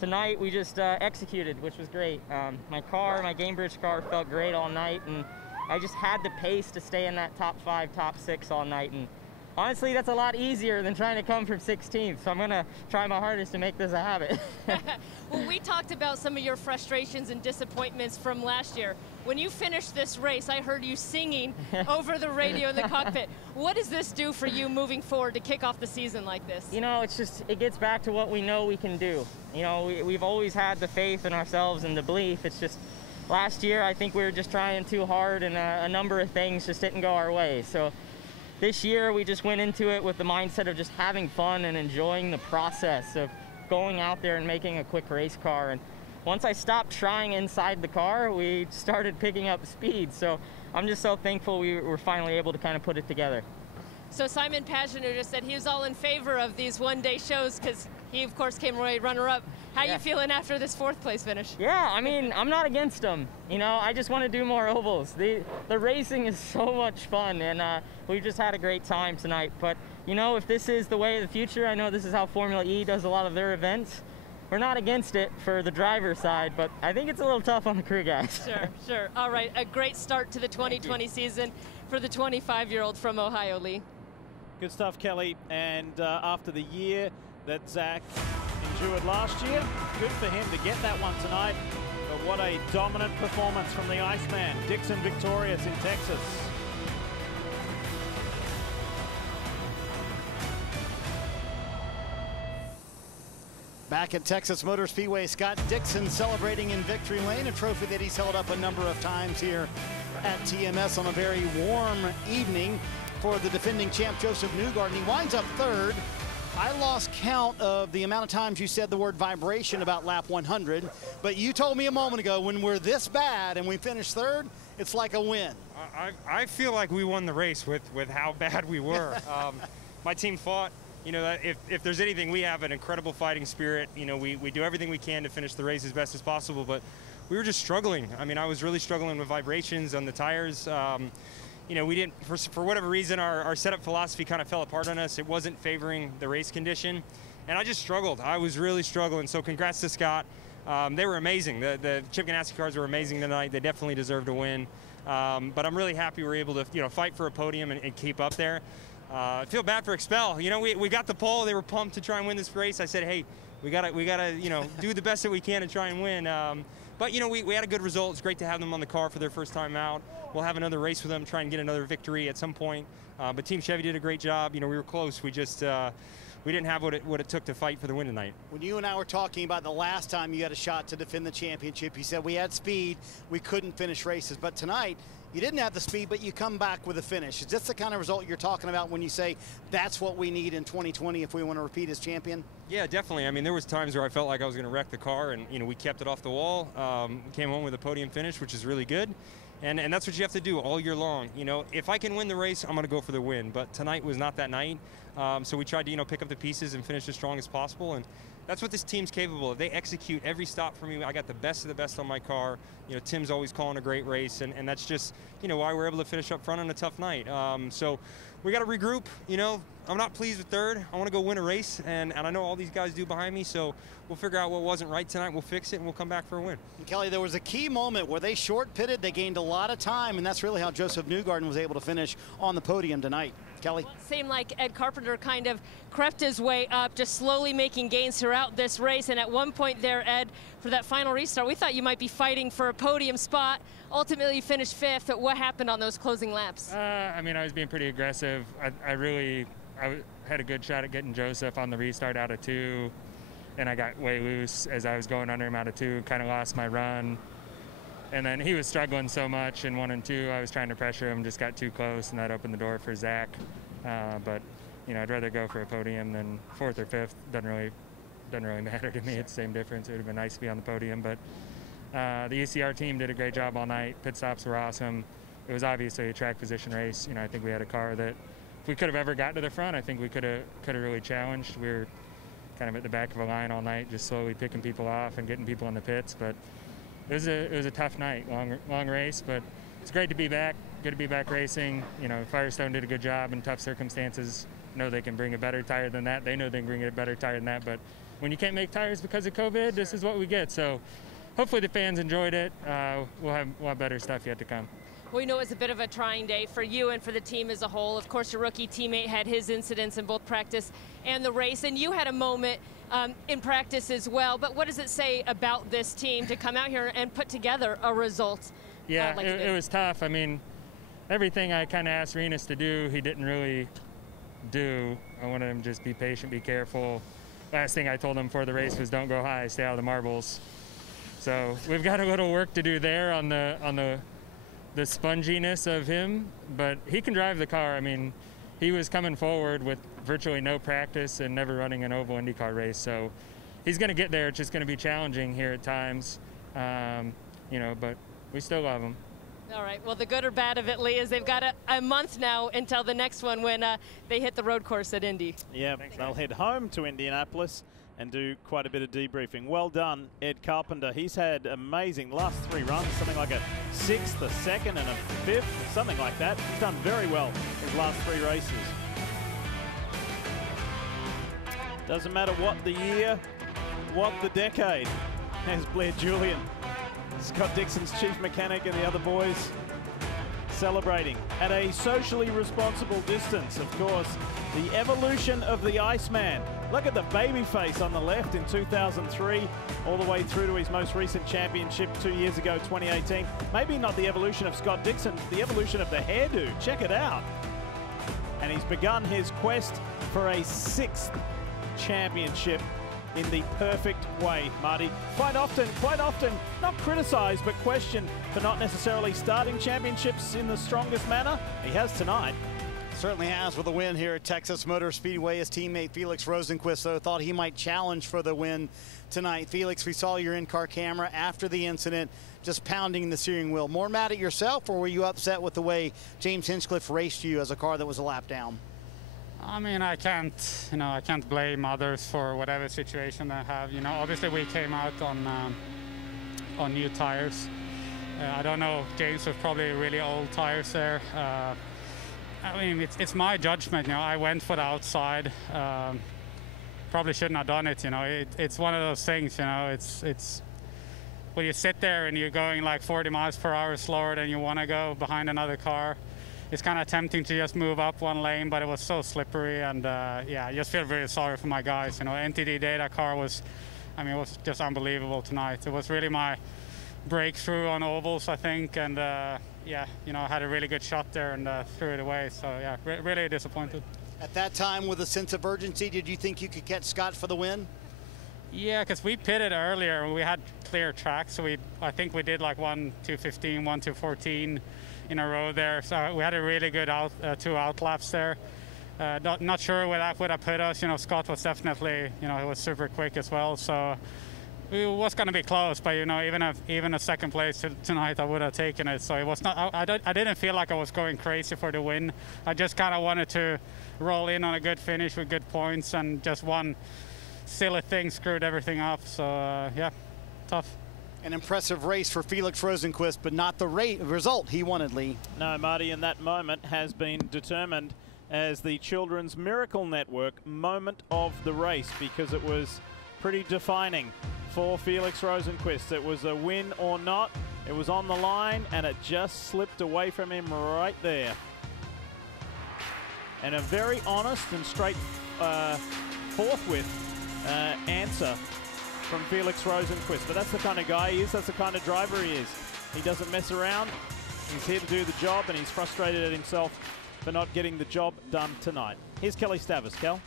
tonight we just executed, which was great. My Gamebridge car felt great all night, and I just had the pace to stay in that top 5, top 6 all night. And honestly, that's a lot easier than trying to come from 16th, so I'm going to try my hardest to make this a habit. Well, we talked about some of your frustrations and disappointments from last year. When you finished this race, I heard you singing over the radio in the cockpit. What does this do for you moving forward to kick off the season like this? You know, it's just, it gets back to what we know we can do. You know, we've always had the faith in ourselves and the belief. It's just, last year, I think we were just trying too hard, and a number of things just didn't go our way. So this year, we just went into it with the mindset of just having fun and enjoying the process of going out there and making a quick race car. And once I stopped trying inside the car, we started picking up speed. So I'm just so thankful we were finally able to kind of put it together. So Simon Pagenaud just said he was all in favor of these one-day shows because he, of course, came away runner-up. How you feeling after this 4th place finish? Yeah, I mean, I'm not against them. You know, I just want to do more ovals. The racing is so much fun, and we just had a great time tonight. But, you know, if this is the way of the future, I know this is how Formula E does a lot of their events. We're not against it for the driver's side, but I think it's a little tough on the crew guys. Sure, sure. All right, a great start to the 2020 season for the 25-year-old from Ohio, Lee. Good stuff, Kelly. And after the year that Zach endured last year, good for him to get that one tonight. But what a dominant performance from the Iceman. Dixon victorious in Texas. Back at Texas Motor Speedway, Scott Dixon celebrating in victory lane, a trophy that he's held up a number of times here at TMS on a very warm evening for the defending champ Joseph Newgarden. He winds up 3rd. I lost count of the amount of times you said the word vibration about lap 100, but you told me a moment ago when we're this bad and we finish 3rd, it's like a win. I feel like we won the race with how bad we were. My team fought. You know, if there's anything, we have an incredible fighting spirit. You know, we do everything we can to finish the race as best as possible, but we were just struggling. I mean, I was really struggling with vibrations on the tires. You know, we didn't, for whatever reason, our setup philosophy kind of fell apart on us. It wasn't favoring the race condition, and I just struggled. I was really struggling, so congrats to Scott. They were amazing. The Chip Ganassi cars were amazing tonight. They definitely deserved a win, but I'm really happy we were able to, you know, fight for a podium and keep up there. I feel bad for Expel. You know, we got the pole. They were pumped to try and win this race. I said, hey, we gotta, you know, do the best that we can to try and win. But, you know, we had a good result. It's great to have them on the car for their first time out. We'll have another race with them, try and get another victory at some point. But Team Chevy did a great job. You know, we were close. We just we didn't have what it took to fight for the win tonight. When you and I were talking about the last time you had a shot to defend the championship, you said we had speed, we couldn't finish races. But tonight, you didn't have the speed, but you come back with a finish. Is this the kind of result you're talking about when you say that's what we need in 2020 if we want to repeat as champion? Yeah, definitely. I mean, there was times where I felt like I was going to wreck the car, and, you know, we kept it off the wall. We came home with a podium finish, which is really good. And that's what you have to do all year long. You know, if I can win the race, I'm going to go for the win. But tonight was not that night. So we tried to, you know, pick up the pieces and finish as strong as possible. And that's what this team's capable of. They execute every stop for me. I got the best of the best on my car. You know, Tim's always calling a great race. And that's just, you know, why we're able to finish up front on a tough night. So we got to regroup. You know, I'm not pleased with 3rd. I want to go win a race. And I know all these guys do behind me. So we'll figure out what wasn't right tonight. We'll fix it, and we'll come back for a win. And Kelly, there was a key moment where they short pitted. They gained a lot of time, and that's really how Joseph Newgarden was able to finish on the podium tonight. Kelly? Well, it seemed like Ed Carpenter kind of crept his way up, just slowly making gains throughout this race. And at one point there, Ed, for that final restart, we thought you might be fighting for a podium spot. Ultimately, you finished 5th. But what happened on those closing laps? I mean, I was being pretty aggressive. I had a good shot at getting Joseph on the restart out of 2. And I got way loose as I was going under him out of 2, kind of lost my run. And then he was struggling so much in 1 and 2, I was trying to pressure him, just got too close, and that opened the door for Zach. But, you know, I'd rather go for a podium than 4th or 5th. Doesn't really matter to me. It's the same difference. It would have been nice to be on the podium. But the ECR team did a great job all night. Pit stops were awesome. It was obviously a track position race. You know, I think we had a car that if we could have ever gotten to the front, I think we could have really challenged. We were kind of at the back of a line all night, just slowly picking people off and getting people in the pits. But it was a tough night, long race, but it's great to be back. Good to be back racing. You know, Firestone did a good job in tough circumstances. Know they can bring a better tire than that. They know they can bring a better tire than that. But when you can't make tires because of COVID, this is what we get. So hopefully the fans enjoyed it. We'll have better stuff yet to come. We know it was a bit of a trying day for you and for the team as a whole. Of course, your rookie teammate had his incidents in both practice and the race, and you had a moment in practice as well. But what does it say about this team to come out here and put together a result? Yeah, like it was tough. I mean, everything I kind of asked Renus to do, he didn't really do. I wanted him to just be patient, be careful. Last thing I told him before the race was don't go high, stay out of the marbles. So we've got a little work to do there on the sponginess of him, but he can drive the car. I mean, he was coming forward with virtually no practice and never running an oval IndyCar race, so he's going to get there. It's just going to be challenging here at times, you know, but we still love him. All right, well, the good or bad of it, Lee, is they've got a month now until the next one when they hit the road course at Indy. Yeah, they'll head home to Indianapolis and do quite a bit of debriefing. Well done, Ed Carpenter. He's had amazing last 3 runs, something like a 6th, a 2nd, and a 5th, something like that. He's done very well his last 3 races. Doesn't matter what the year, what the decade. There's Blair Julian, Scott Dixon's chief mechanic, and the other boys celebrating at a socially responsible distance. Of course, the evolution of the Iceman. Look at the baby face on the left in 2003, all the way through to his most recent championship 2 years ago, 2018. Maybe not the evolution of Scott Dixon, the evolution of the hairdo. Check it out. And he's begun his quest for a 6th championship in the perfect way, Marty. Quite often, not criticised, but questioned for not necessarily starting championships in the strongest manner. He has tonight. Certainly has with a win here at Texas Motor Speedway. His teammate Felix Rosenqvist, though, thought he might challenge for the win tonight. Felix, we saw your in-car camera after the incident just pounding the steering wheel. More mad at yourself, or were you upset with the way James Hinchcliffe raced you as a car that was a lap down? I mean, I can't blame others for whatever situation they have. Obviously we came out on new tires. I don't know, James was probably really old tires there. I mean, it's my judgment. I went for the outside. Probably shouldn't have done it. It's one of those things. It's when you sit there and you're going like 40 miles per hour slower than you want to go behind another car. It's kind of tempting to just move up one lane, but it was so slippery, and yeah, I just feel very sorry for my guys. NTD data car was, it was just unbelievable tonight. It was really my breakthrough on ovals, I think, and yeah, I had a really good shot there and threw it away. So yeah, really disappointed. At that time, with a sense of urgency, did you think you could catch Scott for the win? Yeah, because we pitted earlier and we had clear tracks, so I think we did like 1:2:15, 1:2:14 in a row there. So we had a really good 2 out laps there. Not sure where that would have put us. Scott was definitely, he was super quick as well. So it was going to be close, but even a second place tonight, I would have taken it. So it was not. I didn't feel like I was going crazy for the win. I just kind of wanted to roll in on a good finish with good points, and just one silly thing screwed everything up. So yeah, tough. An impressive race for Felix Rosenqvist, but not the result he wanted, Lee. No, Marty, and that moment has been determined as the Children's Miracle Network moment of the race, because it was pretty defining for Felix Rosenqvist. It was a win or not. It was on the line, and it just slipped away from him right there. And a very honest and straight forthwith answer from Felix Rosenqvist. But that's the kind of guy he is. That's the kind of driver he is. He doesn't mess around. He's here to do the job, and he's frustrated at himself for not getting the job done tonight. Here's Kelly Stavis. Kel?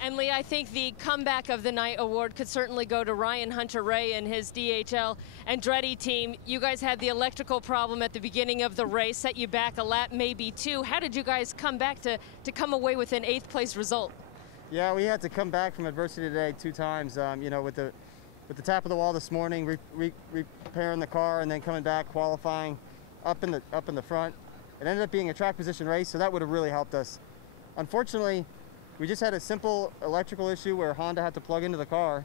And Lee, I think the comeback of the night award could certainly go to Ryan Hunter-Ray and his DHL Andretti team. You guys had the electrical problem at the beginning of the race, set you back a lap, maybe 2. How did you guys come back to come away with an 8th place result? Yeah, we had to come back from adversity today 2 times. With the tap of the wall this morning, repairing the car, and then coming back, qualifying up in the front. It ended up being a track position race, so that would have really helped us. Unfortunately, we just had a simple electrical issue where Honda had to plug into the car.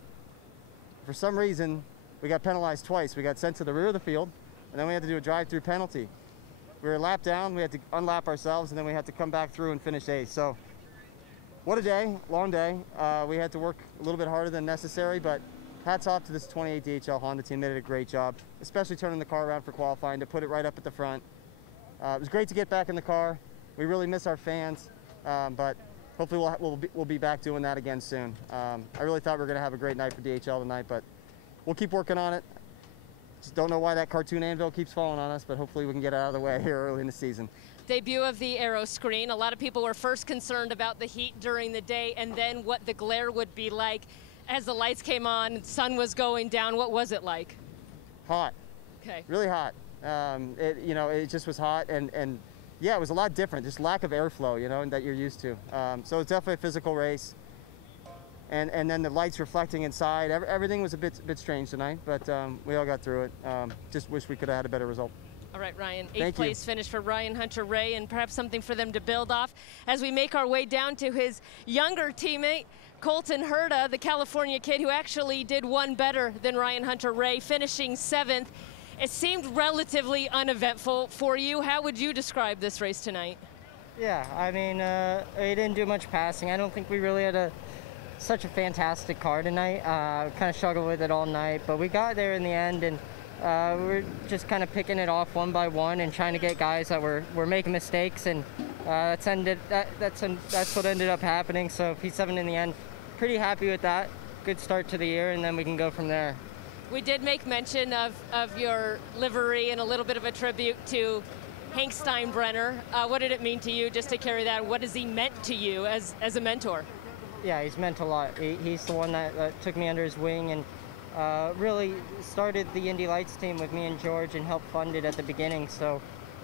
For some reason, we got penalized twice. We got sent to the rear of the field, and then we had to do a drive-through penalty. We were a lap down, we had to unlap ourselves, and then we had to come back through and finish 8th. So, what a day, long day. We had to work a little bit harder than necessary, but hats off to this 28 DHL Honda team. They did a great job, especially turning the car around for qualifying to put it right up at the front. It was great to get back in the car. We really miss our fans, but hopefully we'll be back doing that again soon. I really thought we were going to have a great night for DHL tonight, but we'll keep working on it. Just don't know why that cartoon anvil keeps falling on us, but hopefully we can get it out of the way here early in the season. Debut of the aero screen. A lot of people were first concerned about the heat during the day and then what the glare would be like as the lights came on, sun was going down. What was it like? Hot. Okay. Really hot. It just was hot, and yeah, it was a lot different. Just lack of airflow, that you're used to. So it's definitely a physical race. And then the lights reflecting inside. Everything was a bit strange tonight, but we all got through it. Just wish we could have had a better result. All right, Ryan, Thank eighth place finish for Ryan Hunter-Reay, and perhaps something for them to build off as we make our way down to his younger teammate, Colton Herta, the California kid who actually did one better than Ryan Hunter-Reay, finishing 7th. It seemed relatively uneventful for you. How would you describe this race tonight? Yeah, I mean, we didn't do much passing. I don't think we really had such a fantastic car tonight. Kind of struggled with it all night, but we got there in the end, and we were just kind of picking it off one by one and trying to get guys that were making mistakes, and that's what ended up happening. So P7 in the end, pretty happy with that. Good start to the year, and then we can go from there. We did make mention of your livery and a little bit of a tribute to Hank Steinbrenner. What did it mean to you just to carry that? What has he meant to you as a mentor? Yeah, he's meant a lot. He's the one that took me under his wing and really started the Indy Lights team with me and George and helped fund it at the beginning. So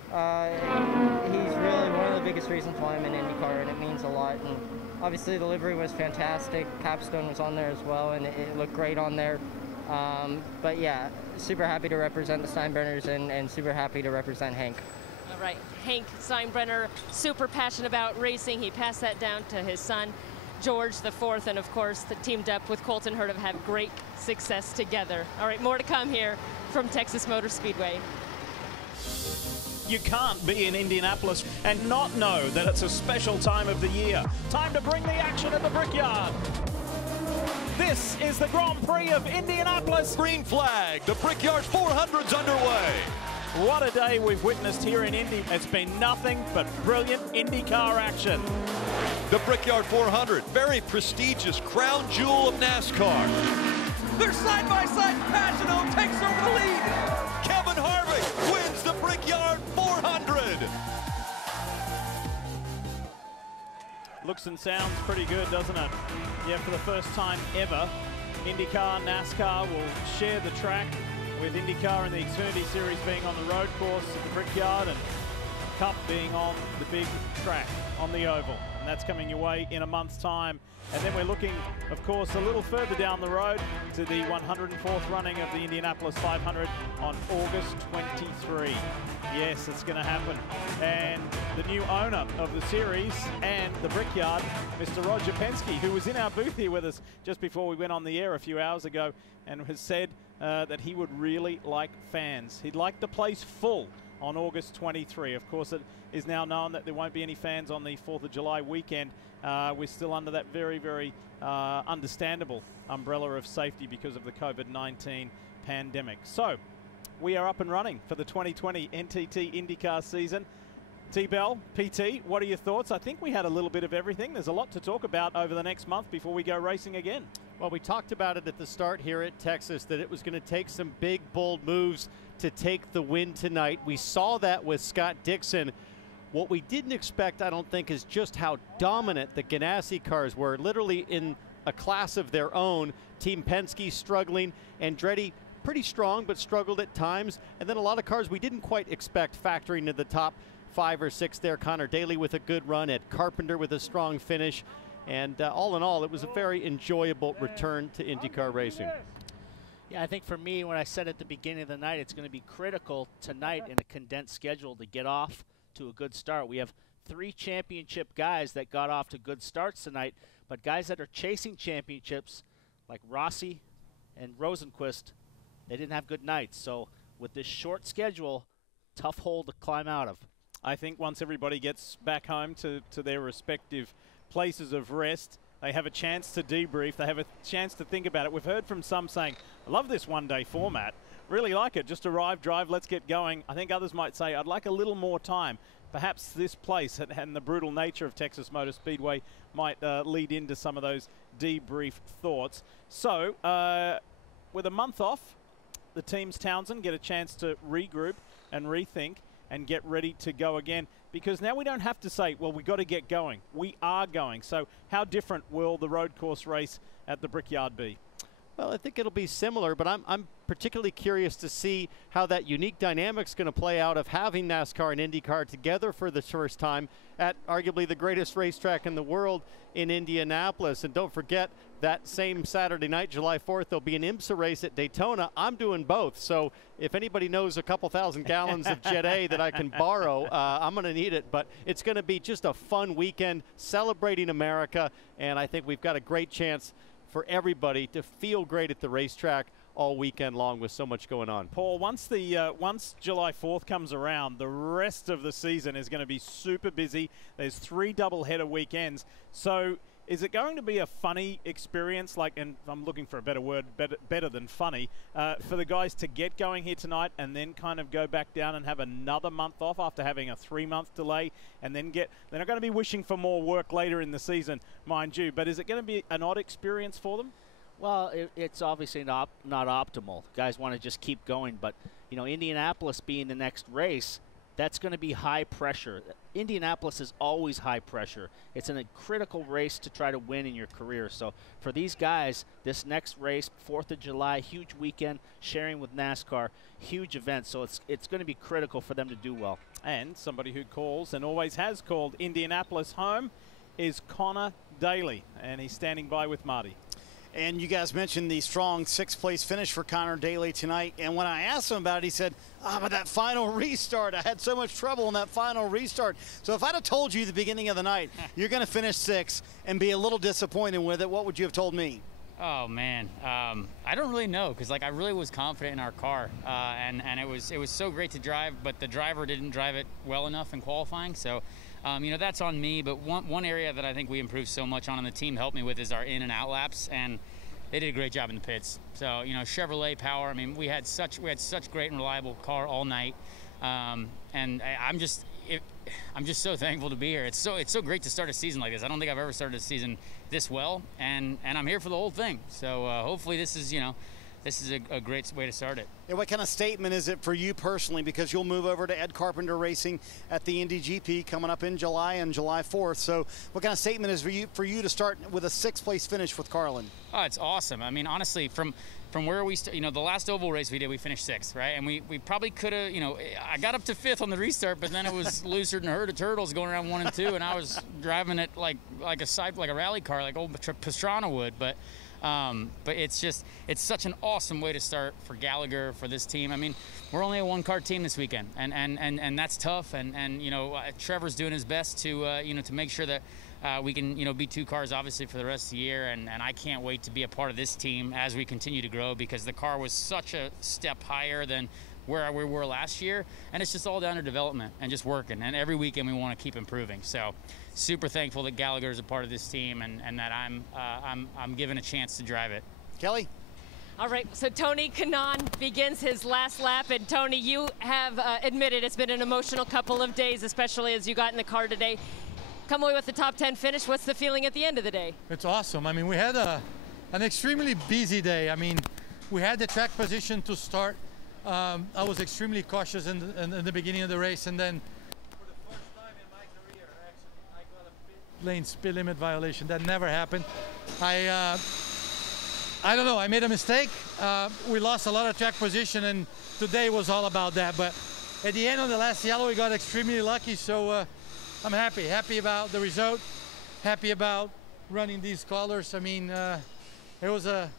he's really one of the biggest reasons why I'm in IndyCar, and it means a lot. And obviously the livery was fantastic. Capstone was on there as well, and it looked great on there. But yeah, super happy to represent the Steinbrenners and super happy to represent Hank. All right, Hank Steinbrenner, super passionate about racing. He passed that down to his son, George the fourth, and of course the teamed up with Colton Herta have had great success together. All right, more to come here from Texas Motor Speedway. You can't be in Indianapolis and not know that it's a special time of the year. Time to bring the action at the Brickyard. This is the Grand Prix of Indianapolis. Green flag, the Brickyard 400's underway. What a day we've witnessed here in Indy. It's been nothing but brilliant IndyCar action. The Brickyard 400, very prestigious crown jewel of NASCAR. Their side-by-side passion takes over the lead. Kevin Harvick wins the Brickyard 400. Looks and sounds pretty good, doesn't it? Yeah, for the first time ever, IndyCar, NASCAR will share the track with IndyCar and the Xfinity Series being on the road course at the Brickyard and Cup being on the big track on the oval. And that's coming your way in a month's time. And then we're looking, of course, a little further down the road to the 104th running of the Indianapolis 500 on August 23. Yes, it's going to happen. And the new owner of the series and the Brickyard, Mr. Roger Penske, who was in our booth here with us just before we went on the air a few hours ago, and has said that he would really like fans. He'd like the place full on August 23. Of course, it is now known that there won't be any fans on the 4th of July weekend. We're still under that very, very understandable umbrella of safety because of the COVID-19 pandemic. So we are up and running for the 2020 NTT IndyCar season. T-Bell, PT, what are your thoughts? I think we had a little bit of everything. There's a lot to talk about over the next month before we go racing again. Well, we talked about it at the start here at Texas, that it was going to take some big, bold moves to take the win tonight. We saw that with Scott Dixon. What we didn't expect, I don't think, is just how dominant the Genesys cars were, literally in a class of their own. Team Penske struggling, Andretti pretty strong but struggled at times, and then a lot of cars we didn't quite expect factoring into the top 5 or 6 there. Connor Daly with a good run, Ed Carpenter with a strong finish, and all in all, it was a very enjoyable return to IndyCar racing. Yeah, I think for me, when I said at the beginning of the night, it's going to be critical tonight in a condensed schedule to get off to a good start. We have 3 championship guys that got off to good starts tonight, but guys that are chasing championships like Rossi and Rosenquist, they didn't have good nights. So with this short schedule, tough hole to climb out of. I think once everybody gets back home to their respective places of rest, they have a chance to debrief. They have a chance to think about it. We've heard from some saying, I love this one-day format. Really like it. Just arrive, drive, let's get going. I think others might say, I'd like a little more time. Perhaps this place and the brutal nature of Texas Motor Speedway might lead into some of those debrief thoughts. So, with a month off, the teams Townsend get a chance to regroup and rethink and get ready to go again, because now we don't have to say, well, we got to get going. We are going. So how different will the road course race at the Brickyard be? Well, I think it'll be similar, but I'm particularly curious to see how that unique dynamic's going to play out of having NASCAR and IndyCar together for the first time at arguably the greatest racetrack in the world in Indianapolis. And don't forget that same Saturday night, July 4th, there'll be an IMSA race at Daytona. I'm doing both, so if anybody knows a couple thousand gallons of Jet A that I can borrow, I'm going to need it. But it's going to be just a fun weekend celebrating America, and I think we've got a great chance for everybody to feel great at the racetrack all weekend long with so much going on. Paul, once July 4th comes around, the rest of the season is going to be super busy. There's 3 doubleheader weekends. So is it going to be a funny experience, like, and I'm looking for a better word, better than funny, for the guys to get going here tonight and then kind of go back down and have another month off after having a 3-month delay, and then they're not going to be wishing for more work later in the season, mind you, but is it going to be an odd experience for them? Well, it's obviously not optimal. Guys want to just keep going, but, you know, Indianapolis being the next race, that's going to be high pressure. Indianapolis is always high pressure. It's a critical race to try to win in your career. So for these guys, this next race, 4th of July, huge weekend, sharing with NASCAR, huge event. So it's going to be critical for them to do well. And somebody who calls and always has called Indianapolis home is Connor Daly, and he's standing by with Marty. And you guys mentioned the strong 6th-place finish for Connor Daly tonight. And when I asked him about it, he said, but that final restart, I had so much trouble in that final restart. So if I'd have told you at the beginning of the night, you're going to finish 6th and be a little disappointed with it, what would you have told me? Oh, man. I don't really know, because, like, I really was confident in our car. And it was so great to drive, but the driver didn't drive it well enough in qualifying. So, you know, that's on me. But one area that I think we improved so much on and the team helped me with is our in and out laps. And they did a great job in the pits. So, you know, Chevrolet power. I mean, we had such great and reliable car all night. And I'm just so thankful to be here. It's so great to start a season like this. I don't think I've ever started a season this well, and I'm here for the whole thing. So hopefully this is a great way to start it. And what kind of statement is it for you personally? Because you'll move over to Ed Carpenter Racing at the Indy GP coming up in July and July 4th. So what kind of statement is for you to start with a 6th-place finish with Carlin? Oh, it's awesome. I mean, honestly, from where we you know, the last oval race we did, we finished 6th, right? And we probably could have, you know, I got up to 5th on the restart, but then it was looser than a herd of turtles going around 1 and 2, and I was driving it like a rally car, like old Pastrana would. But it's such an awesome way to start for Gallagher, for this team. I mean, we're only a 1-car team this weekend, and that's tough. And you know, Trevor's doing his best to you know, to make sure that we can, you know, be 2 cars obviously for the rest of the year. And I can't wait to be a part of this team as we continue to grow, because the car was such a step higher than where we were last year, and it's just all down to development and just working. And every weekend we want to keep improving. So super thankful that Gallagher is a part of this team, and that I'm given a chance to drive it. Kelly? All right, so Tony Kanaan begins his last lap, and Tony, you have admitted it's been an emotional couple of days, especially as you got in the car today. Come away with the top 10 finish. What's the feeling at the end of the day? It's awesome. I mean, we had an extremely busy day. I mean, we had the track position to start. I was extremely cautious in the beginning of the race, and then for the first time in my career, actually, I got a pit lane speed limit violation. That never happened. I don't know. I made a mistake. We lost a lot of track position, and today was all about that. But at the end of the last yellow, we got extremely lucky. So I'm happy about the result. Happy about running these colors. I mean, it was a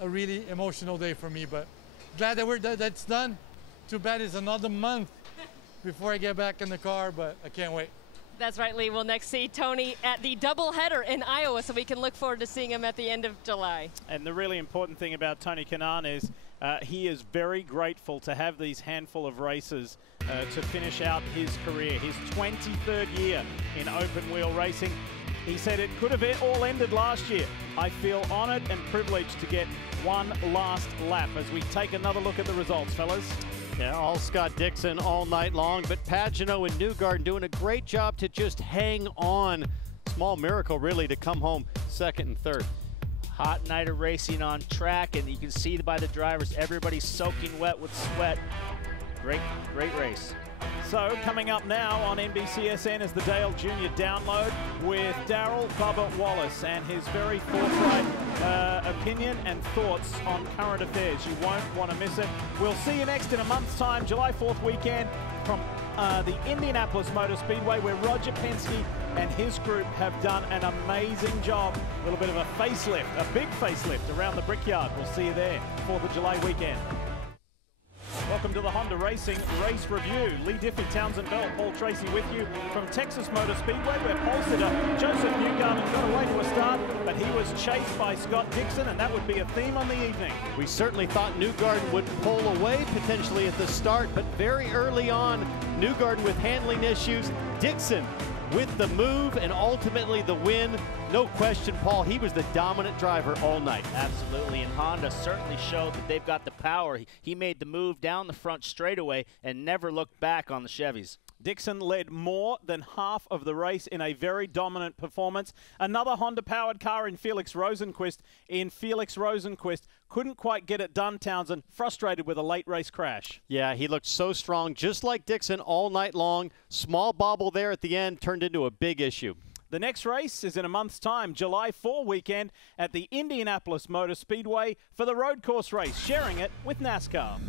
really emotional day for me, but glad that that's done. Too bad it's another month before I get back in the car, but I can't wait. That's right, Lee. We'll next see Tony at the doubleheader in Iowa, so we can look forward to seeing him at the end of July. And the really important thing about Tony Kanaan is he is very grateful to have these handful of races to finish out his career, his 23rd year in open wheel racing. He said it could have all ended last year. I feel honored and privileged to get one last lap as we take another look at the results, fellas. Yeah, all Scott Dixon all night long, but Pagenaud and Newgarden doing a great job to just hang on. Small miracle, really, to come home 2nd and 3rd. Hot night of racing on track, and you can see by the drivers, everybody's soaking wet with sweat. Great race. So coming up now on NBCSN is the Dale Jr. Download with Darrell Bubba Wallace and his very forthright opinion and thoughts on current affairs. You won't want to miss it. We'll see you next in a month's time, July 4th weekend from the Indianapolis Motor Speedway, where Roger Penske and his group have done an amazing job. A little bit of a facelift, a big facelift around the Brickyard. We'll see you there, 4th of July weekend. Welcome to the Honda Racing Race Review. Lee Diffie, Townsend Bell, Paul Tracy with you from Texas Motor Speedway, where pole sitter Joseph Newgarden got away to a start, but he was chased by Scott Dixon, and that would be a theme on the evening. We certainly thought Newgarden would pull away potentially at the start, but very early on, Newgarden with handling issues, Dixon with the move and ultimately the win. No question, Paul, he was the dominant driver all night. Absolutely, and Honda certainly showed that they've got the power. He made the move down the front straightaway and never looked back on the Chevys. Dixon led more than half of the race in a very dominant performance. Another Honda-powered car in Felix Rosenqvist. Couldn't quite get it done, Townsend, frustrated with a late race crash. Yeah, he looked so strong, just like Dixon all night long. Small bobble there at the end turned into a big issue. The next race is in a month's time, July 4 weekend at the Indianapolis Motor Speedway for the road course race, sharing it with NASCAR.